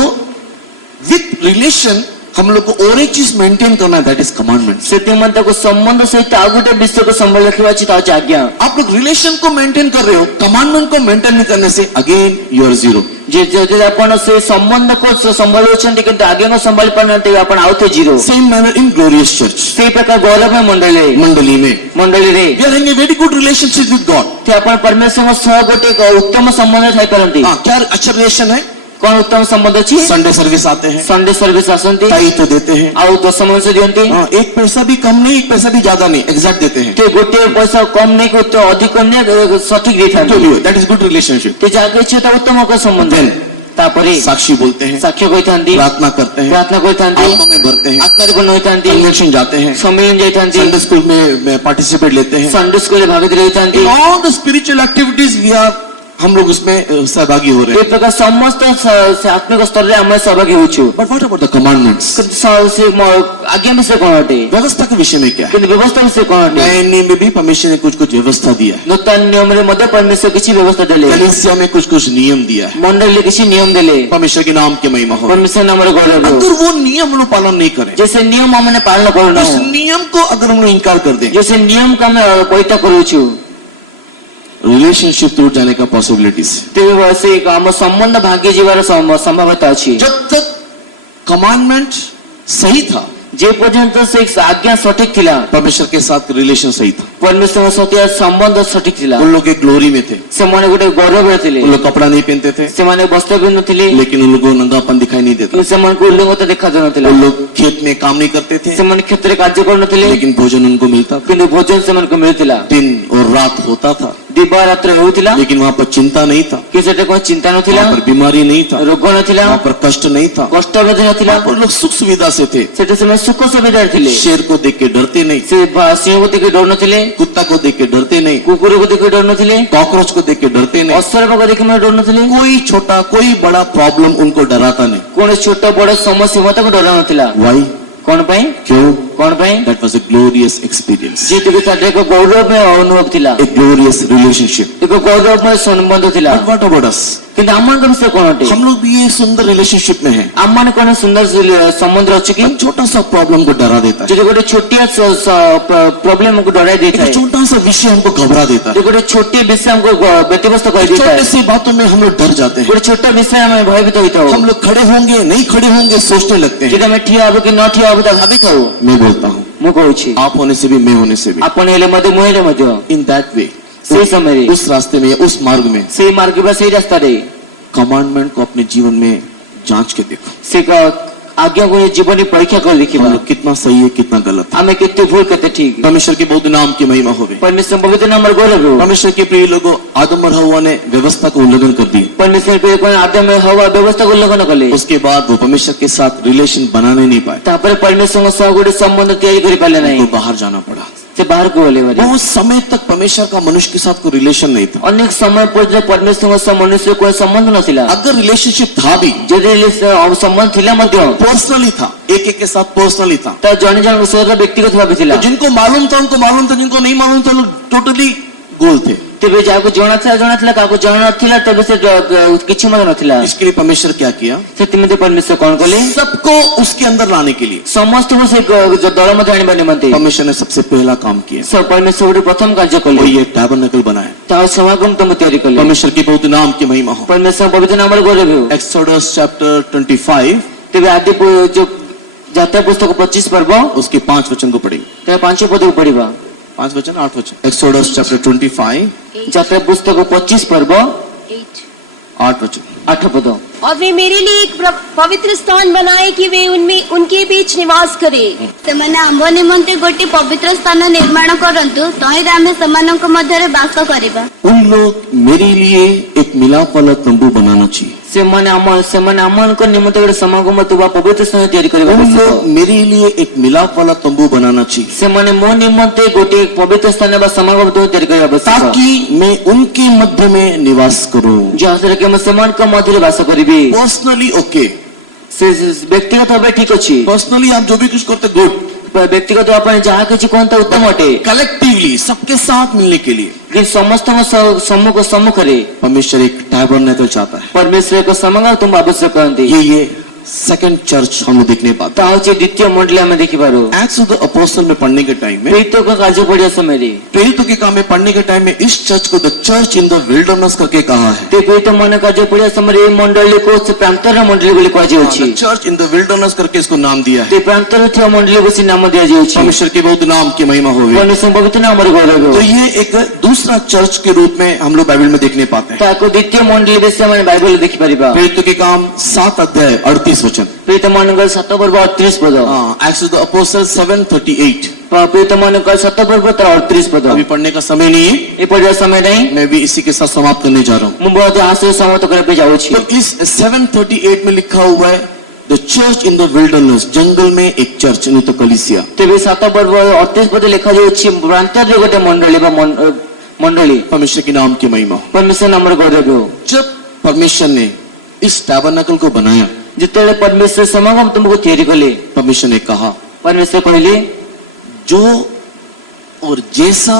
विथ रिलेशन हम लोग को और एक चीज मेंटेन करना है, दैट इज कमांडमेंट। सेते मन को संबंध सहित आ गोटे विषय को संभाल रखिबा अछि ता आज्ञा। आप लोग रिलेशन को मेंटेन कर रहे हो, कमांडमेंट को मेंटेन नहीं करने से अगेन यू आर जीरो। जे आपण से संबंध को संभाल छथि किंतु आज्ञा को संभाल पानते आपण आउते जीरो। Same manner in glorious church, से प्रकार गौरव मंडली मंडली में मंडली रे we are in a very good relationship with God. ते आपण परमेश्वर सह गोटे उत्तम संबंध थाई परंती। हाँ, क्या अच्छा रिलेशन है? कौन उत्तम संबंध अछि? संडे सर्विस आते हैं, संडे सर्विस आसंती, ताई तो देते हैं, आउ 10 मन से दियंती। हाँ, एक पैसा भी कम नहीं, एक पैसा भी ज्यादा नहीं, एग्जैक्ट देते हैं। ते गोटे पैसा कम नहीं को तो अधिक नहीं सटीक देथांती। That is good relationship. ते जागे छ त उत्तम का संबंध। Then, तापरे साक्षी बोलते हैं, साक्ष्य कइथांती, प्रार्थना करते हैं, प्रार्थना कइथांती, आत्मा में भरते हैं, आत्मा रे नइथांती, कन्वेंशन जाते हैं, सम्मेलन जाइथांती, संडे स्कूल में पार्टिसिपेट लेते हैं। संडे स्कूल रे भाग रहिथांती। In all the spiritual activities we are, हम लोग उसमें सहभागी हो रहे ए हैं। प्रकार समस्त आत्मिक स्तर रे हम सहभागी होछु। But what about the commandments? से आज्ञा विषय कौन अटे? व्यवस्था के विषय में क्या है? किंतु व्यवस्था विषय कौन अटे? नए नियम में भी परमेश्वर ने कुछ कुछ व्यवस्था दिया है। नूतन नियम रे मध्य परमेश्वर किछि व्यवस्था देले। कलीसिया में कुछ कुछ नियम दिया है। मंडली किछि नियम देले। परमेश्वर के नाम के महिमा हो। परमेश्वर नाम रे गौरव हो। अगर वो नियम हम लोग पालन नहीं करें, जैसे नियम हमने पालन करना उस नियम को अगर हम लोग इनकार कर दें, जैसे नियम का मैं कोइता करू छु, रिलेशनशिप टूट जाने का पॉसिबिलिटीज। तेबे वैसे हम संबंध भागी जीवार संभावना अछि। जब तक कमांडमेंट सही था, जे पर्यंत से आज्ञा सठिक थिला, परमेश्वर के साथ रिलेशन सही था, परमेश्वर सहित संबंध सठिक थिला, उन लोग एक ग्लोरी में थे, से माने गोटे गौरव रे थिले, उन लोग कपड़ा नहीं पहनते थे, से माने वस्त्र भी नथिले, लेकिन उन लोगों को नंगापन दिखाई नहीं देता। से माने को उल्लंघन देखा नथिला। उन लोग खेत में काम नहीं करते थे, से माने क्षेत्र कार्य कर नथिले, लेकिन भोजन उनको मिलता था। किंतु भोजन से मन को मिलतिला। दिन और रात होता था, दिवा रात्र होतिला, लेकिन वहाँ पर चिंता नहीं था, कि सेटे कोई चिंता नथिला, वहाँ पर बीमारी नहीं था, रोग नथिला, वहाँ पर कष्ट नहीं था, कष्ट वेदना नथिला। वहाँ पर लोग सुख सुविधा से थे। सेटे समय सुख सुविधा थिले। शेर को देख के डरते नहीं, से सिंह को देख डर नथिले, कुत्ता को देख के डरते नहीं, कुकुर को देख डर नथिले, कॉकरोच को देख के डरते नहीं। असर को देख में डर नथिले। कोई छोटा कोई बड़ा प्रॉब्लम उनको डराता नहीं। कोन छोट बड़ समस्या मत को डर नथिला। वाई? कोन पई? क्यों? कोन पई? That was a glorious experience, जे तो ताटे को गौरव में अनुभव थिला, ए ग्लोरियस रिलेशनशिप। एक गौरव में संबंध थिला। But what about us? କିନ୍ତୁ ଆମମାନଙ୍କ ବିଷୟ କଣ ଅଟେ? हम लोग भी ये सुंदर रिलेशनशिप में हैं। ଆମମାନେ କଣ ସୁନ୍ଦର ସମ୍ବନ୍ଧ ଅଛି କି? छोटा सा प्रॉब्लम को डरा देता है, ଯଦି ଗୋଟେ ଛୋଟିଆ ପ୍ରୋବ୍ଲେମ ଆମକୁ ଡରାଇ एक ଦେଇଥାଏ, छोटा सा विषय हमको घबरा देता है, ଯଦି ଗୋଟେ ଛୋଟିଆ ବିଷୟ ଆମକୁ ବ୍ୟତିବ୍ୟସ୍ତ छोटे କରିଦେଇଥାଏ, सी बातों में हम लोग डर जाते हैं। ଗୋଟେ ଛୋଟ ବିଷୟ ଆମେ ଭୟଭୀତ ହୋଇଥାଉ। हम लोग खड़े होंगे नहीं खड़े होंगे सोचने लगते हैं। ଯଦି ଆମେ ଠିଆ ହବୁ କି ନ ଠିଆ ହବୁ ତା ଭାବିଥାଉ। मैं बोलता हूँ, ମୁଁ କହୁଛି आप होने से भी मैं होने से भी, ଆପଣ ହେଲେ ମଧ୍ୟ ମୁଁ ହେଲେ ମଧ୍ୟ इन दैट वे, ସେଇ ସମୟରେ उस रास्ते में या उस मार्ग में ସେଇ ମାର୍ଗ ବା ସେଇ ରାସ୍ତାରେ कमांडमेंट को अपने जीवन में जांच के देखो, ସେ आज्ञाକୁ ଜୀବନରେ ପରୀକ୍ଷା କରି ଦେଖିବା हम लोग कितना सही है कितना गलत है। ଆମେ କେତେ ଭୁଲ କେତେ ଠିକ। परमेश्वर के बहुत नाम की महिमा होवे। परमेश्वर पवित्र नाम गौरव हो। परमेश्वर के प्रिय लोगों, आदम और हव्वा ने व्यवस्था को उल्लंघन कर दी, परमेश्वर पे कोई आदम हवा व्यवस्था को उल्लंघन कले, उसके बाद वो परमेश्वर के साथ रिलेशन बनाने नहीं पाए, तापर परमेश्वर सह गोटे संबंध तैयारी करि पाले नहीं, उनको बाहर जाना पड़ा। से बाहर को बोले मारे बहुत समय तक परमेश्वर का मनुष्य के साथ कोई रिलेशन नहीं था। अनेक समय पर्यंत परमेश्वर सह मनुष्य कोई संबंध नथिला। अगर रिलेशनशिप था भी, जदि संबंध थिला मध्य पर्सनली था, एक एक के साथ पर्सनली था, त जने जन सह व्यक्तिगत भाव थिला। तो जिनको मालूम था उनको मालूम था, जिनको नहीं मालूम था लोग टोटली गोल थे। तेबे जाको जणा थिला काको जणा नथिला, तबे से किछि मत नथिला। इसके लिए परमेश्वर क्या किया? सेतिमध्ये परमेश्वर कोन कले? सबको उसके अंदर लाने के लिए समस्त को से दल मध्ये आनिबा निमंते परमेश्वर ने सबसे पहला काम किया, सब परमेश्वर गोटे प्रथम कार्य वो कले, ये टैबरनेकल बनाया। ता समागम तुम तैयारी कले। परमेश्वर के बहुत नाम की महिमा हो। परमेश्वर पवित्र नाम गौरव हो। एक्सोडस चैप्टर 25 तेबे आदि जो जात्रा पुस्तक 25 पर्व उसके 5 वचन को पढ़ेंगे। ते 5 पद को पढ़िबा। 5 वचन 8 वचन। एक्सोडस चैप्टर 25 जात्रा पुस्तक 25 पर्व 8 वचन। 8 पद। और वे मेरे लिए एक पवित्र स्थान बनाए कि वे उनमें उनके बीच निवास करे। ସେମାନେ ଆମ୍ଭ ନିମନ୍ତେ ଗୋଟିଏ ପବିତ୍ର ସ୍ଥାନ ନିର୍ମାଣ କରନ୍ତୁ, ତହିଁରେ ଆମେ ସେମାନଙ୍କ ମଧ୍ୟରେ ବାସ କରିବା। उन लोग मेरे लिए एक मिलाप वाला तंबू बनाना चाहिए। सेमाने अमन को निमित्त गोटे समागम तुबा पवित्र स्थान तैयारी करबा। उन लोग मेरे लिए एक मिलाप वाला तंबू बनाना चाहिए, सेमाने मो निमंते गोटे पवित्र स्थान बा समागम तो तैयारी करबा ताकि मैं उनके मध्य में निवास करूं। जहाँ से कि मैं समान का मध्य वास करिबी। पर्सनली ओके, से व्यक्तिगत भाव ठीक अछि। पर्सनली आप जो भी कुछ करते गुड, व्यक्तिगत अपन जहाँ किछि कोनता उत्तम अटे, कलेक्टिवली सबके साथ मिलने के लिए कि समस्त सम्मुख रे परमेश्वर एक टैबरनेकल चाहता है। परमेश्वर को समागम तुम आवश्यक करते। ये सेकंड चर्च हम लोग देखने पाते ता होछि द्वितीय मंडली में देखि पारो। एक्ट्स ऑफ द अपोस्टल में पढ़ने के टाइम में, प्रेरितों का कार्य पढ़िया समय रे, प्रेरितों के काम में पढ़ने के टाइम में इस चर्च को the church in the wilderness करके कहा है। ते प्रेरित मन कार्य पढ़िया समय रे मंडली को से प्रांतर मंडली बोली कहा जाय अछि। चर्च इन द विल्डरनेस करके इसको नाम दिया है। ते प्रांतर थ मंडली को से नाम दिया जाय अछि। परमेश्वर के बहुत नाम की महिमा होवे। परमेश्वर पवित्र नाम रे गौरव हो। तो ये एक दूसरा चर्च के रूप में हम लोग बाइबल में देखने पाते हैं। ताको द्वितीय मंडली विषय में बाइबल देखि परिबा। प्रेरितों के काम 7 अध्याय 38 वचन। प्रेरित मनकर 7 पर्व 38 पद। Acts of the apostle 7:38। प्रेरित मनकर 7 पर्व 38 पद। अभी पढ़ने का समय नहीं है, ए पढ़िया समय नहीं, मैं भी इसी के साथ समाप्त करने जा रहा हूँ। मु बहुत आशय समाप्त करे पे जाउ छी। तो इस 7:38 में लिखा हुआ है the church in the wilderness, जंगल में एक चर्च नहीं तो कलीसिया। तेबे 7 पर्व 38 पद लिखा जाय छी प्रांतर रे गोटे मंडली बा मंडली। परमेश्वर के नाम की महिमा। परमेश्वर नाम रे गौरव हो। जब परमेश्वर ने इस टैबरनेकल को बनाया, जितने परमेश्वर समागम तुमको तैयारी कले, परमेश्वर ने कहा परमेश्वर कहले जो और जैसा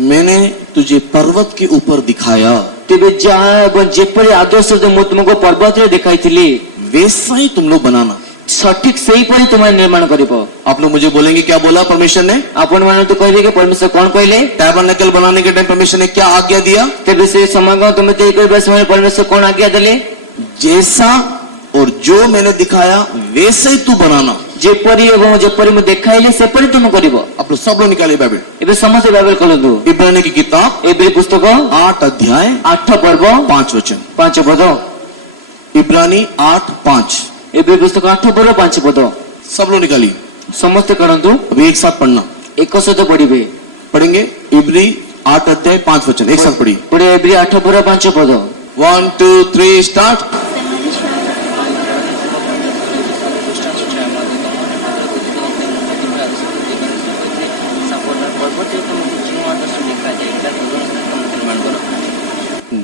मैंने तुझे पर्वत के ऊपर दिखाया, तेबे जहाँ जेपरि आदर्श मु तुमको पर्वत रे दिखाइथिली वैसा ही तुम लोग बनाना। सठिक सही परि तुम निर्माण करिबो। आप लोग मुझे बोलेंगे क्या बोला परमेश्वर ने? आपण माने तो कहबे कि परमेश्वर कोन कहले? टैबरनेकल बनाने के टाइम परमेश्वर ने क्या आज्ञा दिया? तेबे से समागम तुम तैयारी करबे समय परमेश्वर कोन आज्ञा देले? जैसा और जो मैंने दिखाया वैसे ही तू बनाना। जेपरि एवं जेपरि मु देखाइले सेपरि तुम करिबो। आप लोग सब लोग निकाले बाइबल। एबे समस्त बाइबल खोलंदु। इब्रानी की किताब एबे पुस्तक 8 अध्याय 8 पर्व 5 वचन। 5 पद। इब्रानी 8:5। एबे पुस्तक 8 पर्व 5 पद। सब लोग निकालिए, समस्त करंतु। अभी एक साथ पढ़ना। एक सहित पढ़िबे। पढ़ेंगे इब्री 8 अध्याय 5 वचन, एक साथ पढ़िए। पढ़े एबे 8 पर्व 5 पद। 1 2 3 स्टार्ट।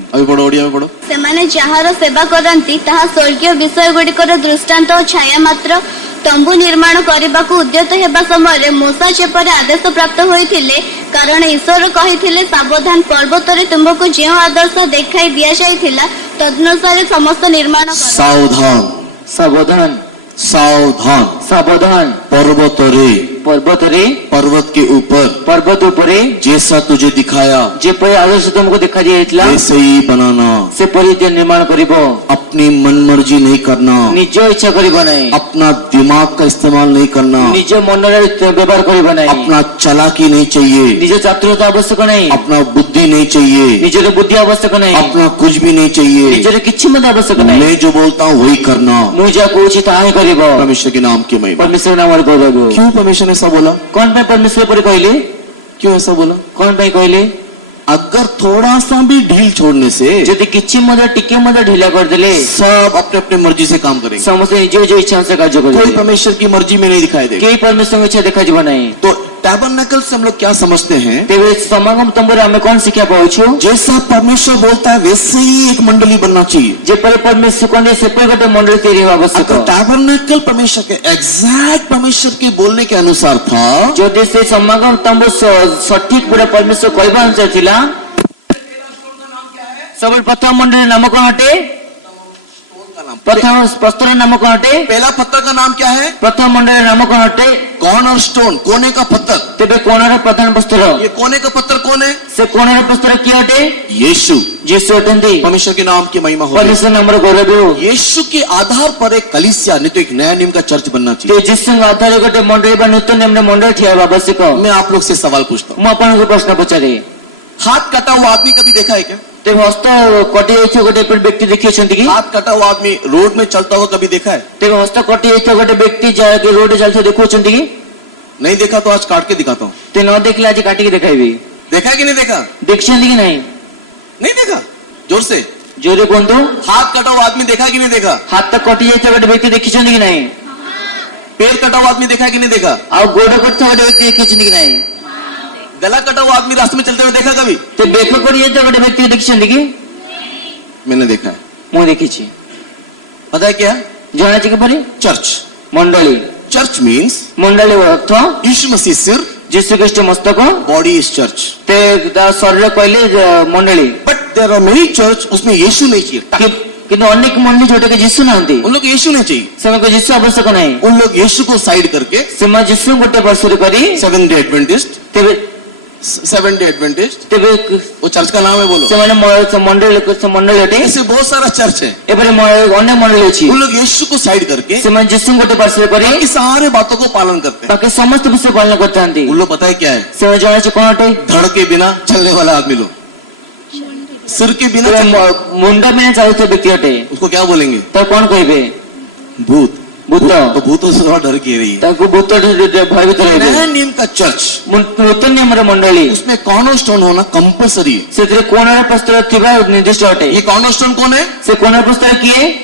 अभी पढ़ो, ओडिया में पढ़ो। ସେମାନେ ଯାହାର ସେବା କରନ୍ତି ତାହା ସ୍ୱର୍ଗୀୟ ବିଷୟ ଗୁଡ଼ିକର ଦୃଷ୍ଟାନ୍ତ ଓ ଛାୟା ମାତ୍ର। ତମ୍ବୁ ନିର୍ମାଣ କରିବାକୁ ଉଦ୍ୟତ ହେବା ସମୟରେ ମୂଷା ଯେପରି ଆଦେଶ ପ୍ରାପ୍ତ ହୋଇଥିଲେ, କାରଣ ଈଶ୍ୱର କହିଥିଲେ ସାବଧାନ, ପର୍ବତରେ ତୁମକୁ ଯେଉଁ ଆଦର୍ଶ ଦେଖାଇ ଦିଆଯାଇଥିଲା ତଦନୁସାରେ ସମସ୍ତ ନିର୍ମାଣ କର। सावधान ସାବଧାନ सावधान ସାବଧାନ पर्वतरे ପର୍ବତରେ पर्वत के ऊपर ପର୍ବତ ଉପରେ जैसा तुझे दिखाया ଯେପରି ଆଦର୍ଶ ତୁମକୁ ଦେଖାଯାଇଥିଲା वैसे ही बनाना। ସେପରି ନିର୍ମାଣ କରିବ। अपनी मनमर्जी नहीं करना, ନିଜ ଇଚ୍ଛା କରିବ ନାହିଁ, अपना दिमाग का इस्तेमाल नहीं करना, ନିଜ ମନରେ ବ୍ୟବହାର କରିବ ନାହିଁ, अपना चालाकी नहीं चाहिए, ନିଜ ଚାତୁରତା ଆବଶ୍ୟକ ନାହିଁ, अपना बुद्धि नहीं चाहिए, ନିଜର ବୁଦ୍ଧି ଆବଶ୍ୟକ ନାହିଁ, अपना कुछ भी नहीं चाहिए। ନିଜର କିଛି ମଧ୍ୟ ଆବଶ୍ୟକ ନାହିଁ। मैं जो बोलता हूँ वही करना। ମୁଁ ଯାହା କହୁଛି ତାହା ହିଁ କରିବ। परमेश्वर के नाम की महिमा। ପରମେଶ୍ୱର ନାମରେ ଗୌରବ। क्यों परमेश्वर ने ऐसा बोला? କଣ ପାଇଁ ପରମେଶ୍ୱର ପରି କହିଲେ? क्यों ऐसा बोला? କଣ ପାଇଁ କହିଲେ? अगर थोड़ा सा भी ढील छोड़ने से ଯଦି କିଛି ମଧ୍ୟ ଟିକେ ମଧ୍ୟ ଢିଲା କରିଦେଲେ सब अपने अपने मर्जी से काम करेंगे, ସମସ୍ତେ ନିଜ ନିଜ ଇଚ୍ଛା ଅନୁସାରେ କାର୍ଯ୍ୟ कोई କରିବେ। परमेश्वर की मर्जी में नहीं दिखाई देगा। କେହି ପରମେଶ୍ୱରଙ୍କ ଇଚ୍ଛା ଦେଖାଯିବ ନାହିଁ। तो टैबरनेकल से हम लोग क्या समझते हैं? ତେବେ ସମାଗମ ତମ୍ବୁରେ ଆମେ କଣ ଶିକ୍ଷା ପାଉଛୁ? जैसा परमेश्वर बोलता है वैसे ही एक मंडली बनना चाहिए। ଯେପରି ପରମେଶ୍ୱର କହନ୍ତି ସେପରି ଗୋଟେ ମଣ୍ଡଳୀ ତିଆରି ହେବା ଆବଶ୍ୟକ। अगर टैबरनेकल परमेश्वर के एग्जैक्ट परमेश्वर के बोलने के अनुसार था, ଯଦି ସେ ସମାଗମ ତମ୍ବୁ ସଠିକ ପୁରା ପରମେଶ୍ୱର କହିବା ଅନୁସାରେ ଥିଲା, ସବୁବେଳେ ପ୍ରଥମ ମଣ୍ଡଳୀର ନାମ କଣ ଅଟେ? ପ୍ରଥମ ପ୍ରସ୍ତର ନାମ କଣ ଅଟେ? पहला पत्थर का नाम क्या है? ପ୍ରଥମ ମଣ୍ଡଳୀର ନାମ କଣ ଅଟେ? कॉर्नर स्टोन, कोने का पत्थर। ତେବେ କୋଣର ପ୍ରଧାନ ପ୍ରସ୍ତର, ये कोने का पत्थर कौन है? ସେ କୋଣର ପ୍ରସ୍ତର କିଏ ଅଟେ? यीशु। ଯୀଶୁ ଅଟନ୍ତି। परमेश्वर के नाम की महिमा हो। ପରମେଶ୍ୱର ନାମର ଗୌରବ ହେଉ। यीशु के आधार पर एक कलीसिया नहीं तो एक नया नियम का चर्च बनना ते चाहिए। ଯୀଶୁଙ୍କ ଆଧାରରେ ଗୋଟେ ମଣ୍ଡଳୀ ବା ନୂତନ ନିୟମର ମଣ୍ଡଳୀ ଠିଆ ହେବା ଆବଶ୍ୟକ। मैं आप लोग से सवाल पूछता हूँ, ମୁଁ ଆପଣଙ୍କୁ ପ୍ରଶ୍ନ ପଚାରେ, हाथ कटा हुआ आदमी कभी देखा है क्या? ତେବେ ହସ୍ତ କଟି ଯାଇଥିବା ଗୋଟେ ବ୍ୟକ୍ତି ଦେଖିଛନ୍ତି କି? हाथ कटा हुआ आदमी रोड में चलता हुआ कभी देखा है? ତେବେ ହସ୍ତ କଟି ଯାଇଥିବା ଗୋଟେ ବ୍ୟକ୍ତି ଯାହାକି ରୋଡରେ ଚାଲିଥିବା ଦେଖୁଛନ୍ତି କି? नहीं देखा तो आज काट के दिखाता हूँ। ते ନ ଦେଖିଲେ ଆଜି କାଟିକି ଦେଖାଇବି। देखा है कि नहीं देखा? ଦେଖିଛନ୍ତି କି ନାହିଁ? नहीं देखा? जोर से। ଜୋରେ କୁହନ୍ତୁ। हाथ कटा हुआ आदमी देखा कि नहीं देखा? ହାତ କଟି ଯାଇଥିବା ଗୋଟେ ବ୍ୟକ୍ତି ଦେଖିଛନ୍ତି କି ନାହିଁ? पैर कटा हुआ आदमी देखा कि नहीं देखा? ଆଉ ଗୋଡ କଟିଥିବା ଗୋଟେ ବ୍ୟକ୍ତି ଦେଖିଛନ୍ତି କି ନାହିଁ? गला कटा हुआ आदमी रास्ते में चलते हुए देखा कभी? ते ବେକ କଟି ଯାଇଥିବା ଗୋଟେ ବ୍ୟକ୍ତି ଦେଖିଛନ୍ତି କି? मैंने देखा है। ମୁଁ ଦେଖିଛି। पता है क्या? ଜଣାଛି କିପରି? चर्च। ମଣ୍ଡଳୀ। चर्च मीन्स ମଣ୍ଡଳୀ ଅର୍ଥ यीशु मसीह सिर, ଯୀଶୁ ଖ୍ରୀଷ୍ଟ ମସ୍ତକ, बॉडी इज चर्च। ते ତା ଶରୀର କହିଲେ ମଣ୍ଡଳୀ। But there are many church उसमें यीशु नहीं चाहिए। କିନ୍ତୁ ଅନେକ ମଣ୍ଡଳୀ ଯୋଉଟା କି ଯୀଶୁ ନାହାନ୍ତି, उन लोग यीशु नहीं चाहिए। ସେମାନଙ୍କୁ ଯୀଶୁ ଆବଶ୍ୟକ ନାହିଁ। उन लोग यीशु को साइड करके ସେମାନେ ଯୀଶୁ ଗୋଟେ ବର୍ଷରେ କରି सेवन डे एडवेंटिस्ट, ତେବେ सेवन डे एडवेंटिस्ट ତେବେ वो चर्च का नाम है, बोलो। ସେମାନେ ମଣ୍ଡଳୀ ଅଟେ। ऐसे बहुत सारा चर्च है। ଏପରି ଅନେକ ମଣ୍ଡଳୀ ଅଛି। उन लोग यीशु को साइड करके ସେମାନେ ଯୀଶୁ ଗୋଟେ ବର୍ଷରେ କରି बाकी सारे बातों को पालन करते हैं। ବାକି ସମସ୍ତ ବିଷୟ ପାଳନ କରିଥାନ୍ତି। उन लोग पता है क्या है? ସେମାନେ ଜଣାଛି କଣ ଅଟେ? धड़ के बिना चलने वाला आदमी लोग, सिर के बिना ତେବେ चलने- ମୁଣ୍ଡ ବିନା ଚାଲୁଥିବା ବ୍ୟକ୍ତି ଅଟେ। उसको क्या बोलेंगे? ତ କଣ କହିବେ? भूत। भूत। तो भूतों से थोड़ा डर के रही है। ତାକୁ ଭୂତ ଭୟଭୀତ ରହିବେ। नया नियम का चर्च, ନୂତନ ନିୟମର ମଣ୍ଡଳୀ, उसमें कॉर्नर स्टोन होना कंपलसरी है। ସେଥିରେ କୋଣର ପ୍ରସ୍ତର ଥିବା ନିର୍ଦ୍ଦିଷ୍ଟ ଅଟେ। ये कॉर्नर स्टोन कौन है? ସେ କୋଣର ପ୍ରସ୍ତର କିଏ?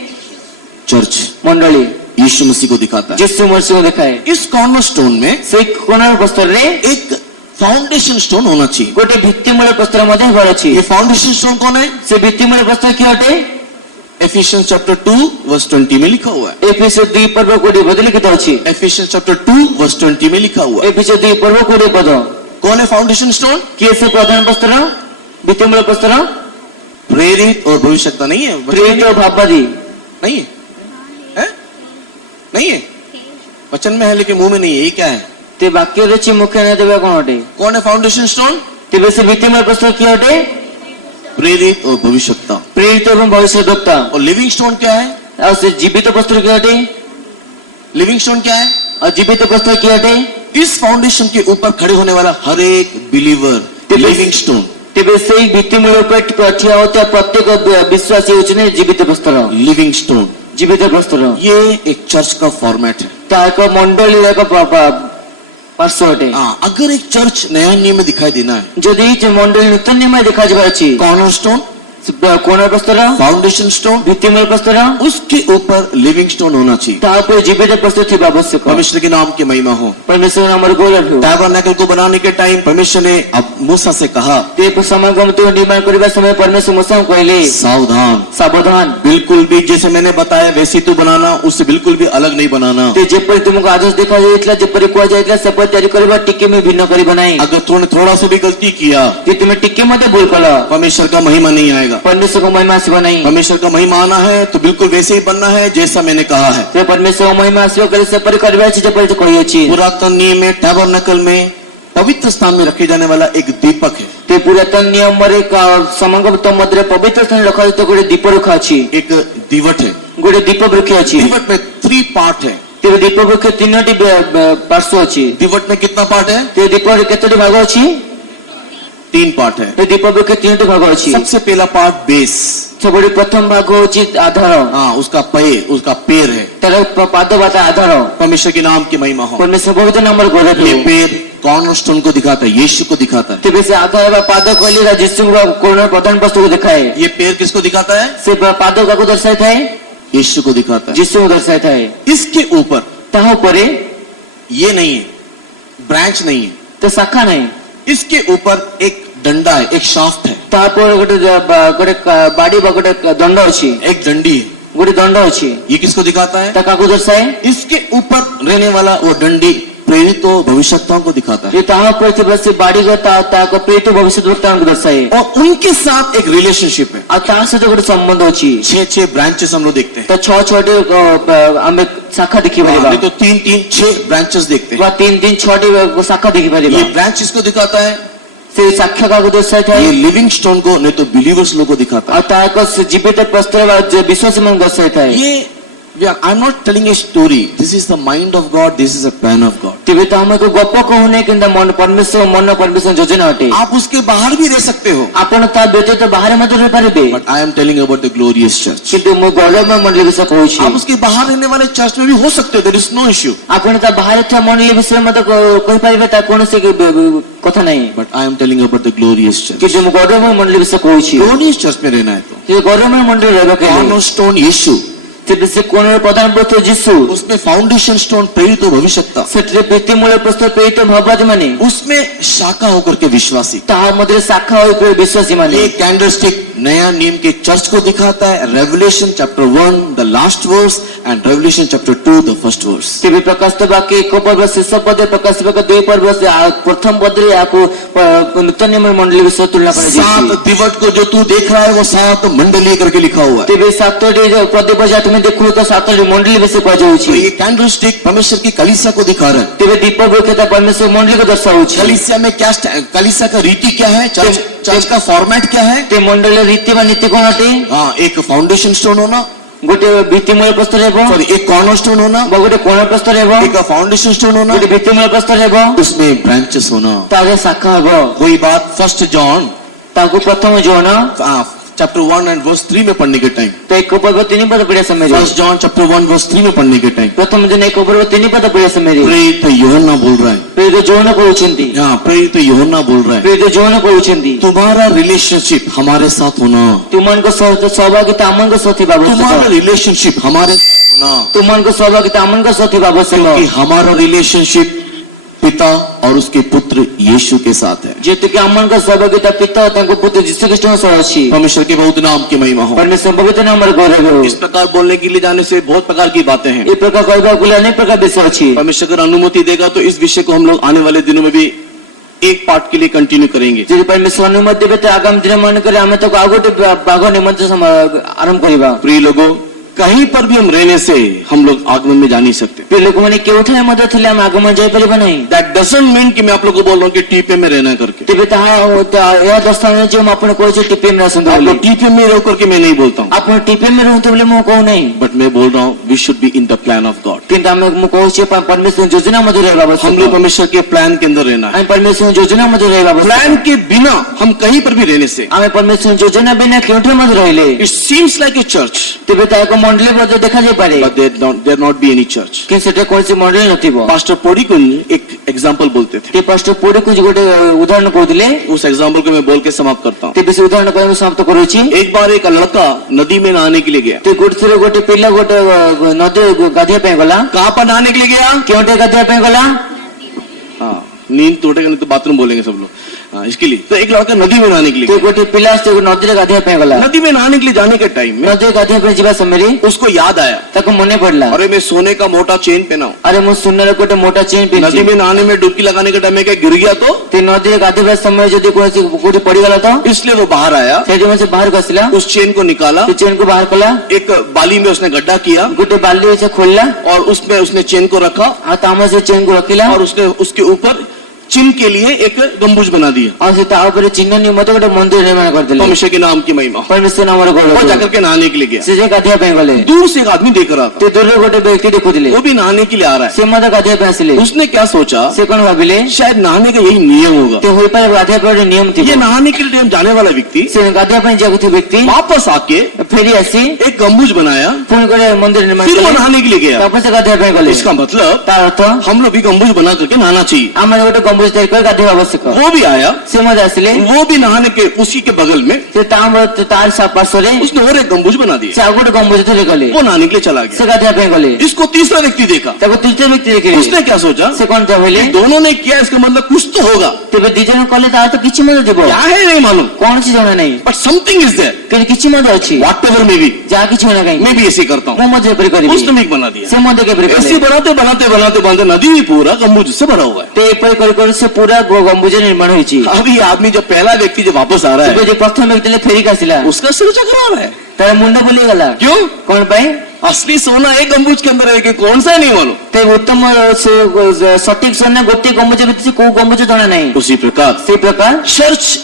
चर्च ମଣ୍ଡଳୀ यीशु मसीह को दिखाता है। ଯୀଶୁ ମसीହଙ୍କୁ ଦେଖାଏ। इस कॉर्नर स्टोन में ସେଇ କୋଣର ପ୍ରସ୍ତରରେ एक फाउंडेशन स्टोन होना चाहिए। ଗୋଟେ ଭିତ୍ତିମୂଳ ପ୍ରସ୍ତର ମଧ୍ୟ ହେବାର ଅଛି। ये फाउंडेशन स्टोन कौन है? ସେ ଭିତ୍ତିମୂଳ ପ୍ରସ୍ତର କିଏ ଅଟେ? एफिशियंस चैप्टर 2 वर्स 20 में लिखा हुआ है। ଏଫେସୀୟ 2 ପର୍ବ 20 ପଦ ଲିଖିତ ଅଛି। एफिशियंस चैप्टर 2 वर्स 20 में लिखा हुआ है। ଏଫେସୀୟ 2 ପର୍ବ 20 ପଦ। कौन है फाउंडेशन स्टोन? କିଏ ସେ ପ୍ରଧାନ ପ୍ରସ୍ତର? ଭିତ୍ତିମୂଳ ପ୍ରସ୍ତର? प्रेरित और भविष्यता नहीं है। ପ୍ରେରିତ ଓ ଭାବବାଦୀ। नहीं है, है? नहीं है, वचन में है लेकिन मुंह में नहीं है। ये क्या है? ते ବାକ୍ୟରେ ଅଛି ମୁଖ୍ୟ ନ ଦେବା କଣ ଅଟେ? कौन है फाउंडेशन स्टोन? ତେବେ ସେ ଭିତ୍ତିମୂଳ ପ୍ରସ୍ତର କିଏ ଅଟେ? प्रेरित और भविष्यता। ପ୍ରେରିତ ଏବଂ ଭବିଷ୍ୟଦ୍ବକ୍ତା। और लिविंग स्टोन क्या है? ଆଉ ସେ ଜୀବିତ ପ୍ରସ୍ତର କିଏ ଅଟେ? लिविंग स्टोन क्या है? ଆଉ ଜୀବିତ ପ୍ରସ୍ତର କିଏ ଅଟେ? इस फाउंडेशन के ऊपर खड़े होने वाला हर एक बिलीवर लिविंग स्टोन। ତେବେ ସେଇ ଭିତ୍ତିମୂଳ ଉପରେ ଠିଆ ହେଉଥିବା ପ୍ରତ୍ୟେକ ବିଶ୍ୱାସୀ ହେଉଛନ୍ତି ଜୀବିତ ପ୍ରସ୍ତର। लिविंग स्टोन ଜୀବିତ ପ୍ରସ୍ତର ये एक चर्च का फॉर्मेट है। ତା ଏକ ମଣ୍ଡଳୀର ଏକ ପାର୍ଶ୍ୱ ଅଟେ। हाँ, अगर एक चर्च नया नियम में दिखाई देना है, ଯଦି ଏ ମଣ୍ଡଳୀ ନୂତନ ନିୟମ ଦେଖାଯିବାର ଅଛି, कॉर्नर स्टोन, କୋଣ ପ୍ରସ୍ତର, फाउंडेशन स्टोन, ଭିତ୍ତିମୂଳ ପ୍ରସ୍ତର, उसके ऊपर लिविंग स्टोन होना चाहिए। ତା ଉପରେ ଜୀବିତ ପ୍ରସ୍ତର ଥିବା ଆବଶ୍ୟକ। परमेश्वर के नाम की महिमा हो। ପରମେଶ୍ୱର ନାମର ଗୌରବ ହେଉ। टैबरनेकल को बनाने के टाइम परमेश्वर ने अब मूसा से कहा, ते ସମାଗମ ନିର୍ମାଣ କରିବା ସମୟ ପରମେଶ୍ୱର ମୋଶଙ୍କୁ କହିଲେ, सावधान, ସାବଧାନ, बिल्कुल भी जैसे मैंने बताया वैसे तू बनाना, उससे बिल्कुल भी अलग नहीं बनाना। ते ଯେପରି ତୁମକୁ ଆଦେଶ ଦେଖାଯାଇଥିଲା, ଯେପରି କୁହାଯାଇଥିଲା ସେପରି ତିଆରି କରିବା, ଟିକେ ବି ଭିନ୍ନ କରିବ ନାହିଁ। अगर तूने थोड़ा सा भी गलती किया, ଯଦି ତୁମେ ଟିକେ ମଧ୍ୟ ଭୁଲ କଲ, परमेश्वर का महिमा नहीं आएगा। आएगा। परमेश्वरको महिमा आसिब नाही। परमेश्वर का महिमा आना है तो बिल्कुल वैसे ही बनना है जैसा मैंने कहा है। ते परमेश्वरको महिमा आसिब कले सेपरि करबे अछि जेपरि जे कहिअछि। पुरातन नियम में टैबरनेकल में पवित्र स्थान में रखे जाने वाला एक दीपक है। ते पुरातन नियम रे समागम मध्य पवित्र स्थान रखा तो गोटे दीप रखा अछि। एक दीवट है। गोटे दीप वृक्ष अछि। दीवट में 3 पार्ट है। ते दीप वृक्ष 3टी पार्श्व अछि। दीवट में कितना पार्ट है? ते दीप रे केतोटी भाग अछि? 3 पार्ट है। ते दीप वृक्ष 3टी भाग अछि। सबसे पहला पार्ट बेस। सबसे प्रथम भाग अछि आधार। हाँ, उसका पैर है। तर पाद बाता आधार। परमेश्वर के नाम की महिमा हो। परमेश्वर पवित्र नाम रे गोरे ये पैर कॉर्नरस्टोन को दिखाता है, यीशु को दिखाता है। तेबे से आधार बा पाद कहली यीशु कोन प्रधान वस्तु को दिखाए। ये पैर किसको दिखाता है? से पाद काको दर्शाय थाए? यीशु को दिखाता है। यीशु को दर्शाय थाए। इसके ऊपर ताहा ऊपर ये नहीं है, ब्रांच नहीं है, तो शाखा नहीं। इसके ऊपर एक डंडा है, एक शाफ्ट है, ताहा पर गोटे बाड़ी बा गोटे दंड अछि। एक डंडी है। गोटे दंड अछि। ये किसको दिखाता है? ता काको दर्शाए? इसके ऊपर रहने वाला वो डंडी प्रेरितों भविष्यवक्ताओं को दिखाता है। ये ताहा पर से बाड़ी को ता को प्रेरित भविष्यवक्ताओं को दर्शाए। और उनके साथ एक रिलेशनशिप है। आ ता से गोटे संबंध अछि। 6 ब्रांचेस हम लोग देखते हैं। तो 6 हमें शाखा देखि परिबा। नहीं तो 3 6 ब्रांचेस देखते हैं। वा 3 6 शाखा देखि परिबा। ये ब्रांच इसको दिखाता है, से साक्ष्य का दर्शाय थाए। ये लिविंग स्टोन को, नहीं तो बिलीवर्स लोग को दिखाता है। और ता को जीवित प्रस्ताव विश्वासी मन दर्शाय थाए। ये I am not telling a story, this is the mind of God, this is a plan of God. तेबे तो हमें को गप कहूने किंतु मन परमेश्वर योजना अटे। आप उसके बाहर भी रह सकते हो, आपण ता व्यतीत बाहर मत रह पारिबे। But I am telling about the glorious church. किंतु मो गौरव मंडली विषय कहूछि। आप उसके बाहर रहने वाले चर्च में भी हो सकते हो, देयर इज नो इश्यू। आपण ता बाहर था मंडली विषय मत कहि पारिबे ता कोन से कथा नहीं। But I am telling about the glorious church. किंतु मो गौरव मंडली विषय कहूछि। ग्लोरियस चर्च में रहना है तो ये गौरव मंडली रहबे के कॉर्नरस्टोन यीशु, तेबे से कोन प्रधान वस्तु यीशु, उसमें फाउंडेशन स्टोन प्रेरित भविष्यवक्ता, सेtre व्यक्ति मूल प्रस्तुत प्रेरित भवबाद माने, उसमें शाखा होकर के विश्वासी, ताहा मध्य शाखा होकर विश्वासी माने। ये कैंडलस्टिक नया नियम के चर्च को दिखाता है। Revelation chapter 1 the last verse and revelation chapter 2 the first verse. तेबे प्रकाशित वाक्य 1 पर्व शेष पद, प्रकाशित वाक्य 2 पर्व से प्रथम पद रे आको नूतन नियम मंडली विषय तुलना कर दी। 7 दिवट को जो तू देख रहा है वो 7 मंडली करके लिखा हुआ है। तेबे 7टी जो प्रदीप जा तुम देखु तो 7टी मंडली विषय कह तो जाउछि। ये कैंडलस्टिक परमेश्वर की कलीसिया को दिखा रहा है। तेबे दीप वृक्ष परमेश्वर मंडली को दर्शाउछि। कलीसिया में क्या, कलीसिया का रीति क्या है, चर्च का फॉर्मेट क्या है? ते मंडली रीति वा नीति कोन अटे? हाँ, एक फाउंडेशन स्टोन होना, गोटे भित्तिमूल प्रस्तर हेबो, सॉरी एक कॉर्नरस्टोन होना, गोटे कोण प्रस्तर हेबो, एक फाउंडेशन स्टोन होना, गोटे भित्तिमूल प्रस्तर हेबो, उसमें ब्रांचेस होना। तारे शाखा हेबो। वही बात 1 जॉन ताको प्रथम जोन चैप्टर 1 एंड वर्स 3 में पढ़ने के टाइम, तो 1 पर्व 3 पद पढ़े समय 1 जॉन चैप्टर 1 वर्स 3 में पढ़ने के टाइम प्रथम जन 1 पर्व 3 पद पढ़े समय प्रेरित यूहन्ना बोल रहा है। प्रेरित जोन कहउछंती। हाँ, प्रेरित यूहन्ना बोल रहा है, प्रेरित जोन कहउछंती तुम्हारा रिलेशनशिप हमारे साथ होना, तुमन को सहभागिता अमन को साथी तुम्हारा आवश्यक। रिलेशनशिप हमारे साथ होना, तुमन को सहभागिता अमन को साथी क्योंकि आवश्यक। हमारा रिलेशनशिप पिता और उसके पुत्र यीशु के साथ है। जेते कि अमन को सहभागिता पिता ताको पुत्र यीशु ख्रीष्ट में अछि। परमेश्वर के बहुत नाम की महिमा हो। परमेश्वर पवित्र नाम रे गौरव हो। इस प्रकार बोलने के लिए जाने से बहुत प्रकार की बातें हैं। ए प्रकार कहबा गुला अनेक प्रकार विषय अछि। परमेश्वर अगर अनुमति देगा तो इस विषय को हम लोग आने वाले दिनों में भी एक पार्ट के लिए कंटिन्यू करेंगे। जे परमेश्वर अनुमति देबे तो आगामी दिन मन करे हमें तो आगोटे भाग निमंत आरंभ करिबा। प्रिय लोगों, कहीं पर भी हम रहने से हम लोग आगमन में जा नहीं सकते। पे लोग माने केउठा मदद थिले हम आगमन जाय परिबा नहीं। दैट डजंट मीन कि मैं आप लोगों को बोल रहा हूँ कि टीपे में रहना करके। तेबे ताहा या दस्तावेज जो हम अपन को जे टीपे में संग आप बोले लोग टीपे में रह करके मैं नहीं बोलता हूँ, अपन टीपे में रहते बोले मो कहू नहीं, बट मैं बोल रहा हूँ we should be in the plan of God. किंतु हम मो कहू छे परमेश्वर योजना मधुर रहबा बस। हम लोग परमेश्वर के प्लान के अंदर रहना है। हम परमेश्वर योजना मधुर रहबा बस। प्लान के बिना हम कहीं पर भी रहने से, हम परमेश्वर योजना बिना केउठा मधुर रहले it seems like a church, तेबे ता को मंडली बजे देखा जे पारे, but there not be any church. कि सेटा कोन से मंडली नथिबो। पास्टर पोडिकुन एक एग्जांपल बोलते थे, ते पास्टर पोडे कुछ गोटे उदाहरण कहदिले, उस एग्जांपल को मैं बोल के समाप्त करता हूँ। ते बेसी उदाहरण कहै समाप्त करू छी। एक बार एक लड़का नदी में नहाने के लिए गया। ते गोटे पिल्ला गोटे नदी गाधिया पे गला। कहाँ पर नहाने के लिए गया? केउटे गाधिया पे गला? हाँ, नींद टूटेगा नहीं तो बाथरूम बोलेंगे सब लोग। हाँ, इसके लिए तो एक लड़का नदी में नहाने के लिए तो गोटे पिला से नदी गाधिया पे गला गया। नदी में नहाने के लिए जाने के टाइम में नदी गाधिया पे जीवा समय उसको याद आया, ताको मने पड़ला अरे मैं सोने का मोटा चेन पहना हूँ, अरे मु सुनने गोटे मोटा चेन पे नदी में नहाने में डुबकी लगाने के टाइम में क्या गिर गया तो नदी गाधिया समय जदि कोनसी गोटे पड़ी गला तो इसलिए वो बाहर आया, सेठी में से बाहर कसिला उस चेन को निकाला, चेन को बाहर कला एक बाली में उसने गड्ढा किया गोटे बाली से खोलला और उसमें उसने चेन को रखा आ तामा से चेन को रखिला और उसने उसके ऊपर चिन्ह के लिए एक गम्बुज बना दिया। और से ता ऊपर चिन्ह निमित्त गोटे मंदिर निर्माण कर दिले परमेश्वर के नाम की महिमा। परमेश्वर नाम रो वो गौरव जाकर के नहाने के लिए गया, से जे गाधिया पे गले दूर से एक आदमी देख रहा था, ते दूर गोटे व्यक्ति देखुदिले वो भी नहाने के लिए आ रहा से मते गाधिया पे आसिले है। उसने क्या सोचा, से कोन भाबिले शायद नहाने का यही नियम होगा, ते होई पाए गाधिया पे नियम थी ये नहाने के लिए जाने वाला व्यक्ति से गाधिया पे जागुथि व्यक्ति वापस आके फेरी आसी एक गम्बुज बनाया, पुन करे मंदिर निर्माण फिर वो कले नहाने के लिए गया। तापर से गाधिया पे गले इसका मतलब तार अर्थ हम लोग भी गम्बुज बना करके नहाना चाहिए। आमार गोटे गंबुज तैयार कर गाधिया आवश्यक वो भी आया, से मते आसिले वो भी नहाने के उसी के बगल में से ताम तार सा पार्श्वरे उसने और एक गम्बुज बना दिया, से आ गोटे गंबुज धरे गले वो नहाने के लिए चला से गया। गाधिया पे गले इसको तीसरा व्यक्ति देखा, ताको तृतीय व्यक्ति देखिले उसने क्या सोचा, से कोन भाबिले दोनों ने किया इसका मतलब कुछ तो होगा, तेबे दिजन कले तार तो किछि मते देबो क्या है नहीं मालूम, कोन सी जणा नहीं बट समथिंग इज देयर, कि किछि मते अछि व्हाट एवर मे बी, जा किछि होना कहीं मैं भी ऐसे करता हूँ। मो मते पर करी उसने भी बना दिया, से मते के पर ऐसे बनाते बनाते बनाते बनाते नदी भी पूरा गम्बुज से भरा हुआ है। ते पर कर से पूरा गंबुज निर्माण होईछि अभी आदमी जो पहला व्यक्ति जो वापस आ रहा तेबे है जो प्रथम व्यक्ति ले फेरी कासिला उसका सिर चकरा रहा है। तार मुंडा बोली गला क्यों? कोन पाए असली सोना एक गम्बुज के अंदर है कि कौन सा है नहीं मालूम। ते उत्तम सटीक सोना गोटे गंबुज भीतर से को गंबुज जणा नहीं उसी प्रकार से प्रकार चर्च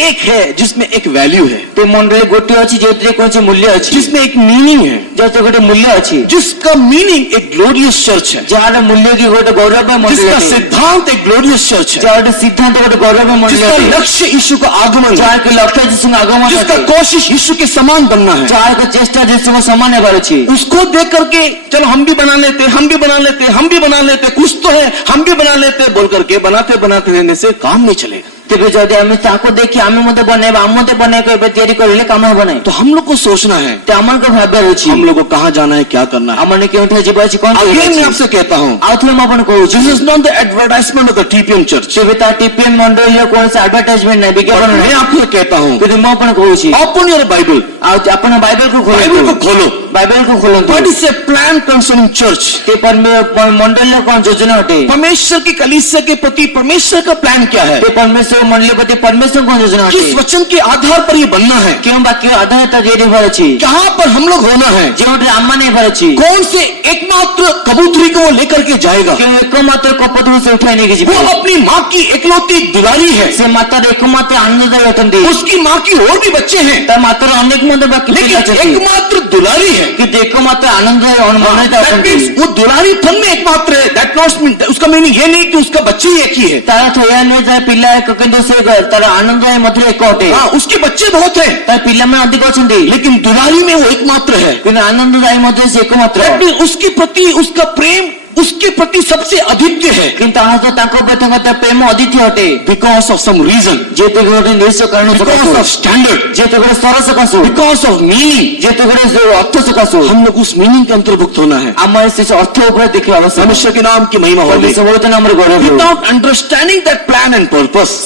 एक है जिसमें एक वैल्यू है, ते मंडली गोटे अछि जोतरे कोन मूल्य अछि जिसमें एक मीनिंग है, जोते गोटे मूल्य अछि जिसका मीनिंग एक ग्लोरियस चर्च है, जार मूल्य की गोटे गौरव मंडली जिसका अछि सिद्धांत एक ग्लोरियस चर्च है, जार सिद्धांत गोटे गौरव मंडली जिसका अछि लक्ष्य यीशु का आगमन है, जार के लक्ष्य जिसु आगमन जिसका अछि कोशिश यीशु के समान बनना है। जार के चेष्टा जिसु को समान हेबार अछि उसको देख करके चलो हम भी बना लेते, हम भी बना लेते, हम भी बना लेते, कुछ तो है हम भी बना लेते बोल करके बनाते बनाते रहने से काम नहीं चलेगा। तेबे जदि आमे ताको देखि आमे मते बनेबा आम मते बने के तैयारी करिले काम हो बने तो हम लोग को सोचना है ते हमन को भाब्य अछि हम लोग को कहाँ जाना है, क्या करना है। हमन केउठे जीवा अछि कोन अगेन मैं आपसे कहता हूँ, आउथले म अपन कहू this is not the advertisement of the TPM church. तेबे ता टीपीएम मंडल या कोन से एडवर्टाइजमेंट नै विज्ञापन मैं नै आपको कहता हूँ, तेबे म अपन कहू छी open your Bible, upon Bible को बाइबल को खोलो। बाइबल को खोलो what is a plan concerning church? ते पर में मंडल या कोन योजना हटे परमेश्वर की कलीसिया के प्रति परमेश्वर का प्लान क्या है? ते परमेश्वर मंडल प्रति परमेश्वर कोन योजना किस हटे वचन के आधार पर ये बनना है? क्यों बाकी आधार ता जे भर अछि कहाँ पर हम लोग होना है? जेउठे आम्मा नै भर अछि कौन से एकमात्र कबूतरी को वो लेकर के जाएगा? क्यों एकमात्र कपदु से उठाई नै कि वो अपनी माँ की एकलौती दुलारी है, से माता एकमात्र आनंददायी अटंती उसकी माँ की और भी बच्चे हैं, ता मात्र अनेक मंद बाकी लेकिन एकमात्र दुलारी है। कि एकमात्र आनंददायी अनुमानित That अटंती means वो दुलारी फल में एकमात्र है। That not mean उसका मीनिंग ये नहीं कि उसका बच्चे ही एक ही है। तारा थया नै जाय पिल्ला एक किंतु से तारा आनंददायी मधुर एक अटे हाँ, उसके बच्चे बहुत हैं, तार पिल्ला में अधिक अछंती लेकिन दुलारी में वो एकमात्र है। किंतु आनंददायी मधुर से एकमात्र That means उसके प्रति उसका प्रेम उसके प्रति सबसे अधिक है, किंतु ताहा तो ताको प्रथमत प्रेम अदिति हटे बिकॉज ऑफ सम रीजन, जेते गोटे निर्स कारण बिकॉज ऑफ सकासु स्टैंडर्ड, जेते गोटे सरस सकासु बिकॉज ऑफ मीनिंग। जेते गोटे अर्थ सकासु हम लोग उस मीनिंग के अंतर्भुक्त होना है। आमार से अर्थ ऊपर देखि आवश्यक मनुष्य के नाम की महिमा होगी। परमेश्वर बोलते नाम गौरव Without understanding that plan and purpose,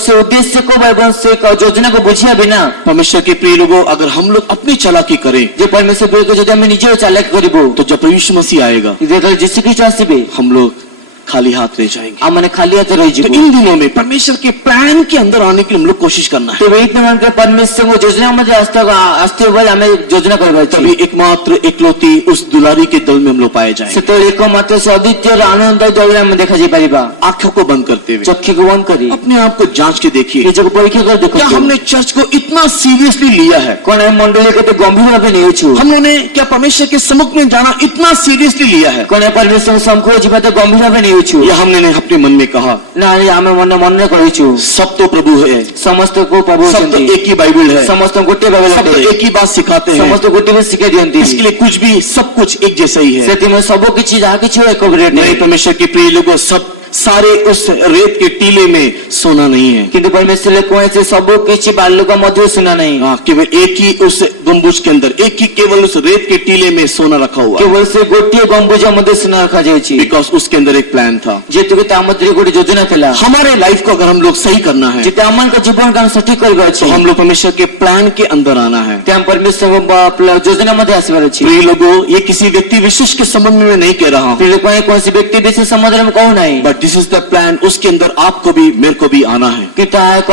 से उद्देश्य को एवं से योजना को बुझिया बिना परमेश्वर के प्रिय लोगों, अगर हम लोग अपनी चालाकी करें जे परमेश्वर को जदि हम निजे चालाक करिबो तो जब प्रभु यीशु मसीह आएगा जेते जिसु ख्रीष्ट आसीबे हम लोग खाली हाथ रह जाएंगे। आमने खाली हाथ रह तो जिबो इन दिनों में परमेश्वर के प्लान के अंदर आने के लिए हम लोग कोशिश करना है। तो वही प्रमाण के परमेश्वर को योजना में आस्ते वाले हमें योजना करबा तभी एकमात्र एकलौती उस दुलारी के दल में हम लोग पाए जाएंगे। से तो एकमात्र से अद्वितीय और आनंददायी दल में देखा जाई परिबा। आंखों को बंद करते हुए चक्षु को बंद करी अपने आप को जांच के देखिए, निज को परीक्षा कर देखो क्या हमने चर्च को इतना सीरियसली लिया है? कौन है मंडली के गंभीर भाव नहीं छु हम लोगों ने क्या परमेश्वर के सम्मुख में जाना इतना सीरियसली लिया है? कौन है परमेश्वर संको जीवा तो गंभीर भाव नहीं छु या हमने अपने मन में कहा ना हमें मन में कहि छु सब तो प्रभु है, समस्त को प्रभु सब तो संति एक ही बाइबल है, समस्त गोटे बाइबल सब तो है एक ही बात सिखाते हैं, समस्त गोटे भी सिखाई दियंती इसके लिए कुछ भी सब कुछ एक जैसा ही है। सेति में सब किछि जहा किछि एक रेट नहीं, परमेश्वर के प्रिय लोगों, सब सारे उस रेत के टीले में सोना नहीं है। କିନ୍ତୁ परमेश्वरले कहे ସବୁ କିଛି ବାଲୁକା ମଧ୍ୟ ସୁନା ନାହିଁ। हाँ, केवल एक ही उस गम्बुज के अंदर, एक ही केवल उस रेत के टीले में सोना रखा हुआ, କେବଳ ସେ ଗୋଟିଏ ଗମ୍ବୁଜ ମଧ୍ୟ ସୁନା ରଖାଯାଇଛି। बिकॉज उसके अंदर एक प्लान था। ଯେହେତୁ ତା ମଧ୍ୟରେ ଗୋଟେ ଯୋଜନା ଥିଲା। हमारे लाइफ को अगर हम लोग सही करना है ଯଦି ଆମମାନଙ୍କ ଜୀବନକୁ ଆମେ ସଠିକ କରିବା ଅଛି तो हम लोग परमेश्वर के प्लान के अंदर आना है। ତେଣୁ परमेश्वरଙ୍କ ଯୋଜନା ମଧ୍ୟ ଆସିବାର ଅଛି। प्रिय लोगों, ये किसी व्यक्ति विशेष के संबंध में मैं नहीं कह रहा हूँ, ପ୍ରିୟ ଲୋକମାନେ କୌଣସି ବ୍ୟକ୍ତି ବିଶେଷ ସମ୍ବନ୍ଧରେ ମୁଁ କହୁନାହିଁ, but this is the plan. उसके अंदर आपको भी मेरे को भी आना है। କିନ୍ତୁ ତାହା ଏକ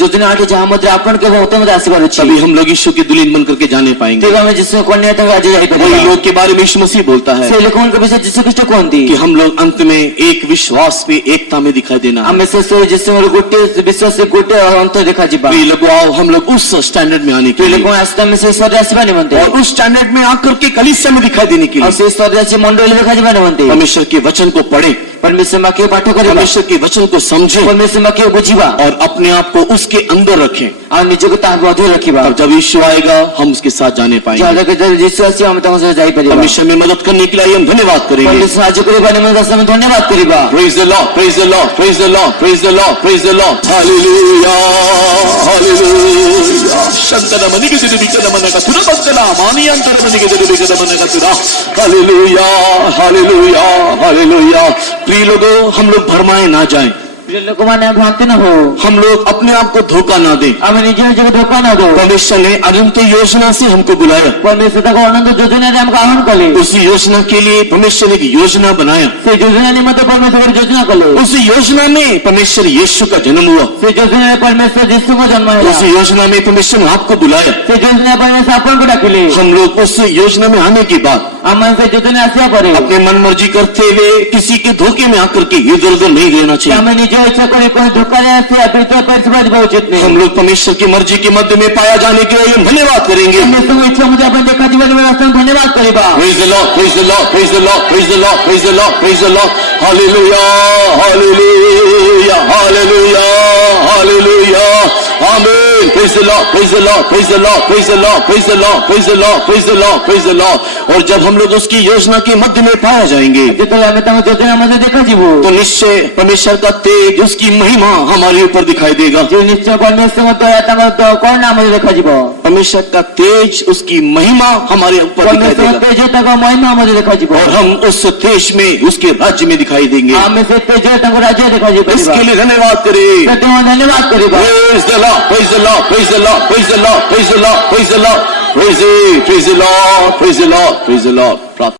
ଯୋଜନା ଅଟେ ଯାହା ମଧ୍ୟରେ ଆପଣଙ୍କ ମତ ମଧ୍ୟ ଆସିବାର ଅଛି। तभी हम लोग यीशु की दुल्हन बन करके जाने पाएंगे। ତେବେ ଆମେ ଯୀଶୁଙ୍କ କନ୍ୟା ତାଙ୍କୁ ଆଜି वही ଯାଇପାରିବା। लोग के बारे में यीशु मसीह बोलता है ସେ ଲୋକମାନଙ୍କ ବିଷୟରେ ଯୀଶୁ ଖ୍ରୀଷ୍ଟ କୁହନ୍ତି कि हम लोग अंत में एक विश्वास पे एकता में दिखाई देना है। ଆମେ ଶେଷରେ ଯୀଶୁଙ୍କର ଗୋଟିଏ ବିଶ୍ୱାସ ଗୋଟେ ଅନ୍ତ ଦେଖାଯିବା। प्रिय लोगों, आओ हम लोग उस स्टैंडर्ड में आने के ପ୍ରିୟ लिए ଲୋକମାନେ ଆସି ଆମେ ସେ ସ୍ତରରେ ଆସିବା ନିମନ୍ତେ और उस स्टैंडर्ड में आकर के कलीसिया में दिखाई देने के ଆଉ लिए ସେ ସ୍ତରରେ ଆସି ମଣ୍ଡଳୀ ଦେଖାଯିବା ନିମନ୍ତେ परमेश्वर के वचन को पढ़े, परमेश्वर वाक्य पाठ କରିବା, परमेश्वर के वचन को समझे परमेश्वर वाक्य बुझिବା और अपने आप को उसके अंदर रखें। ଆଉ ନିଜକୁ ତା ମଧ୍ୟରେ ରଖିବା। तब जब यीशु आएगा हम उसके साथ जाने पाएंगे। ଯାହାଦ୍ୱାରା କି ଯୀଶୁ ଆସିବ ଆମେ ତାଙ୍କ ସହିତ ଯାଇପାରିବା। परमेश्वर में मदद करने के लिए हम धन्यवाद करेंगे। परमेश्वर ସାହାଯ୍ୟ କରିବା ନିମନ୍ତେ ଆମେ ଧନ୍ୟବାଦ କରିବା। Praise the Lord, praise the Lord, praise the Lord, praise the Lord, praise the Lord. Hallelujah, hallelujah. Shantana manike jede bikana manaka tura bastela mani antar manike jede bikana manaka tura. Hallelujah, hallelujah, hallelujah. प्रिय लोगों, हम लोग भरमाए ना जाएं, ପ୍ରିୟ ଲୋକମାନେ ଭ୍ରାନ୍ତି ନ ହଉ, हम लोग अपने आप को धोखा ना दें। ଆମେ ନିଜ ନିଜକୁ ଧୋକା ନ ଦଉ। परमेश्वर ने अनंत योजना से हमको बुलाया, परमेश्वर ତାଙ୍କ ଅନନ୍ତ ଯୋଜନାରେ ଆମକୁ ଆହ୍ୱାନ କଲେ। उस योजना के लिए परमेश्वर ने एक योजना बनाया। ସେ ଯୋଜନା ନିମନ୍ତେ परमेश्वर ଯୋଜନା କଲେ। उस योजना में परमेश्वर यीशु का जन्म हुआ। ସେ ଯୋଜନାରେ परमेश्वर ଯୀଶୁଙ୍କ ଜନ୍ମ ହେଲା। उस योजना में परमेश्वर ने आपको बुलाया। ସେ ଯୋଜନା परमेश्वर ଆପଣଙ୍କୁ ଡାକିଲେ। हम लोग उस योजना में आने के बाद ଆମେ ସେ ଯୋଜନା ଆସିବା ପରେ अपने मन मर्जी करते हुए किसी के धोखे में आकर के इधर उधर नहीं रहना चाहिए। ଆମେ ନିଜ ଇଚ୍ଛା କରି କୌଣସି ଧୋକାରେ ଆସି ବିତ ପରିଥିବା ଯିବା ଉଚିତ ନୁହେଁ। हम लोग परमेश्वर की मर्जी के मध्य में पाया जाने के लिए हम धन्यवाद करेंगे। परमेश्वरଙ୍କ ଇଚ୍ଛା ମଧ୍ୟ ଆପଣ ଦେଖାଯିବା ନିମନ୍ତେ ଧନ୍ୟବାଦ କରିବା। Praise the Lord, praise the Lord, praise the Lord, praise the Lord, praise the Lord, praise the Lord. Hallelujah, hallelujah, hallelujah, hallelujah. Amen. Praise the Lord, praise the Lord, praise the Lord, praise the Lord, praise the Lord, praise the Lord, praise the Lord, praise the Lord. और जब हम लोग उसकी योजना के मध्य में पाया जाएंगे ଯେତେବେଳେ ଆମେ ତାଙ୍କ ଯୋଜନା ମଧ୍ୟ ଦେଖାଯିବୁ तो निश्चय परमेश्वर का तेज, उसकी महिमा हमारे ऊपर दिखाई देगा। ଯେ ନିଶ୍ଚୟ परमेश्वरଙ୍କ ଦୟା ତାଙ୍କ କଣ ଆମର ଦେଖାଯିବ। परमेश्वर का तेज, उसकी महिमा हमारे ऊपर दिखाई परमेश्वरଙ୍କ देगा ତେଜ ତାଙ୍କ ମହିମା ମଧ୍ୟ ଦେଖାଯିବ। और हम उस देश में, उसके राज्य में दिखाई देंगे। ଆମେ ସେ ତେଜ ତାଙ୍କ ରାଜ୍ୟ ଦେଖାଯିବ। इसके लिए धन्यवाद करें। ସେଥିପାଇଁ ଧନ୍ୟବାଦ କରିବା। Praise the Lord, praise the Lord, praise the Lord, praise the Lord, praise the Lord, praise the Lord, praise the Lord, praise the Lord, praise the Lord, praise the Lord.